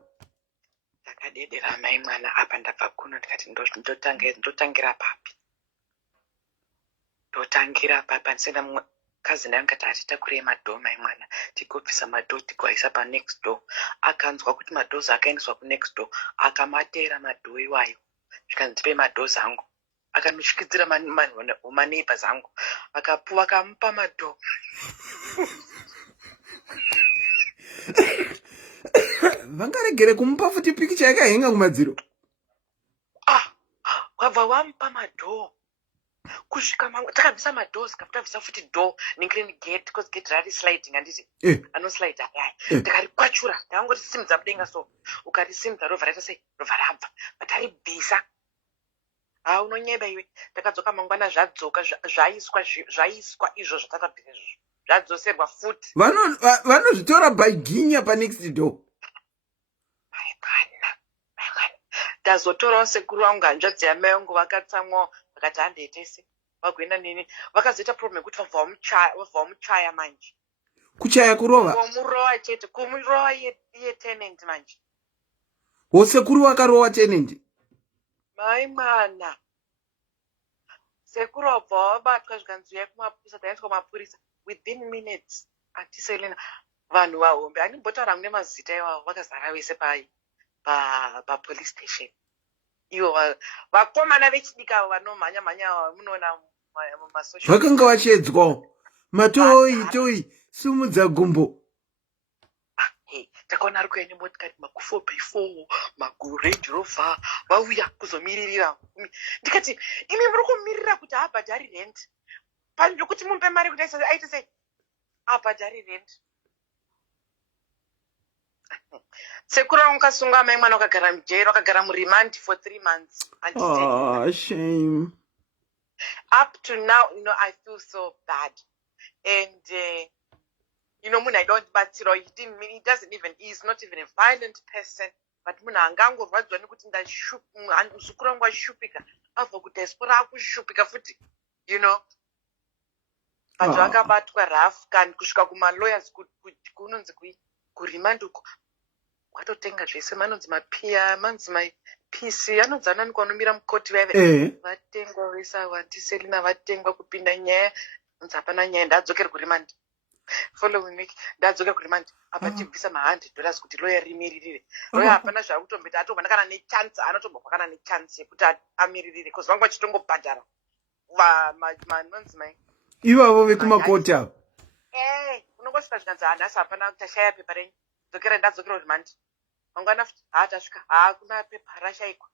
Ndakadedera amai mwana apa ndabva kuno ndikati ndotangira papi. Ndotangira papi andisenda mumwe kazini yangu kati atitakurei madhoo mai mwana tigobvisa madhoo tigoaisa panext door. Akanzwa kuti madhoo akaendeswa kunext door akamatera madhoo iwayo. Zvikanzi ndipe madhoo zangu. Akanoshikidzira maneighbor zangu vakamupa madhoo. Vangaregere kumupa futi pikicha yakahenga kumadziro. Wabva wamupa madhoo. Kusvika takabvisa madhoo tikabvisa futi door ningireni gate because gate rari sliding handiti. Anoslide ayai. Takarikwachura ndakangoti simudza mudenga so. Ukarisimudza rovha raita sei? Rovha rabva. Vataribvisa. Unonyeba iwe. Takadzoka mangwana zvadzoka zvaiswa izvo zvatakabvisa izvo. Zvadzoserwa futi. Vanozvitora baiginya panext door. Ndazotorawo sekuru wangu hanzvadzi yamai vangu vakatsamwawo vakati handetese vagoenda nini vakazoita problem yekuti vabva vamuchaya manje. Kuchaya kurova? Kumurova chete kumurova yetenant manje. Sekuru wakarova tenant? Mai mwana sekuru wabva wabatwa zvikanzi uyai kumapurisa taendeswa kumapurisa within minutes. Atiselena vanhu vahombe handimbotaura nemazita ivavo vakazara vese papolice station. Ivo vakomana vechidika vanomhanya munoona mumasocial. Vakanga vachedzwawo matoi simudza gumbo. Takaona ari kuenda motikari maku4x4 makurange rover vauya kuzomiririra. Ndikati imi muri kumirira kuti abhadhari rent panzvekuti mumpe mari kuti aite sei abhadhari rent. Sekuru wangu kasunga amai mwana wakagara mujeri wakagara murimandi for 3 months. Shame. Up to now, I feel so bad. And munhu aidaundibatsira, he's not even a violent person, but munhu angangorwadziwa nekuti muzukuru wangu ashupika abva kudiaspora akushupika futi, but vakabatwa rough kandi kusvika kumalawyers kunonzi kurimandi uko watotenga zvese manonzi mapia manonzi mapc anonzi ananikwa anomira mukoti vaive vatengwa vese avo antiselina vatengwa kupinda nyaya nonzi hapana nyaya ndadzokere kurimandi. Following week ndadzokera kurimandi apa tibvisa $100 kuti lawyer rimiririre. Lawyer hapana zvari kutombeta atobva kana nechance anotobva kana nechance yekuti amiririre because vangu vachitongobhadhara manonzi ivavo vekumakoti avo. Unongosvika zvikanzi nhasi hapana tashaya pepa renyu ndadzokera kurimandi mangwana futi tasvika hakuna pepa rashayikwa.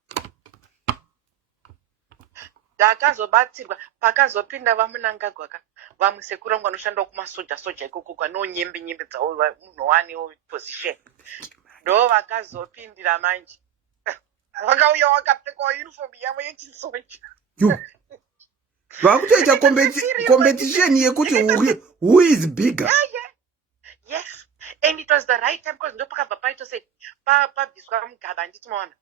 Ndakazobatsirwa pakazopinda vamunangagwaka vamwe sekuru vangu vanoshandawo kumasoja ikoko anonyembe dzavo munhu wanewo position ndo vakazopindira manje vakauya vakapfekawo uniform yavo yechisoja. Vakutoita competition yekuti who is bigger. Yes, and it was the right time because ndopakabva paito sei pabviswa mugaba handiti maona.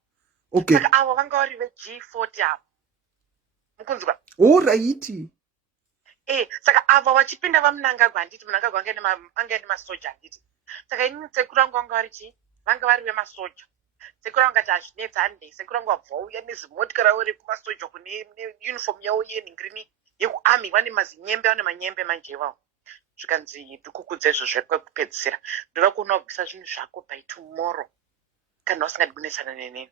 Okay. Saka avo vanga vari veG40 avo mukunzwa. Alright. Saka avo vachipinda vamunangagwa handiti munangagwa anga ine masoja handiti. Saka inini sekuru vangu vanga vari chii vanga vari vemasoja. Sekuru vangu ati hazvinetsa handei. Sekuru vangu vabva uya nezimotikari avo rekumasoja kune uniform yavo yenhingirini yekuarmy vane mazinyembe vane manyembe manje ivavo. Zvikanzi ndikukudza izvo zvekupedzisira ndoda kuona wabvisa zvinhu zvako by tomorrow kana usingadi kunetsana nenini.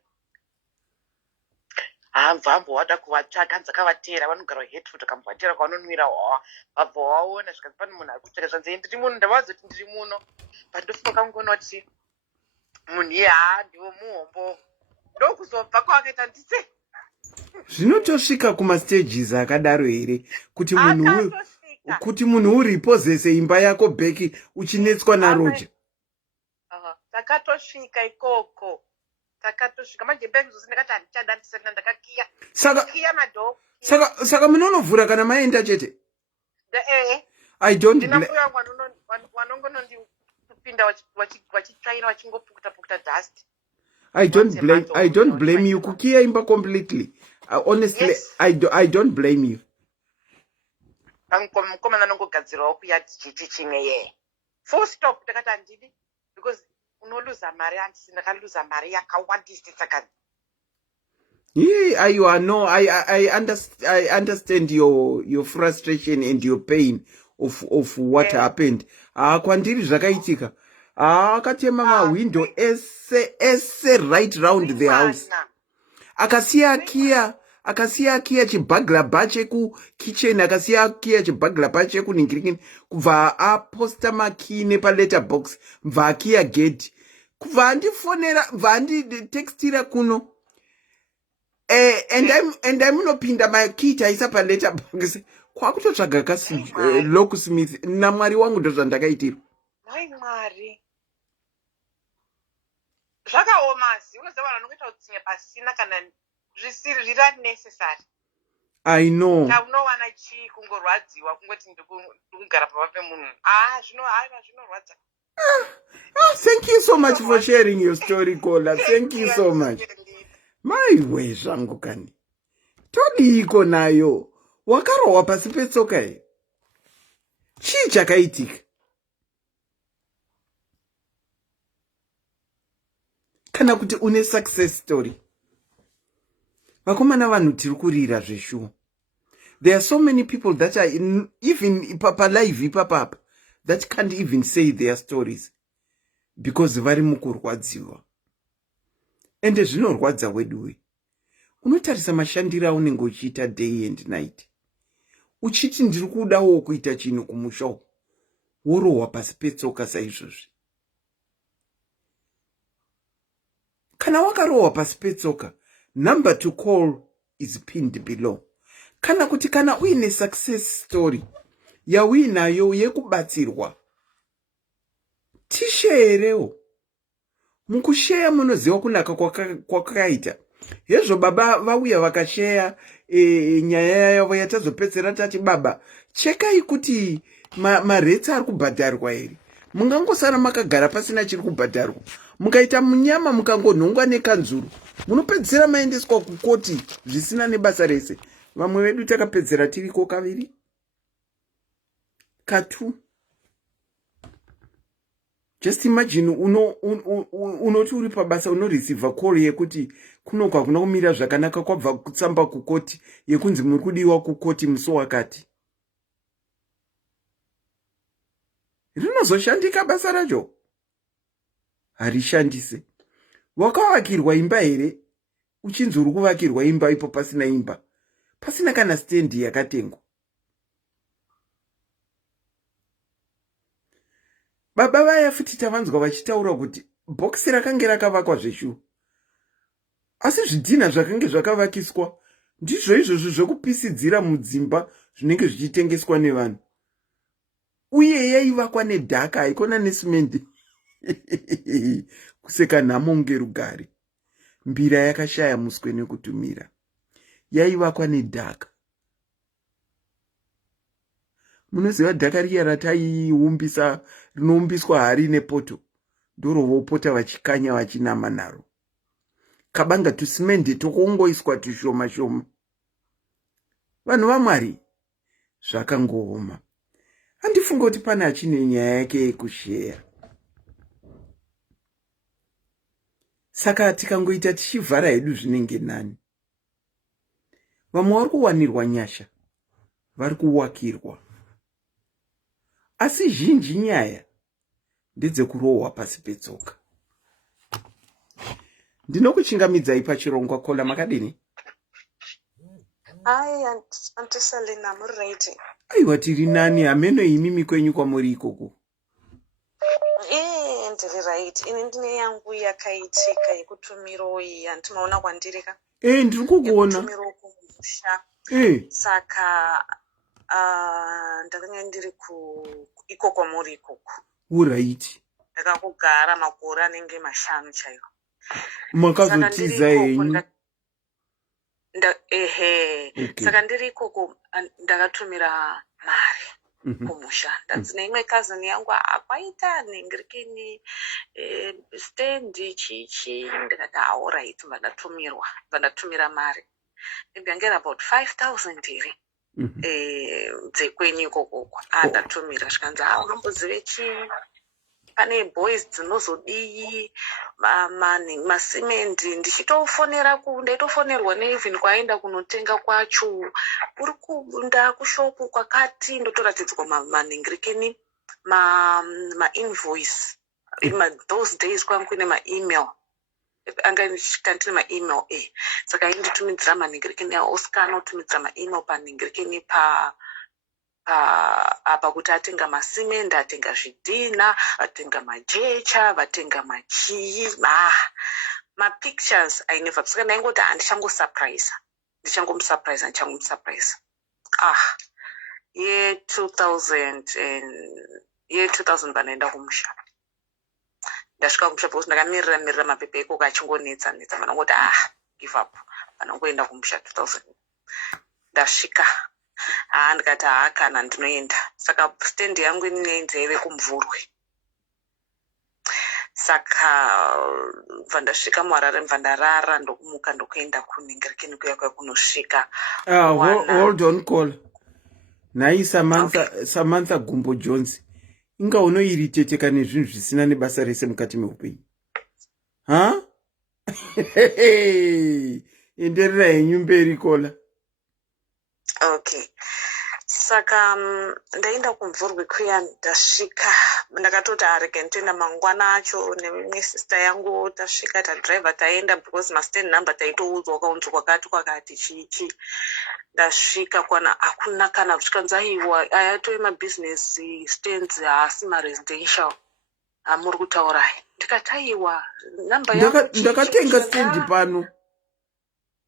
Hambo wada kuvatsvaka dzakavatera vanogara headfoot akambovatera kwavanonwira hwawa vabva waona zvikanzi pane munhu ari kutsvaka zvanzi ndiri muno ndavazoti ndiri muno but ndofunga kangoona kuti munhu ndiwo muhombo ndokuzobva kwakaita ndise Zvinotosvika kumastages akadaro here kuti munhu uripozese imba yako bheki uchinetswa naRoger. Takatosvika ikoko. Takatosvika manje benzo ndakati handichada ndisena ndakakiya. Kiya madho. Saka munonovhura kana maenda chete. I don't blame. I don't blame you. Kukia imba completely. Honestly, yes. I don't blame you. Full stop because unoluza mari ndakaluza mari yakawandisa saka. Yeah, you are no. I understand your frustration and your pain of what happened. Kwandiri zvakaitika. Akatema mawindow ese right round the house. Akasiya kia chibagla bache ku kitchen, akasiya kia chibagla bache ku ningirikini kubva aposta makine pa letterbox mva kia gate kubva andifonera vandi textira kuno and I'm unopinda makita isa pa letterbox kwakutotsvaga kasi locksmith na mwari wangu ndo zvandakaitira. Hai mwari. Zvakaomasi unoziva vanokuita kutsinye pasina kana zvisiri zviri necessary. I know. Unowana chii kungorwadziwa kungoti ndikugara pamba pemunhu. Zvinorwadza. Thank you so much for sharing your story, Kola. Thank you so much. My way zvangu kani. Todiko nayo. Wakarowa pasi petsoka here. Chii chakaitika? Kana kuti une success story. Vakomana vanhu tiri kurira zveshuwa. There are so many people that are even papa live papa that can't even say their stories because vari mukurwadziwa. Ende zvinorwadza weduwe. Unotarisa mashandiro aunenge uchiita day and night. Uchiti ndiri kudawo kuita chinhu kumusha. Worohwa pasi petsoka saizvozvi. Kana wakarohwa pasi petsoka, number to call is pinned below. Kana kuti kana uine success story yauinayo yekubatsirwa, tisherewo. Mukusheya munoziva kunaka kwakaita. Hezvo baba vauya vakasheya nyaya yavo yatazopedzera tati baba chekai kuti maretsi ari kubhadharwa here. Mungangosara makagara pasina chiri kubhadharwa. Mukaita munyama mukangonhongwa nekanzuru. Munopedzera maendeswa kukoti zvisina nebasa rese. Vamwe vedu takapedzera tiriko kaviri. Katu. Just imagine unoti uri pabasa unoreceive call yekuti kunokwa kuna kumira zvakanaka kwabva kutsamba kukoti yekunzi muri kudiwa kukoti musi wakati. Rinozoshandika basa racho? Harishandise. Wakavakirwa imba here, uchinzi uri kuvakirwa imba ipo pasina imba. Pasina kana stand yakatengwa. Baba vaya futi tavanzwa vachitaura kuti bhokisi rakange rakavakwa zveshu. Asi zvidhina zvakange zvakavakiswa ndizvo izvozvo zvekupisidzira mudzimba zvinenge zvichitengeswa nevanhu. Uye yaivakwa nedhaka haikona nesimende. Kuseka nhamo ngerugare. Mbira yakashaya muswe nekutumira. Yaivakwa nedhaka. Munoziva dhaka riya rataiumbisa rinoumbiswa hari nepoto. Ndoro vopota vachikanya vachinama naro. Kabanga tusimende tokungoiswa tushoma shoma. Vanhu vaMwari zvakangooma. Handifunga kuti pane achine nyaya yake yekusheya. Saka tikangoita tichivhara hedu zvinenge nani. Vamwe vari kuwanirwa nyasha, vari kuwakirwa. Asi zhinji nyaya ndedzekurohwa pasi petsoka. Ndinokuchingamidzai pachirongwa Kola makadini? Auntie Selina, muri ready? Aiwa tiri nani ameno imimi kwenyu kwamuri ikoko. ndiri right. Ini ndine yangu yakaitika yekutumiro iyi andinoona kwandiri ka. Ndiri kukuona. Yekutumiro kumusha. Saka ndakanga ndiri ikoko muri ikoko. Uraiti. Ndakakugara makore anenge 5 chaiwo. Makazotiza henyu. Saka ndiri ikoko ndakatumira mari kumusha. Ndadzina imwe cousin yangu akwaita nengirikini stendi chichi ndikati alright vandatumira mari. Maybe angera about 5,000 iri. Dzekwenyu ikoko andatumira zvikanzi unombozive chii pane boys dzinozodii masimendi ndichitofonera ndaitofonerwa neivhin kwaenda kunotenga kwacho ndakushopu kwakati ndotoratidzwa maningirikeni mainvoice those days kwangu kuine maemail anga ndichitandire maemail saka inditumidzira maningirikeni aoscar anotumidzira maemail paningirikeni apa kuti atenga masimendi atenga zvidhina atenga majecha vatenga machii mapictures aineva saka ndaingoti ndichangomusurprise ye 2000 panoenda kumusha ndasvika kumusha because ndakamirira mapepa ikoko achingonetsa vanongoti give up vanongoenda kumusha 2000 ndasvika ndikati kana ndinoenda saka stendi yangu inenzeve kumvurwe saka vandasvika muharare mvandarara ndokumuka ndokuenda kuningirikeni kuya kunosvika hold on call nhai Samantha Gumbo Jones inga unoiriteteka nezvinhu zvisina nebasa rese mukati meupenyu enderera henyu mberi kola. Okay. Saka ndaenda kumvurwe kuya ndasvika ndakatoti arege ntoenda mangwana acho nemimwe sister yangu tasvika tadriver taenda because mastand number taitoudzwa wakaunzwa kwakati chichi ndasvika kwana hakuna kana zvikanzi aiwa ayatove mabusiness stands haasi maresidential muri kutaurai ndikati aiwa number yangu ndakatenga stand pano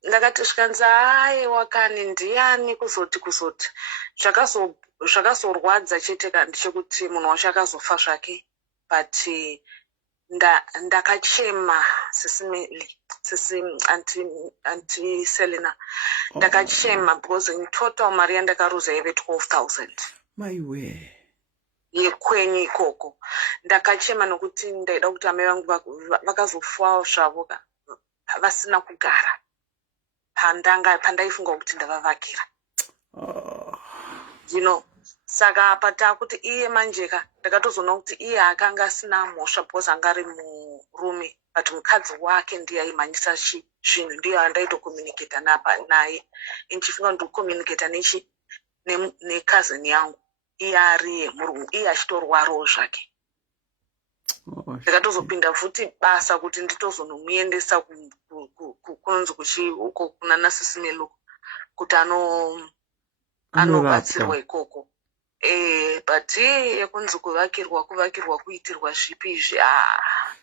ndakati zvikanzi aiwa kani ndiani kuzoti zvakazorwadza chete ndechekuti munhu wacho akazofa zvake but ndakachema sisi anti Selena ndakachema because in total mari yandakaruza ive 12,000 maiwe yekwenyu ikoko ndakachema nokuti ndaida kuti amai vangu vakazofawo zvavo vasina kugara pandaifunga kuti ndavavakira saka patakuti iye manjeka ndakatozoona kuti iye akanga asina mhosva because anga ari murume but mukadzi wake ndiye aimhanyisa zvinhu ndiye andaitokomunicata naye ndichifunga ndikukomunicata nekazini yangu iye ari murume iye achitorwarawo zvake ndakatozopinda futi basa kuti nditozonomuendesa kunonzi uko kuna SIS MELLY kuti anobatsirwa ikoko but yekunzi kuvakirwa kuitirwa zvipi izvi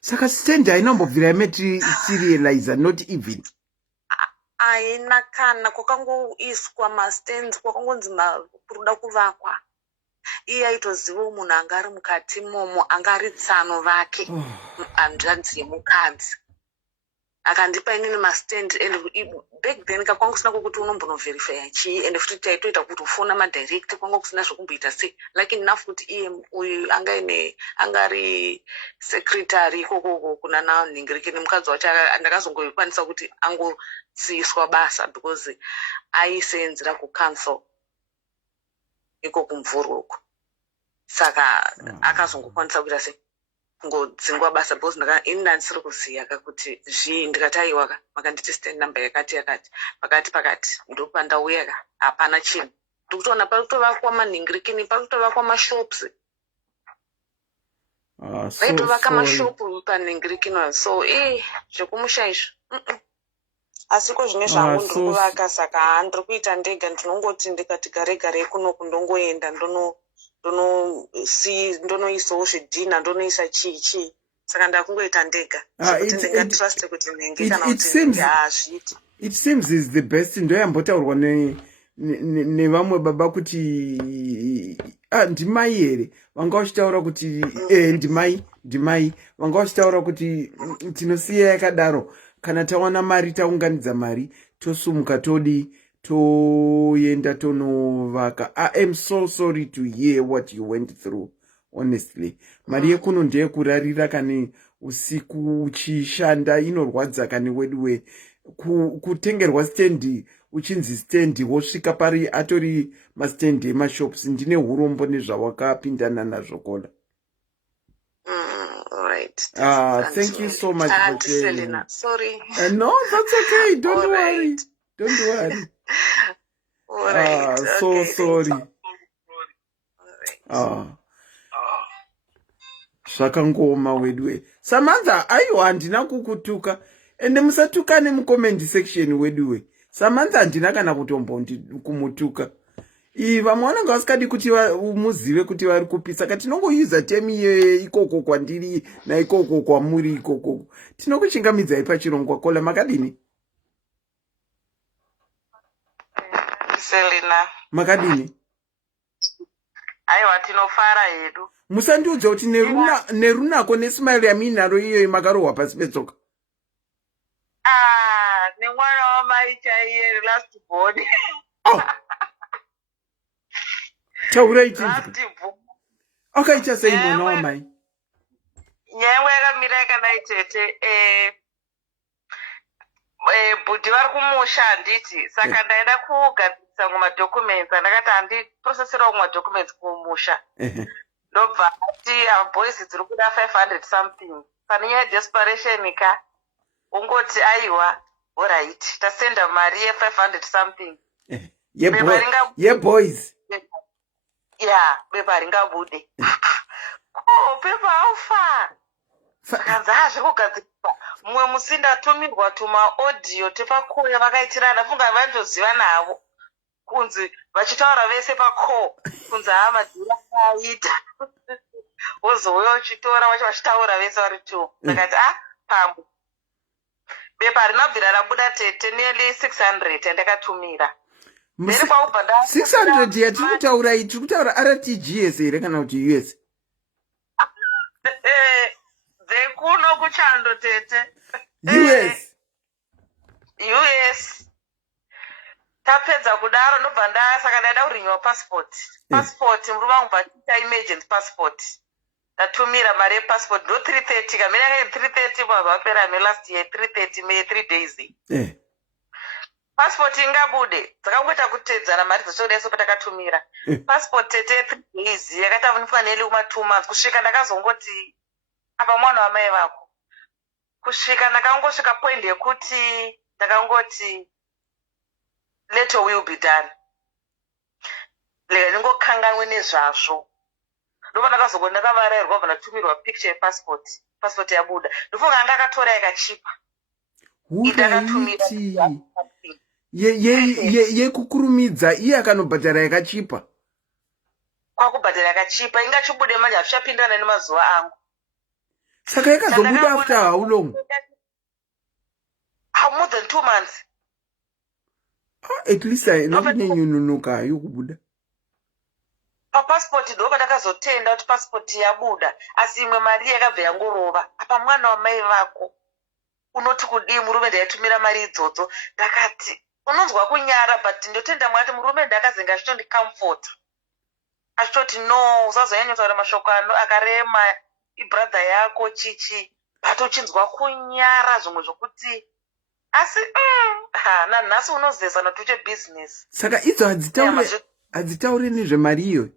saka stand ainambobvira yametirializa not even aina kana kwakangoiswa mastands kwakangonzi kuruda kuvakwa iye aitoziva munhu anga ari mukati momo anga ari tsano vake hanzvanzi yemukadzi akandipa inini mastand and back then kwanga kusina kwokuti unombonovherifya chii and futi taitoita kuti ufona madirect kwanga kusina zvokumboita sei like enough kuti iye uyu anga ari secretary ikoko kuna nanhingirikeni mukadzi wacho ndakazongokwanisa kuti angotsiyiswa basa because aisenzera kucancel iko kumvurwa uko saka akazongokwanisa kuita sei kungodzingwa basa because ini ndandisiri kuziya kakuti zvii ndikati aiwaka makanditi stand number yakati pakati ndopandauya hapana chinhu ndikutoona pari kutovakwa manhingirikini pari kutovakwa mashops vaitovaka mashopu panhingirikini so zvekumusha izvo asiko zvine zvangu ndiri kuvaka saka handiri kuita ndega ndinongoti ndikati gare kunoku ndongoenda ndonoisawo zvidhina ndonoisa chii saka ndakungoita ndega zvekuti ndingatruste kuti nenge kana kuti hazviiti. It seems is the best. Ndoyambotaurwa nevamwe baba kuti ndimai here vanga vachitaura kuti ndimai vanga vachitaura kuti tinosiya yakadaro kana tawana mari taunganidza mari tosumuka toenda tonovaka. I am so sorry to hear what you went through, honestly. Mari yekuno ndeyekurarira kane usiku uchishanda inorwadza kane weduwe kutengerwa stendi uchinzi stendi wosvika pari atori mastendi emashops. Ndine urombo nezvawakapindana nazvo kola. Right. Thank you so much for sharing. Sorry. No, that's okay. Don't worry. Don't worry. All right. So okay, sorry. Zvakangoma wedwe. Samantha, aiwa handina kukutuka. Ende musatukane mucomment section wedwe. Samantha handina kana kutombondi kumutuka. Vamwe vanenge vasikadi kuti muzive kuti vari kupisa kati tinongouza temi ikoko kwandiri naikoko kwamuri ikoko. Tinokuchingamidzai pachirongwa kola makadini? Selina. Makadini? Aiwa tinofara hedu. Musandiudza kuti nerunako nesmile yaminaro iyo makarohwa pasi petsoka. Nemwana wamai chaiye last born. Taurai chinzwa. Akaita sei mwana wamai? Nyangu yakamira yakanaitete bhudhi vari kumusha handiti saka ndaida kugadzirisa madhocuments andakati handiprocessirawo madhocuments kumusha ndobva ati boys dziri kuda 500 something pane nyaya desperation ka ungoti aiwa alright tasenda mari ye500 something boys bepa ringabude bepa aufa kanzi hazvikugadzirisa mumwe musi ndatumirwa tumaaudio tepakoya vakaitirana funga vandoziva navo kunzi vachitaura vese pako kunzi madhira aita wozouya uchitora vacho vachitaura vese vari tu ndakati pamwe bepa rinabvira rabuda tete nearly 600 yandakatumira 600 yatiri kutaura iyi tiri kutaura RTGS here kana kuti US? dzekuno kuchando tete US tapedza kudaro ndobva saka ndaida kurinyiwa passport murume wangu bvaita emergency passport ndatumira mari yepassport ndo 330 kamene yakaiti 330 pazvapera melast year 330 me 3 days passport ingabude dzakangoita kutedzana mari dzachoda iso patakatumira passport tete 3 days yakaita vanifanele kuma 2 months kusvika ndakazongoti apa mwana wamai vako kusvika ndakangosvika point yekuti ndakangoti let your will be done lega ndingokanganwe nezvazvo ndobva ndakazogona ndakavarairwa bva ndatumirwa picture yepassport yabuda ndofunga anga akatora yakachipa ndakatumira yekukurumidza iye akanobhadhara yakachipa kwakubhadhara yakachipa ingachibude manje hazvichapindana nemazuva angu saka yakazobuda after how long? More than 2 months. At least nokunenyununuka yokubuda papassport ndo pandakazotenda kuti passport yabuda asi imwe mari yakabva yangorova apa mwana wamai vako unoti kudii murume ndaitumira mari idzodzo ndakati unonzwa kunyara but ndotenda mwati murume ndakazenga achitondicomfort achitoti no usazonyanya kutaura mashoko akarema ibrother yako chichi but uchinzwa kunyara zvimwe zvokuti asi nanhasi unozesana tuche business saka idzo hadzitaure nezvemari iyo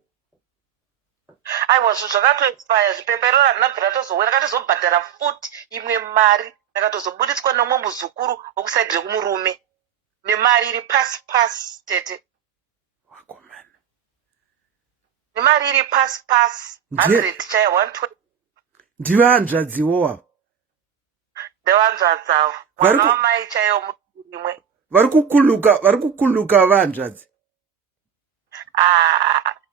aiwa zvinhu zvakatoexpire zvipepero ranabvira tozowe rakatozobhadhara futi imwe mari rakatozobuditswa nomwe muzukuru wokusaidi rekumurume nemari iri pasi tete nemari iri pasi 100 chaya 120 ndivanzvadziwo ndevanzvadzavo mwana wamai chaiwo mutu imwe vari kukuluka vanzvadzi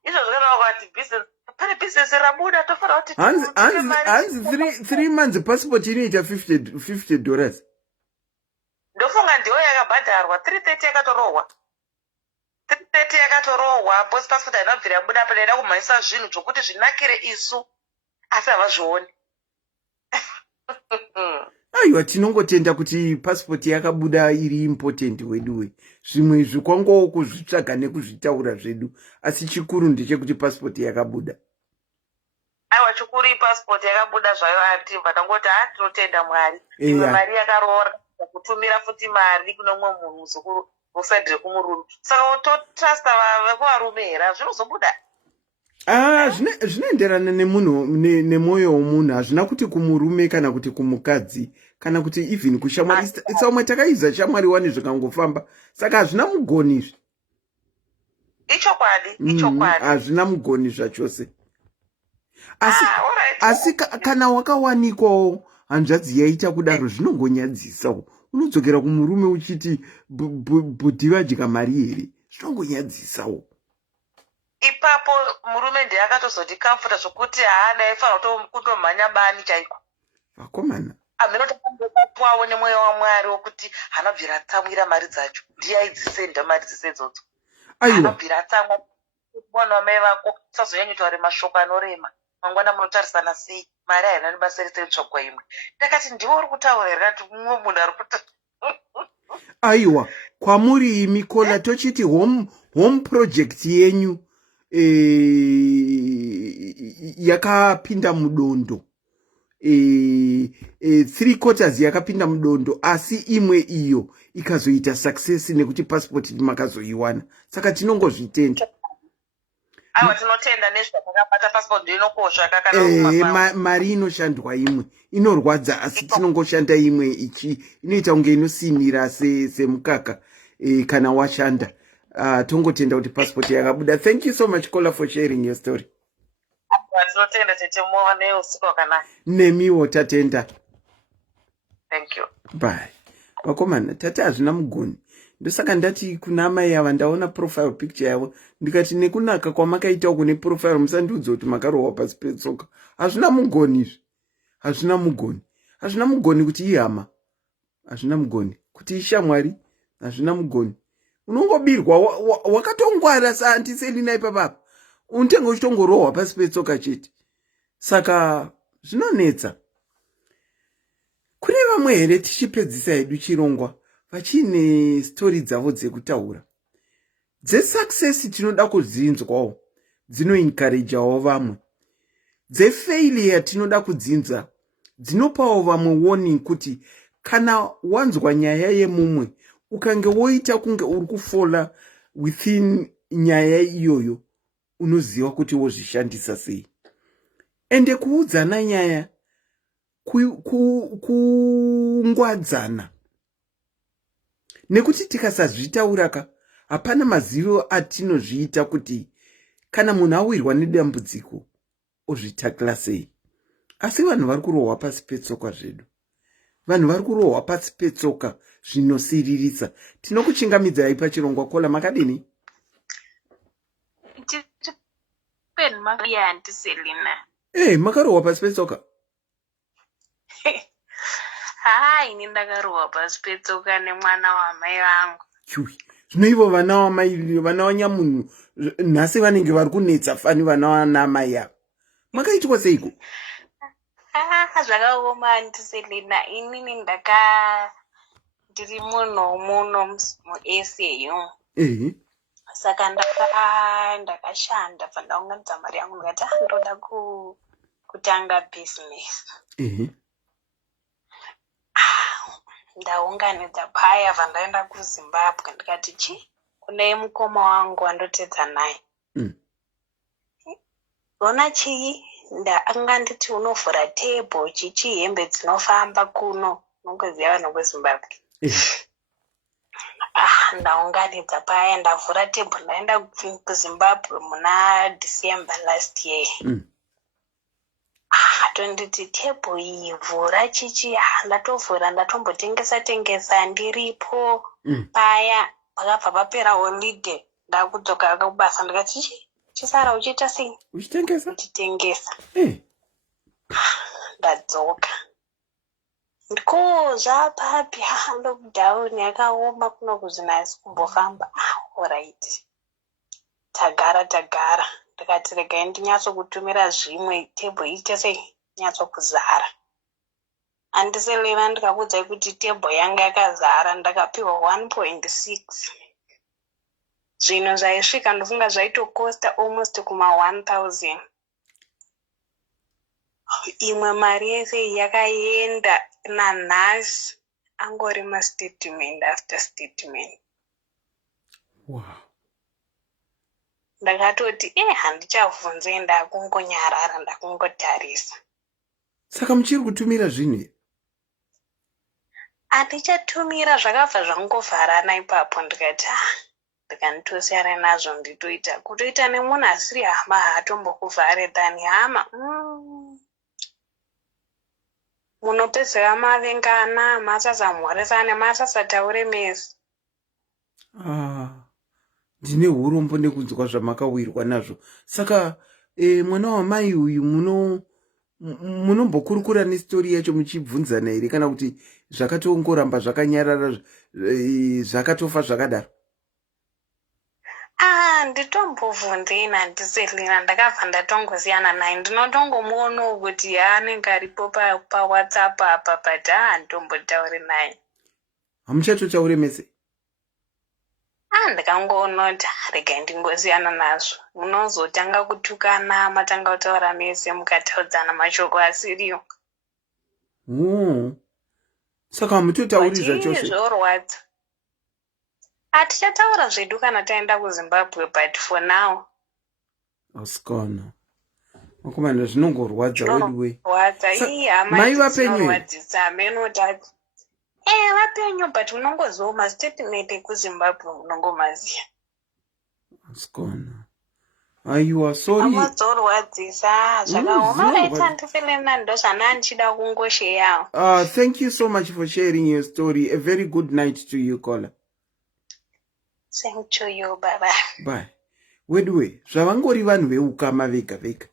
izvo zvikanaka kuti business pane business rabuda tofara kuti hanzi 3 months passport inoita $50. ndofunga ndiyo yakabhadharwa 330 yakatorohwa 330 yakatorohwa post passport ainobvira yabuda padaida kumhanyisa zvinhu zvokuti zvinakire isu asi havazvioni. aiwa tinongotenda kuti passport yakabuda iri important weduwe. Zvimwe zvikwangowo kuzvitsvaga nekuzvitaura zvedu, asi chikuru ndechekuti passport yakabuda. Aiwa chikuru passport yakabuda zvayo ati vatangoti tinotenda Mwari. Imwe mari yakaroora kutumira futi mari kune umwe munhu muzukuru usadire kumururu. Saka utotrasta vekuvarume here zvinozobuda. Zvinoenderana nemunhu nemwoyo womunhu, hazvina kuti kumurume kana kuti kumukadzi kana kuti even kushamwari. Tsaumwe takaiza shamwari wani zvikangofamba, saka hazvina mugoni izvi. Ichokwadi. Hazvina mugoni zvachose. Asi kana wakawanikwawo hanzvadzi yaita kudaro zvinongonyadzisa. Unodzokera kumurume uchiti bhudhi vadya mari here, zvinongonyadzisa. Ipapo murume ndiye akatozoti kamfuta zvokuti haana aifanira kutomhanya bani chaiko. Vakomana aminotokambopapuwawo nemwoyo waMwari wokuti hanobvira atsamwira mari dzacho, ndiye aidzisenda mari dzese idzodzo. Anobvira atsamwa mwana wamai vako usazonyanya taure mashoko anorema. Mangwana munotarisana sei, mari haina nebasa ritsetsvagwa imwe. Ndakati ndiwo uri kutaura here kuti mumwe munhu ari kuti aiwa kwamuri imi Kola tochiti home project yenyu yakapinda mudondo, 3/4 yakapinda mudondo, asi imwe iyo ikazoita success nekuti passport makazoiwana. Saka tinongozvitenda. Aiwa tinotenda nezvatakabata passport ndinokosha kakana mari inoshandwa imwe inorwadza, asi tinongoshanda imwe ichi inoita kunge inosimira semukaka kana washanda. Tongotenda kuti passport yakabuda. Thank you so much Kola for sharing your story. Tinotenda tete muone usiku wakanaka. Nemiwo tatenda. Thank you. Bye. Vakomana tati hazvina mugoni. Ndosaka ndati kuna amai ava ndaona profile picture yavo ndikati nekunaka kwamakaitawo kune profile musandiudza kuti makarohwa pasi petsoka. Hazvina mugoni izvi. Hazvina mugoni kuti ihama. Hazvina mugoni kuti ishamwari. Hazvina mugoni. Unongobirwa wakatongwara saantiselina ipapapa. Untengo uchitongorohwa pasi petsoka chete. Saka zvinonetsa. Kune vamwe here tichipedzisa hedu chirongwa vachine story dzavo dzekutaura. Dzesuccess tinoda kudzinzwawo, dzinoencourageawo vamwe. Dzefailure tinoda kudzinza, dzinopawo vamwe warning kuti kana wanzwa nyaya yemumwe ukange woita kunge uri kufola within nyaya iyoyo, unoziva kuti wozvishandisa sei. Ende kuudzana nyaya kungwadzana. Nekuti tikasazvitauraka hapana mazivo atinozviita kuti kana munhu awirwa nedambudziko ozvitakla sei. Asi vanhu vari kurohwa pasi petsoka zvedu. Vanhu vari kurohwa pasi petsoka zvinosiririsa. Tinokuchingamidzai pachirongwa Kola, makadini? Makarohwa pasi petsoka. Ini ndakarohwa pasi petsoka nemwana wamai vangu. Zvino vana wamai, vana wanyamunhu nhasi vanenge vari kunetsa fani vana vanamai ava. Makaitwa seiko? Zvakaoma antiselina. Inini ndiri munhu muno muSAU. Saka ndakashanda pandaunganidza mari yangu ndikati ndoda kutanga business. Ndaunganidza paya vandaenda kuZimbabwe ndikati kune mukoma wangu wandotedza naye. Ona chii anga nditi unovhura table chichi hembe dzinofamba kuno unongoziva vanhu veZimbabwe. Ndaunganidza paya ndavhura table ndaenda kuZimbabwe muna December last year. Tonditi table iyi vhura chichi, ndatovhura ndatombotengesa ndiripo paya. Pakabva papera holiday ndakudzoka kubasa ndikati Chisara uchiita sei? Uchitengesa? Uchitengesa. Ndadzoka. Ndiko zvapapi lockdown yakaoma kuno kuzinasi kumbofamba. Alright. Tagara. Ndikati regai ndinyatsokutumira zvimwe tebho iite sei? Nyatsokuzara. Andiselera ndikakudzai kuti tebho yanga yakazara ndakapiwa 1.6. Zvino zvaisvika ndofunga zvaitokosta almost kuma 1000. Imwe mari yese yakaenda nanhasi angori mastatement after statement. Wow. Ndakatoti handichavhunze ndakungonyarara ndakungotarisa. Saka muchiri kutumira zvinhu? Handichatumira, zvakabva zvangovharana ipapo. Ndikati ndikanditosiyana nazvo nditoita kutoita nemunhu asiri hama hatombokuvhare tani hama. Munopedzera mavengana masazamhoresane masasataure mesi. Ndine urombo nekunzwa zvamakawirwa nazvo. Saka mwana wamai uyu munombokurukura nestori yacho muchibvunzana here kana kuti zvakatongoramba zvakanyarara zvakatofa zvakadaro? Nditombobvunzei nandiselina ndakabva ndatongosiyana naye. Ndinotongomuonawo kuti anenge aripo paWhatsApp apa but handitombotauri naye. Hamuchatotaure mese? Ndikangoona kuti regai ndingosiyana nazvo. Munozotanga kutukana matanga kutaura mese mukataudzana mashoko asiriyo. Saka hamutotauri zvachose? Zvorwadza. Tichataura zvedu kana taenda kuZimbabwe but for now. Asikana. Makomana zvinongorwadza wediwe. Mai vapenyu menotati. Vapenyu but unongoziva mastatement ekuZimbabwe unongomaziya. Asikana. Aiwa, sorry. Amadzorwadzisa zvakaoma raita ndifelena ndo zvana ndichida kungosheyawo. Thank you so much for sharing your story. A very good night to you, caller. Same to you, bye. Bye. Wedwe, zvavangori vanhu veukama vega vega.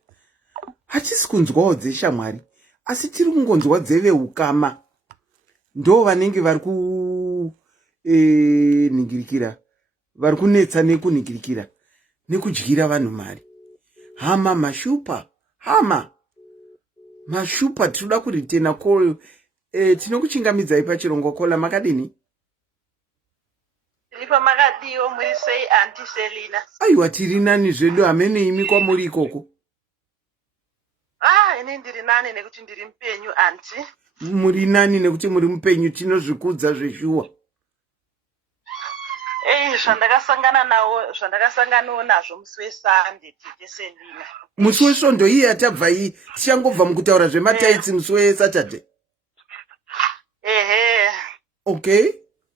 Hatisi kunzwawo dzeshamwari, asi tiri kungonzwa dzeveukama. Ndo vanenge vari kuningirikira, vari kunetsa nekuningirikira, nekudyira vanhu mari. Hama mashupa, mashupa tinoda kuritena call. Tinokuchingamidzai pachirongo kola makadini? Tiripo makadiwo muri sei anti Selina? Aiwa, tiri nani zvedu, hamene imi kwamuri ikoko? Ini ndiri nani nekuti ndiri mupenyu anti. Muri nani nekuti muri mupenyu, tinozvikudza zveshuwa. Zvandakasanganawo nazvo musi weSunday tite Selina. Musi weSondo iye atabva iyi, tichangobva mukutaura zvemataitsi musi weSaturday. Okay.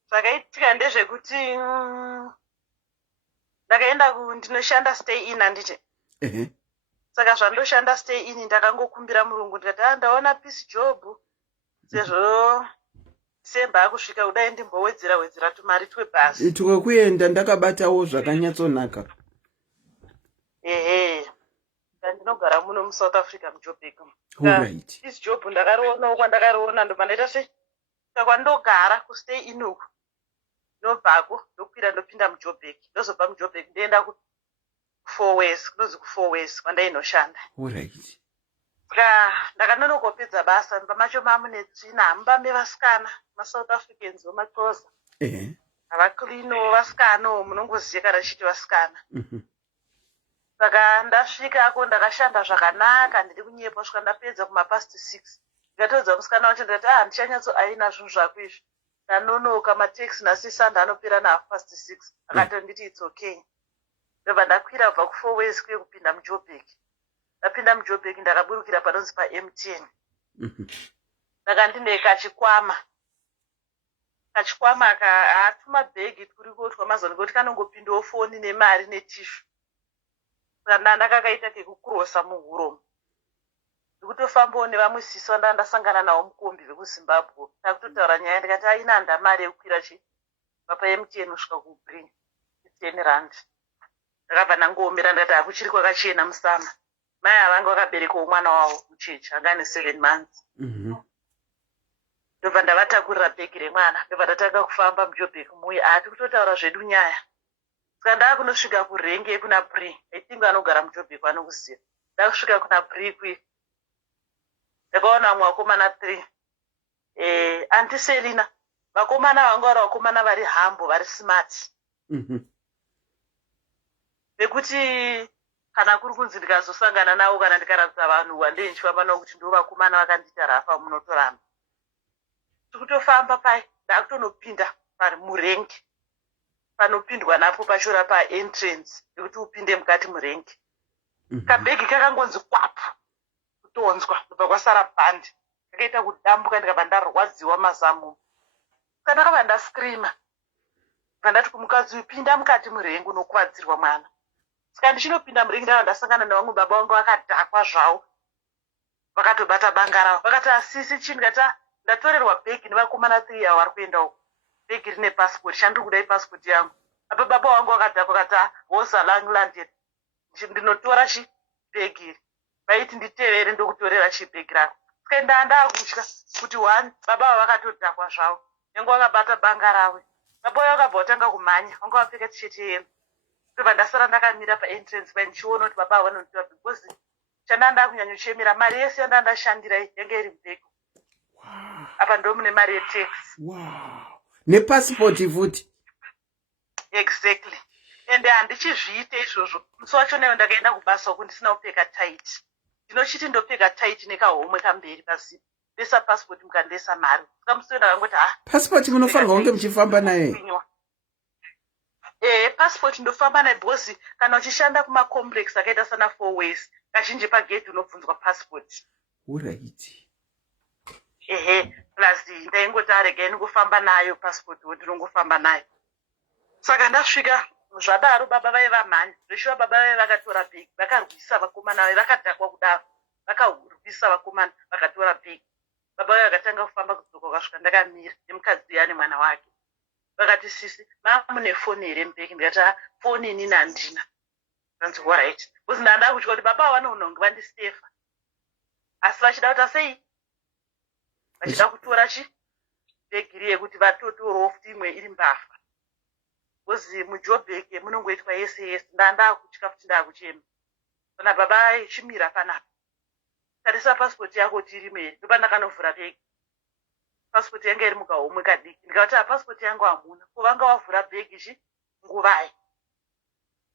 Zvakaitika ndezvekuti ndakaenda ndinoshanda stay in handiti. Saka zvandoshanda stay in ndakangokumbira Mulungu ndikati ndaona peace job sezvo December akusvika kudai ndimbowedzera tumari twebhasi. Tukakuenda ndakabatawo zvakanyatsonaka. Ndinogara muno muSouth Africa muJoburg. Alright. Peace job ndakarionawo kwandakariona ndomandaita se kwandogara kustay in uku. Ndobvako ndokwira ndopinda muJoburg. Ndozobva muJoburg ndoenda ku4 West, kunozi ku4 West kwandainoshanda. Alright. Ndakanonokopedza basa pamacho mamune tsvina hambambe vasikana maSouth Africans vemaxhosa. Havacleano vasikana munongoziya kana chiti vasikana. Saka ndasvikako ndakashanda zvakanaka ndiri kunyepa kusvika ndapedza kumapast 6. Ndikatodza musikana wacho ndikati ndichanyatso aina zvinhu zvako izvi. Ndanonoka mataxi nasisanda anopera na6:30. Akatonditi it's okay. Ndobva ndakwira kubva ku4 West kuye kupinda muJoburg. Ndapinda muJoburg ndakaburukira panonzi paMTN. Ndakandine kachikwama atuma bhegi kuriko twamazo ngoti kanongopindawo foni nemari netishu. Saka ndakakaita kekukurosa muhuro. Ndikutofambawo nevamwe sisi ndasangana nawo mukombi vekuZimbabwe. Takutotaura nyaya ndikati aina ndamari yekukwira chi paMTN kusvika kuBreen 10 rand. ndakabva ndangoomera ndikati akuchiri kwakachena musama. Mai avanga vakaberekawo mwana wavo mucheche anga ane 7 months. Ndobva ndavatakurira bhegi remwana. Ndobva ndatanga kufamba muJoburg muye ati kutotaura zvedu nyaya. Saka ndaakunosvika kurenge kuna Bri. I think anogara muJoburg anokuziva. Ndakusvika kuna Bri kuye. Ndakaona vamwe vakomana 3. Anti Selina. Vakomana vanga vari vakomana vari hambo vari smart. Nekuti kana kuri kunzi ndikazosangana navo kana ndikaratidza vanhu wandei ndichifamba navo kuti ndo vakomana vakandiita rafa munotoramba. Tikutofamba pai ndakutonopinda murengi. Panopindwa napo pashora paentrance yekuti upinde mukati murengi. Kabhegi kakangonzi kwapu kutonzwa kubva kwasara bhandi. Kakaita kudambuka ndikabva ndarwadziwa mazamu. Saka ndakabva ndaskrima. Ndati kumukadzi pinda mukati murengi unokuvadzirwa mwana. Saka ndichinopinda murengi ndava ndasangana nevamwe baba vangu vakadhakwa zvavo. Vakatobata banga ravo. Vakati asisi chini kata ndatorerwa bhegi nevakomana 3 ava vari kuenda uko. Bhegi rine pasipoti, chandiri kuda ipasipoti yangu. Apa baba vangu vakadhakwa kata hosa langlanded. Ndinotora chibhegi iri. Vaiti nditevere ndokutorera chibhegi rako. Saka ndakutya kuti 1 baba ava vakatodhakwa zvavo. Nyange vakabata banga ravo. Baba vaya vakabva vatanga kumhanya. Vanga vapfeka tisheti yeyero. Ndobva ndasara ndakamira paentrance pai ndichiona kuti baba ava vanonditora because chandanda kunyanyochemera mari yese yandandashandira yange iri mubhegi. Apa ndo mune mari yetax. Nepasipoti futi. Exactly. Ende handichizviite izvozvo. Musi wacho nayo ndakaenda kubasa uku ndisina kupfeka tight. Ndinochiti ndopfeka tight nekahomwe kamberi pazipo. Ndesa passport mukandesa mari. Saka musi ndakangoti passport munofanirwa kunge muchifamba naye. Passport ndofamba naye because kana uchishanda kumacomplex akaita sana 4 ways kazhinji pagate unobvunzwa passport. Alright. Plus ndaingoti arega ndikufamba nayo passport ndinongofamba nayo. Saka ndasvika zvadaro baba vai vamhanya. Zveshuwa baba vai vakatora bhegi. Vakarwisa vakomana vai vakadhakwa kudaro. Vakarwisa vakomana vakatora bhegi. Baba vai vakatanga kufamba kudzoka kasvika ndakamira nemukadzi yani mwana wake. Vakati sisi mune foni here mubhegi. Ndikati foni inini handina. Ndanzi alright. Because ndanda kutya kuti baba vanounonge vandisefa. Asi vachida kuti sei? Vachida kutora bhegi riye kuti vatotorowo futi imwe iri mbavha. Because muJoburg munongoitwa SIS. Ndanda kutya futi ndakuchema. Kana baba chimira panapa. Tarisa passport yako tiri mere. Ndopa ndakanovhura bhegi. Passport yanga iri mukahomwe kadiki. Ndikati passport yangu hamuna. Kuvanga wavhura bhegi nguvai.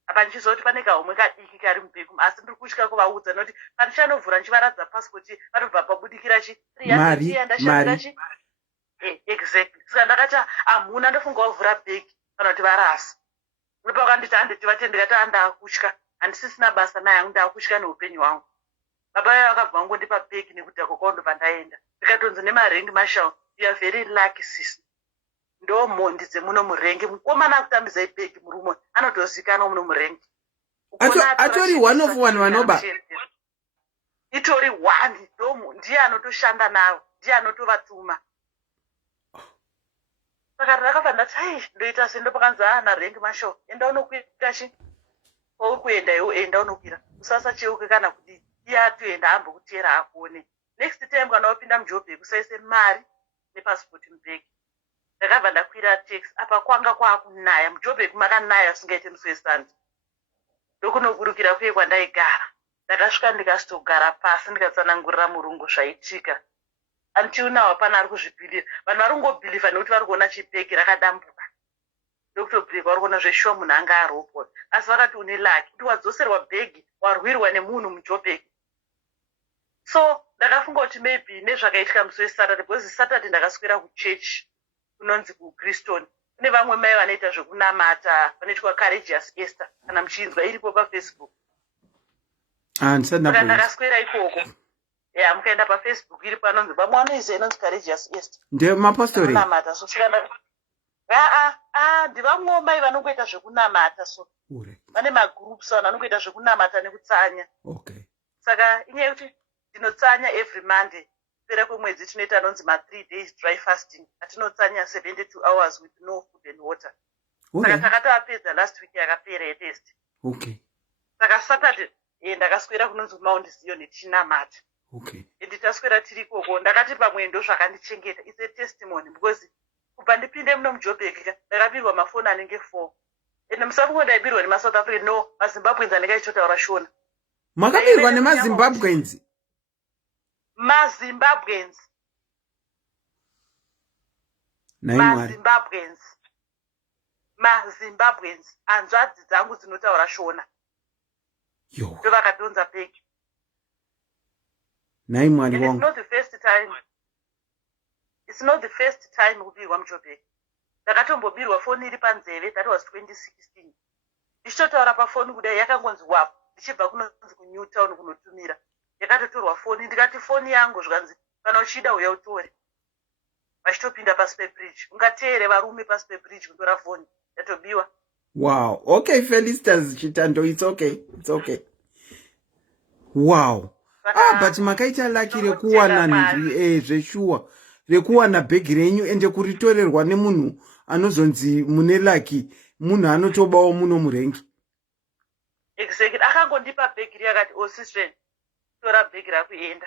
Apa ndichizoti pane kahomwe kadiki kari mubhegi. Asi ndiri kutya kuvaudza noti pandichanovhura ndichivaradza passport panobva pabudikira mari. Exactly. Saka ndakati hamuna ndofunga wavhura bhegi kana kuti varasa. Ndopa vakanditi handiti vate ndikati ndakutya. Handisisina basa naye hangu ndakutya neupenyu hwangu. Baba vaya vakabva vangondipa bhegi nekudhakwa kwandobva ndaenda. Ndikatonzi nemarengi marshal, you are very lucky sis. Ndo mhondi dzemuno murengi. Mukomana kutambizai bhegi murume anotozikanwa muno murengi. Atori one of one vanoba. Itori one. Ndiye anotoshanda navo. Ndiye anotovatuma. Saka ndakabva ndati ndoita sendo pakanzi narengi marshal. Enda unokuita uri kuenda iwo enda unokwira. Usasa cheuke kana kudii. Iyatoenda ambo kutera akuone. Next time kana wapinda muJoburg kusaise mari nepassport mubhegi. Ndakabva ndakwira taxi apa kwanga kwakunaya muJoburg makanaya usingaite muswesandi. Ndokunoburukira kuye kwandaigara. Ndakasvika ndikasitogara pasi ndikatsanangurira murungu zvaitika. Until now hapana ari kuzvibhilira. Vanhu vari kungobhilivha nekuti vari kuona chibhegi rakadambuka. Ndokutobhilivha vari kuona zveshuwa munhu anga aropwa. Asi vakati une laki kuti wadzoserwa bhegi warwirwa nemunhu muJoburg. So ndakafunga kuti maybe nezvakaitika musi weSaturday because Saturday ndakaswera kuchechi kunonzi kuKriston. Kune vamwe mai vanoita zvekunamata vanoitwa Courageous Esther kana muchinzwa iripo paFacebook. Ndakaswera ikoko. Mukaenda paFacebook iripo anonzi vamwe vanoiza inonzi Courageous Esther. Ndiye mapostori. Kunamata so saka ndivamwewo mai vanongoita zvekunamata so. Vane magroups vanhu vanongoita zvekunamata nekutsanya. Okay. Saka inyaya yekuti ndinotsanya every Monday. Pera kwemwedzi tinoita anonzi 3 days dry fasting. Atinotsanya 72 hours with no food and water. Saka takatapedza last week yakapera yetest. Okay. Saka Saturday ndakaswera kunonzi Mount Zion tichinamata. Okay. Ende taswera tiri ikoko ndakati pamwe ndo zvakandichengeta. It's a testimony because kubva ndipinde muno muJoburg ndakabirwa mafoni anenge 4. Ende musafunga ndaibirwa nemaSouth African, no, maZimbabweans anenge achizotaura Shona. Makabirwa nemaZimbabweans. maZimbabweans. maZimbabweans hanzvadzi dzangu dzinotaura Shona. Yo. Ndo vakatonza peki. Nai mwari And wangu. it's not the first time kubirwa muJoburg. Ndakatombobirwa foni iri panzeve, that was 2016. Ndichitotaura pafoni kudai yakangonzi wapo. Ndichibva kunonzi kuNew Town kunotumira. Yakatotorwa foni, ndikati foni yangu zvikanzi kana uchida uya utore. Vachitopinda pasi pebridge. Ungateere varume pasi pebridge kutora foni. Yatobiwa. Wow. Okay, Felicitas Chitando, it's okay. It's okay. Wow. But makaita lucky rekuwana zveshuwa. Rekuwana bhegi renyu ende kuritorerwa nemunhu anozonzi mune lucky, munhu anotobawo muno murengi. Exactly. Akangondipa bhegi riakati, "Oh sister, tora bhegi rakuenda."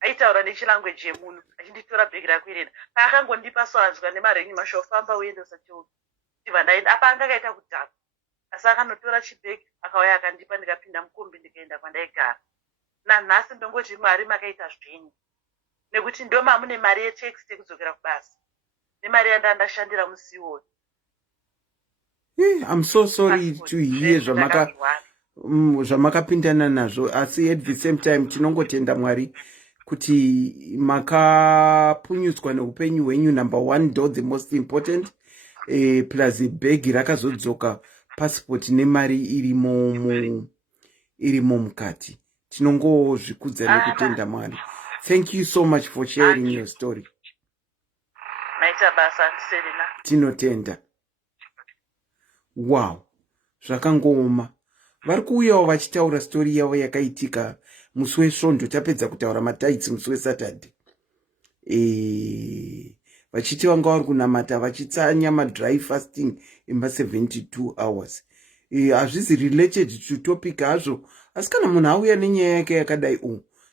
Aitaura nechilanguage yemunhu, achinditora bhegi rakuenda. Akangondipa swanzwa nemarengi mashofamba uende usachiona. Ndibva ndaenda apa anga akaita kudhakwa. Asi akanotora chibhegi akauya akandipa ndikapinda mukombi ndikaenda kwandaigara. Nanhasi ndongoti Mwari makaita zvenyu. Nekuti ndo mamune mari yetaxi yekudzokera kubasa. Nemari yandandashandira musi iwoyo. I'm so sorry to hear zvamakapindana nazvo, asi at the same time tinongotenda Mwari kuti makapunyutswa neupenyu hwenyu. Number one, ndo the most important. Plus bhegi rakazodzoka, passport nemari irimo mukati. Tinongozvikudza nekutenda Mwari. Thank you so much for sharing your story. Maita basa ndiserina. Tinotenda. Wow. Zvakangooma. Vari kuuyawo vachitaura story yavo yakaitika musi wesvondo. Tapedza kutaura mataitsi musi weSaturday. Vachiti vanga vari kunamata vachitsanya madry fasting emba 72 hours. Hazvizi related to topic hazvo, asi kana munhu auya nenyaya yake yakadai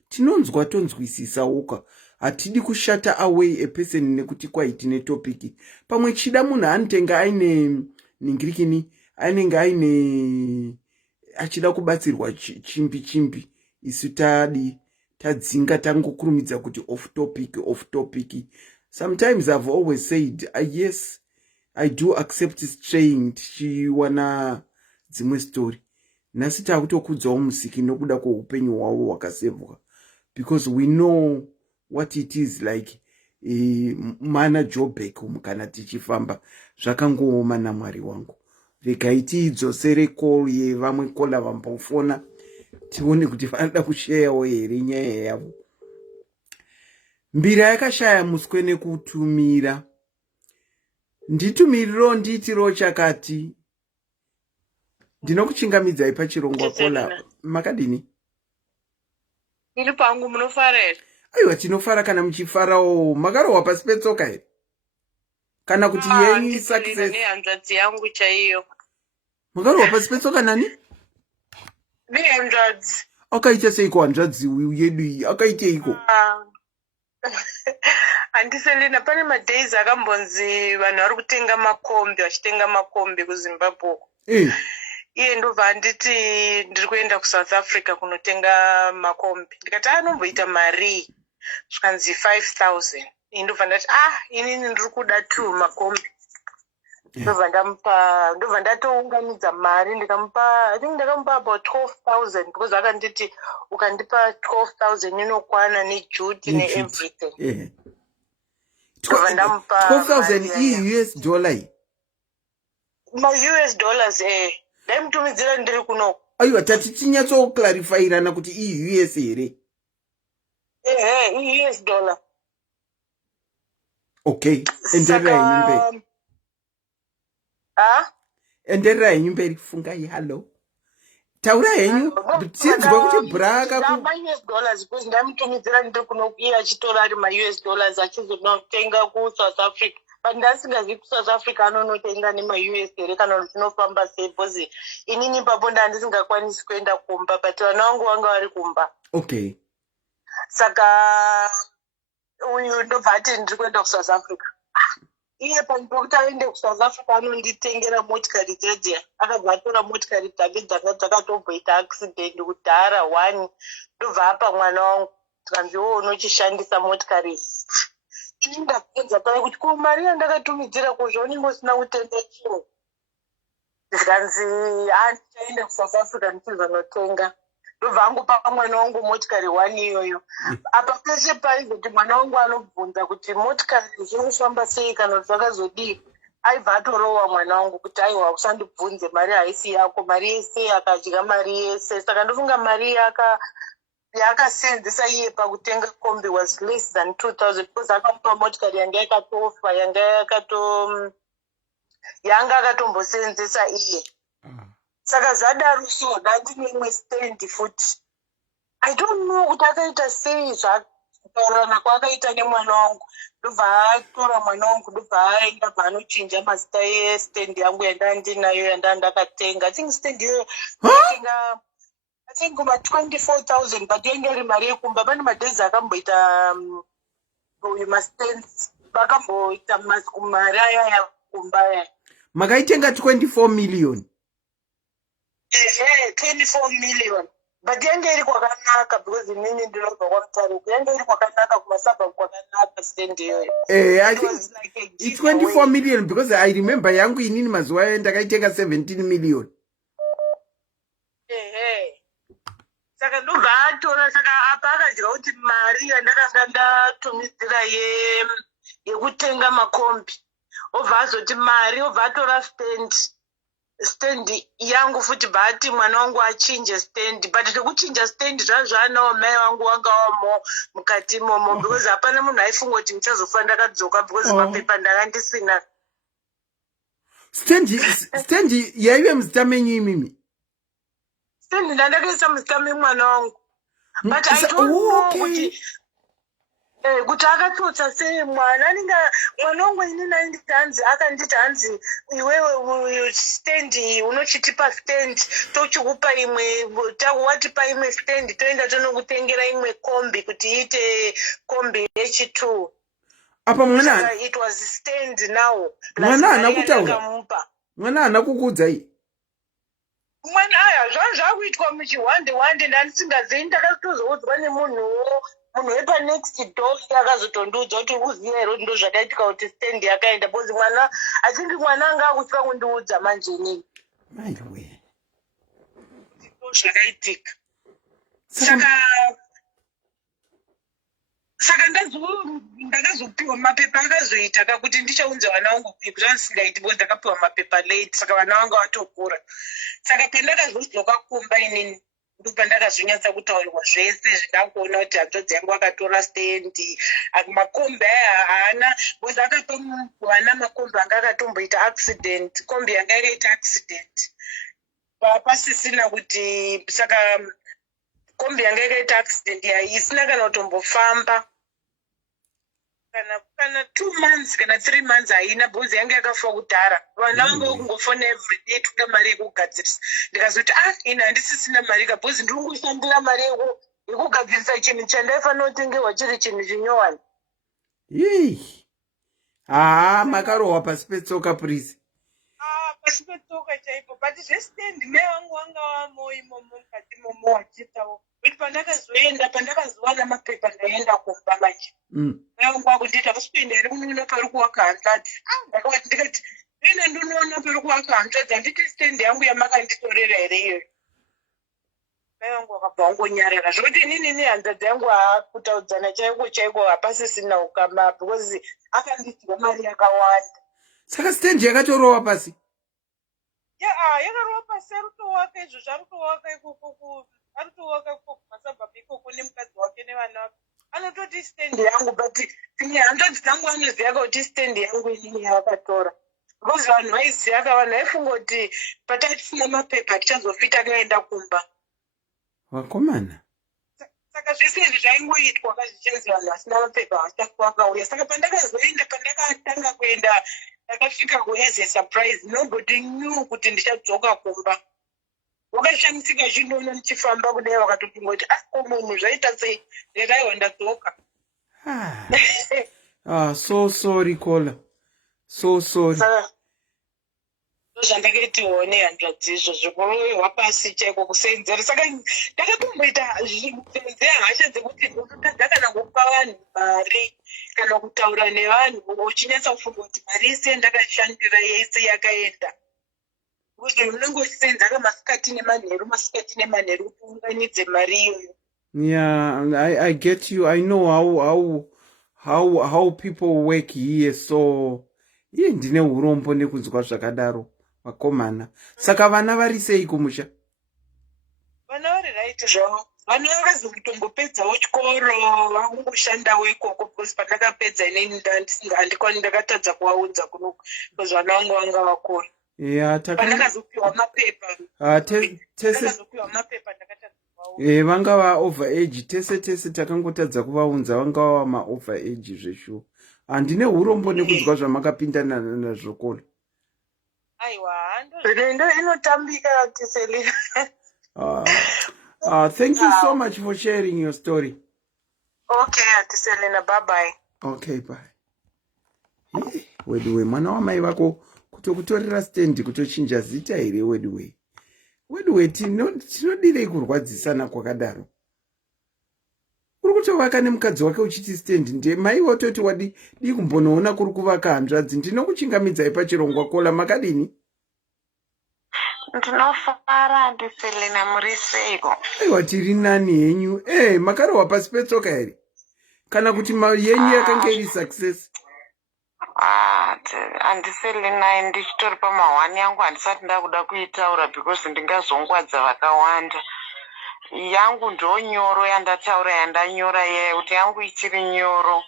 tinonzwa tonzwisisa oka. Hatidi kushata away a person nekuti kwai tine topic. Pamwe chida munhu anotenga aine ningirikini, ainenge aine achida kubatsirwa chimbi. Isu tadzinga tangokurumidza kuti off topic. Sometimes I've always said, yes, I do accept straying tichiwana dzimwe story. Nhasi takutokudzawo musiki nokuda kweupenyu hwavo hwakasevwa. Because we know what it is like mana Joburg kana tichifamba. Zvakangooma naMwari wangu. Regai tiidzosere call yevamwe kola vambofona. Tione kuti vanoda kushayawo here nyaya yavo. Mbira yakashaya muswe nekutumira. Nditumiriro nditiro chakati. Ndinokuchingamidzai pachirongwa kola. Makadini? Ndiri pangu munofara here? Aiwa, tinofara kana muchifarawo. Makarohwa pasi petsoka here? Kana kuti yenyu success? Nehanzvadzi yangu chaiyo. Makarohwa pasi petsoka nani? Nehanzvadzi. Akaita seiko hanzvadzi yedu iyi? Akaiteiko? Handiselina, pane madays akambonzi vanhu vari kutenga makombi, vachitenga makombi kuZimbabwe. Iye ndobva nditi ndiri kuenda kuSouth Africa kunotenga makombi. Ndikati anomboita mari zvikanzi 5,000. Ndobva ndati inini ndiri kuda 2 makombi. Ndobva ndatounganidza mari ndikamupa, I think ndakamupa about 12,000 because akanditi ukandipa 12,000 inokwana nejuti neeverything. 12,000 US dollar. Ma-US dollars, ndaimutumidzira ndiri kuno. Aiwa, tati tinyatsokuclarifyirana kuti US here. US dollar. Okay, endererai nyumberi. Endererai henyu mberi, fungai hallo. Taura henyu, tinzwa kuti braka ku ma-US dollars because ndamutumidzira ndiri kuno, iye achitora ari ma-US dollars achizotenga kuSouth Africa but ndasingazivi kuSouth Africa anonotenga nema-US here kana kuti tinofamba sei, because inini ipapo ndandisingakwanisi kuenda kumba, but vana vangu vanga vari kumba. Okay. Saka uyu ndobva ati ndiri kuenda kuSouth Africa. Iye pandokuti aende kuSouth Africa anonditengera motikari dzedziya, akabva atora motikari dzake dzakatomboita accident kudhara 1, ndobva apa mwana wangu tikanzi unochishandisa motikari. Ini ndapedza pai kuti ko mari yandakatumidzira kuzvaunenge usina kutenga chiro. Ndikanzi ndichaenda kuSouth Africa ndichizonotenga. Ndobva angopa mwana wangu motikari 1 iyoyo. Apa peshe paizoti mwana wangu anobvunza kuti motikari ziri kufamba sei kana kuti zvakazodii, aibva atorowa mwana wangu kuti aiwa usandibvunze, mari haisi yako, mari yese akadya mari yese. Saka ndofunga mari yakasenzesa iye pakutenga kombi was less than 2,000, because akamupa motikari yanga yakatofa, yanga akatombosenzesa iye. Saka zvadaro so ndandine imwe stand futi. I don't know kuti akaita sei zvakutaurana kwakaita nemwana wangu. Ndobva atora mwana wangu ndobva aenda paanochinja mazita estand yangu yandandinayo yandandakatenga. I think stand iyoyo ndatenga I think kuma 24,000, but yanga iri mari yekumba. Pane madhezi akamboita uyu mastands vakamboita mari aya yakumba. Makaitenga 24 million. 24 million. But yanga iri kwakanaka, because inini ndinobva kwaMutaruku. Yanga iri kwakanaka kumasabha kwakanaka stand iyoyo. I think it's 24 million, because I remember yangu inini mazuwa ayo ndakaitenga 17 million. Saka ndobva atora, saka apa akadya kuti mari yandakanga ndatumidzira yekutenga makombi, obva azoti mari, obva atora stand yangu futi, bati mwana wangu achinje stand, but zvekuchinja stand zvazvanawo mai wangu wanga wamo mukati momo, because hapana munhu aifunga kuti ndichazofa ndakadzoka, because mapepa ndanga ndisina. Stand yaive muzita menyu imimi? Stand ndandakaisa muzita memwana wangu, but I don't know kuti akatsotsa sei mwana. Mwana wangu inini ainditi hanzi, akanditi hanzi iwewe stand unochitipa stand, tochikupa imwe, watipa imwe stand toenda tonokutengera imwe kombi kuti iite kombi H2. Apa mwana it was stand now. Mwana anakutaura? Mwana anakukudza iyi? Mwana aya zvakuitwa muchihwande ndandisingazivi, ndakatozoudzwa nemunhu wepa next door akazotondiudza kuti uziya here kuti ndo zvakaitika kuti stand yakaenda, because mwana achinge mwana anga akutya kundiudza manje inini. Maiwe. Ndo zvakaitika. Saka ndakazopiwa mapepa akazoita kakuti ndichaunza vana vangu kuti zvandisingaiti, because ndakapiwa mapepa late, saka vana vanga vatokura. Saka pandakazodzoka kumba inini ndopandakazonyatsa kutaurirwa zvese zvindakuona kuti hanzvadzi yangu akatora stand. Makombi aya haana, because akapa vana makombi anga akatomboita accident, kombi yanga yakaita accident pasisina kuti, saka kombi yanga yakaita accident isina kana kutombofamba kana 2 months kana 3 months haina, bhozi yangu yakafa kudhara. Vana vangu vakungofona everyday toda mari yekugadzirisa. Ndikazoti ini handisisina mari ka, bhozi ndiri kungoshandira mari yekugadzirisa chinhu chandaifanira kutengerwa chiri chinhu chinyowani. Makarohwa pasi petsoka please. Pasi petsoka chaipo, but zvestand mai vangu vanga vamo imomo mukati momo vachitawo. Kuti pandakazowana mapepa ndaenda kumba manje. Mai vangu vakundiita vasikuenda here kunoona pari kuwaka hanzvadzi. Ndikati ine ndinoona pari kuwaka hanzvadzi, handiti stand yangu yamakanditorera here iyoyo. Mai vangu vakabva vangonyarara zvokuti inini hanzvadzi yangu haakutaudzana chaiko hapasisina ukama, because akandidya mari yakawanda. Saka stand yakatorowa pasi? Yakarowa pasi, arikutowaka izvo zvarikutowaka ikoko, arikutowaka ikoko kumasabhabha ikoko nemukadzi wake nevana vake. Anototi stand yangu, but imwe hanzvadzi dzangu anoziva kuti stand yangu inini yavakatora, because vanhu vaiziva vanhu vaifunga kuti patatisina mapepa tichazofita takaenda kumba. Wakomana. Saka saka zvese izvi zvaingoitwa kazvichenzi vanhu vasina mapepa vasina vakauya. Saka pandakazoenda pandakatanga kuenda ndakasvika as a surprise. Nobody knew kuti ndichadzoka kumba. Wakashamisika chindoona ndichifamba kudai vakatopingwa kuti munhu zvaita sei. Ndakaiwa ndadzoka. So sorry Kola. So sorry. Zvandakaitiwawo nehanzvadzi izvo zvikurohwa pasi chaiko kusenzera. Saka ndakatomboita nzee hasha dzekuti unotadza kana kupa vanhu mari kana kutaura nevanhu uchinyatsa kufunga kuti mari yese ndakashandira yese yakaenda. Kuti unenge uchisenza kamasikati nemanheru kuti unganidze mari iyoyo. Yeah, I get you. I know how people work here, so iye ndine urombo nekuzwa zvakadaro vakomana. Saka vana vari sei kumusha? Vana vari right zvavo. Vana vakazotongopedzawo chikoro vakungoshandawo ikoko because pandakapedza inini handikwani ndakatadza kuvaudza kuno because vana vangu vanga vakura. Yeah, pandakazopiwa mapepa. Ndakazopihwa mapepa ndakatadza kuvaudza. Vanga va over age tese takangotadza kuvaunza vanga va ma over age zveshuwa. Handine urombo nekuzwa zvamakapindana nazvo Kola. Aiwa, ndo inotambika Tiselina. Thank you so much for sharing your story. Okay, Tiselina, bye-bye. Okay, bye. Wedwe, mwana wamai vako kutokutorera stand kutochinja zita here wedwe. Wedwe, tinodirei kurwadzisana kwakadaro. Uri kutovaka nemukadzi wake uchiti stand ndiye mai watoti wadi kumbonoona kuri kuvaka hanzvadzi. Ndinokuchingamidzai pachirongwa Kola, makadini? Ndinofara Tiselina, muri seiko? Aiwa, tiri nani henyu. Makarohwa pasi petsoka here? Kana kuti yenyu yakanga iri success? Tiselina, ndichitori pamahwani yangu handisati ndakuda kuitaura because ndingazongwadza vakawanda. Yangu ndo nyoro yandataura yandanyora yeye kuti yangu ichiri nyoro.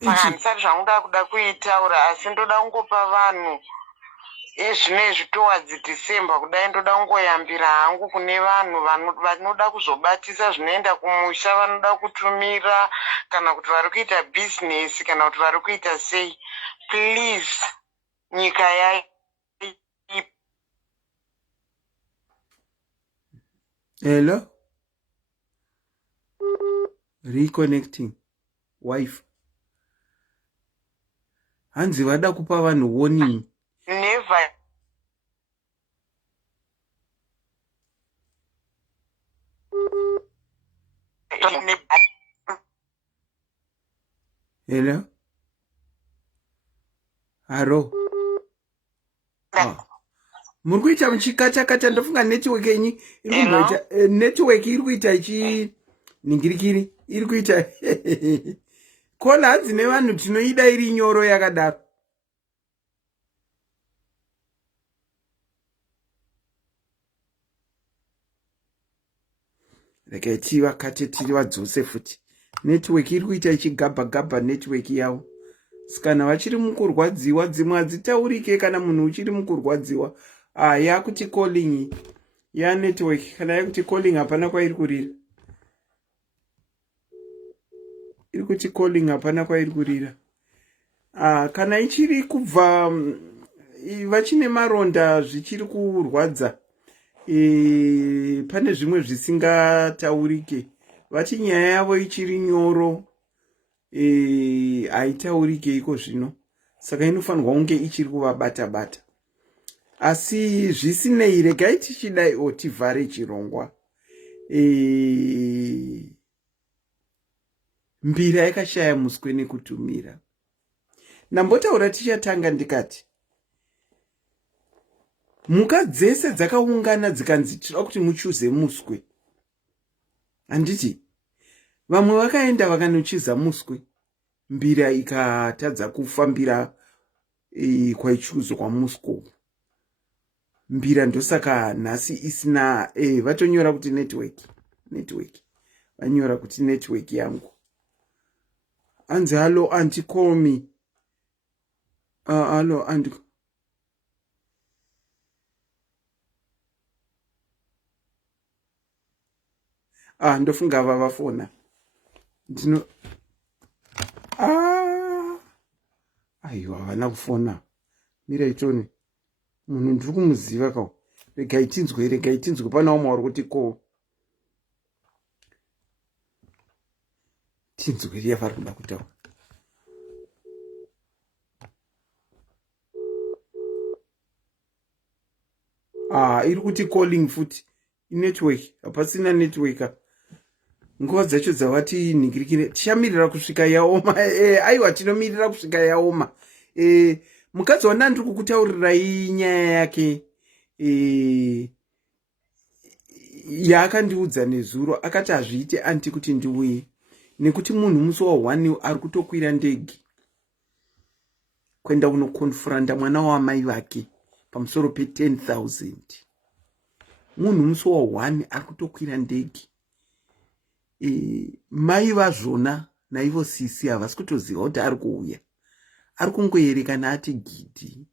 Saka handisati zvanguda kuda kuitaura asi ndoda kungopa vanhu ezvinezvi towards December kudai ndoda kungoyambira hangu kune vanhu vanoda kuzobatisa zvinoenda kumusha, vanoda kutumira kana kuti vari kuita business kana kuti vari kuita sei. Please, nyika ya Hello? Reconnecting. Wife. Hanzi vada kupa vanhu warning. Never. Hello? Haro? Muri kuita muchikata ndofunga network yenyu iri kumboita network iri kuita ichi ningirikiri iri kuita Kola hanzi nevanhu tinoida iri nyoro yakadaro. Rekai tivakate tiri vadzose futi. Network iri kuita ichigabha network yavo. Sikana vachiri mukurwadziwa dzimwe hadzitaurike kana munhu uchiri mukurwadziwa. Yakuti calling ya network kana yakuti calling hapana kwairi kurira. Iri kuti calling hapana kwairi kurira. Kana ichiri kubva vachine maronda zvichiri kurwadza. Pane zvimwe zvisingataurike. Vati nyaya yavo ichiri nyoro. Haitaurike iko zvino. Saka inofanirwa kunge ichiri kuvabata. Asi zvisinei regai tichidai tivhare chirongwa. Mbira yakashaya muswe nekutumira. Nambotaura tichatanga ndikati mhuka dzese dzakaungana dzikanzi tinoda kuti muchuze muswe. Handiti vamwe vakaenda vakanochiza muswe, mbira ikatadza kufambira kwaichuzwa muswe. Mbira ndosaka nhasi isina vatonyora kuti network vanyora kuti network yangu. Anzi halo anti call me. Halo anti ndofunga vavafona. aiwa havana kufona. Mira itoni munhu ndiri kumuziva kawo. Regai tinzwe pana umwe wari kuti ko tinzwe riya vari kuda kutaura. Iri kuti calling futi network. Hapasina network. Nguva dzacho dzavati ningirikire tichamirira kusvika yaoma. Aiwa tinomirira kusvika yaoma. Mukadzi wanda ndiri kukutaurirai nyaya yake yaakandiudza nezuro. Akati hazviite anti kuti ndiuye nekuti munhu musi wa1 ari kutokwira ndege kuenda kunokonfuranda mwana wamai vake pamusoro pe10,000. Munhu musi wa1 ari kutokwira ndege. Mai vazvona naivo sisi havasi kutoziva kuti ari kuuya. Ari kungoereka naati gidhi.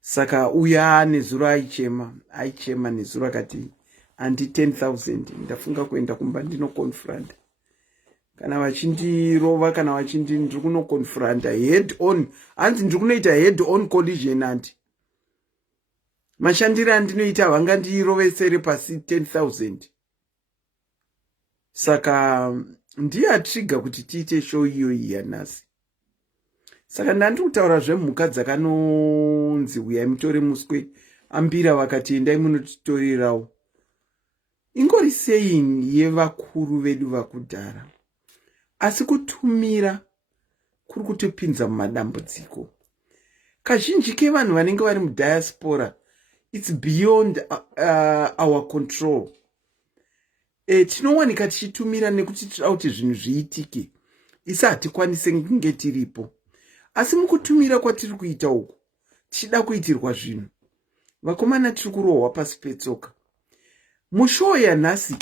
Saka uya nezuro aichema nezuro akati andi 10,000 ndafunga kuenda kumba ndinokonfuranda. Kana vachindirova kana vachindi ndiri kunokonfuranda head on. Hanzi ndiri kunoita head on collision anti. Mashandiro andinoita vanga ndirovesere pasi 10,000. Saka ndiye trigger kuti tiite show iyoyi yanhasi. Saka ndandiri kutaura zvemhuka dzakanonzi uyai mutore muswe. Mbira vakati endai munotitorerawo. Ingori saying yevakuru vedu vakudhara. Asi kutumira kuri kutopinza mumadambudziko. Kazhinji kevanhu vanenge vari mudiaspora, it's beyond our control. Tinowanika tichitumira nekuti tinoda kuti zvinhu zviitike. Isi hatikwanise kunge tiripo. Asi mukutumira kwatiri kuita uku, tichida kuitirwa zvinhu. Vakomana tiri kurohwa pasi petsoka. Mushow yanhasi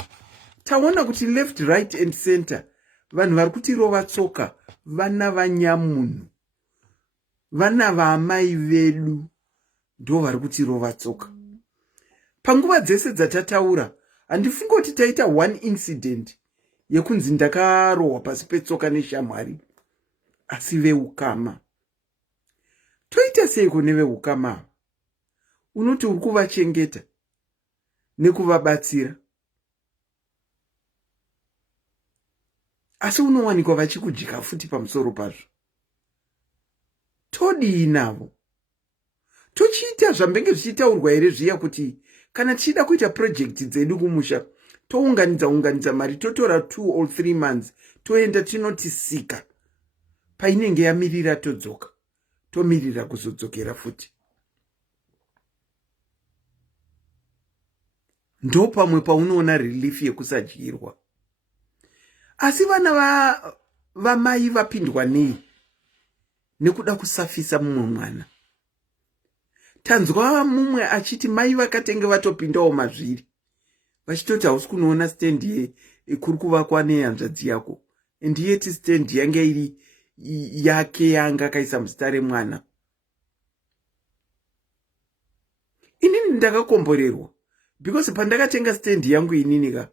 taona kuti left, right and center vanhu vari kutirova tsoka, vana vanyamunhu, vana vaamai vedu ndo vari kutirova tsoka. Panguva dzese dzatataura handifunga kuti taita one incident yekunzi ndakarohwa pasi petsoka neshamwari. Asi veukama toita seiko neveukama? Unoti uri kuvachengeta nekuvabatsira, asi unowanikwa vachikujika futi pamusoro pazvo. Todii navo? Tochiita zvambenge zvichitaurwa here zviya kuti kana tichida kuita project dzedu kumusha tounganidza mari totora 2 or 3 months toenda tinotisika painenge yamirira todzoka tomirira kuzodzokera futi. Ndo pamwe paunoona relief yekusadyirwa. Asi vana vamai vapindwa nei nekuda kusafisa mumwe mwana. Tanzwa mumwe achiti mai vakatenge vatopindawo mazviri. Vachitoti hausi kunoona stand kuri kuvakwa nehanzvadzi yako. And yet stand yange iri yake yanga kaisa muzita remwana. Inini ndakakomborerwa. Because pandakatenga stand yangu ininika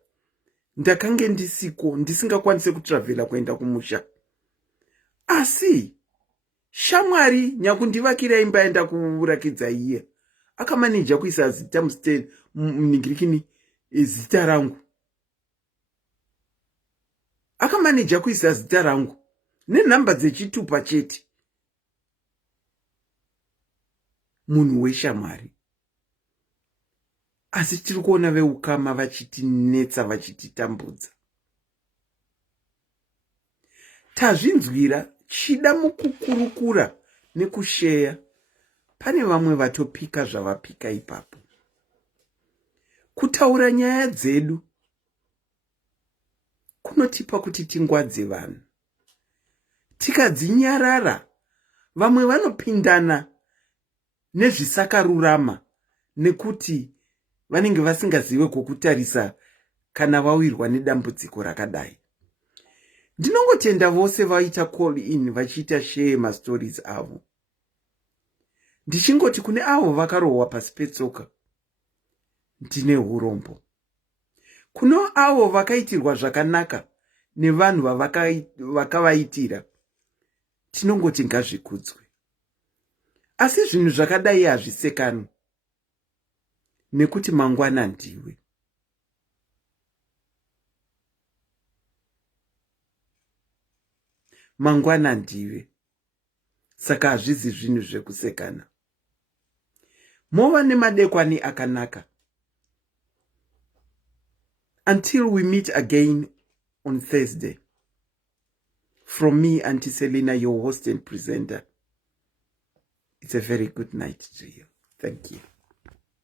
ndakange ndisiko ndisingakwanise kutravela kuenda kumusha. Asi shamwari nyakundivakira imba enda kurakidza iye akamanija kuisa zita mustand muningirikini zita rangu. Akamanija kuisa zita rangu nenhamba dzechitupa chete. Munhu weshamwari. Asi tiri kuona veukama vachitinetsa vachititambudza. Tazvinzwira chida mukukurukura nekusheya. Pane vamwe vatopika zvavapika ipapo. Kutaura nyaya dzedu kunotipa kuti tingwadze vanhu. Tikadzinyarara vamwe vanopindana nezvisakarurama nekuti vanenge vasingazive kukutarisa kana vawirwa nedambudziko rakadai. Ndinongotenda vose vaita call in vachiita share mastories avo. Ndichingoti kune avo vakarohwa pasi petsoka ndine urombo. Kuno avo vakaitirwa zvakanaka nevanhu vakavaitira, tinongoti ngazvikudzwe. Asi zvinhu zvakadai hazvisekanwi, nekuti mangwana ndiwe. Mangwana ndiwe. Saka hazvizi zvinhu zvekusekana. Mova nemadekwani akanaka. Until we meet again on Thursday. From me, Auntie Selina, your host and presenter. It's a very good night to you. Thank you.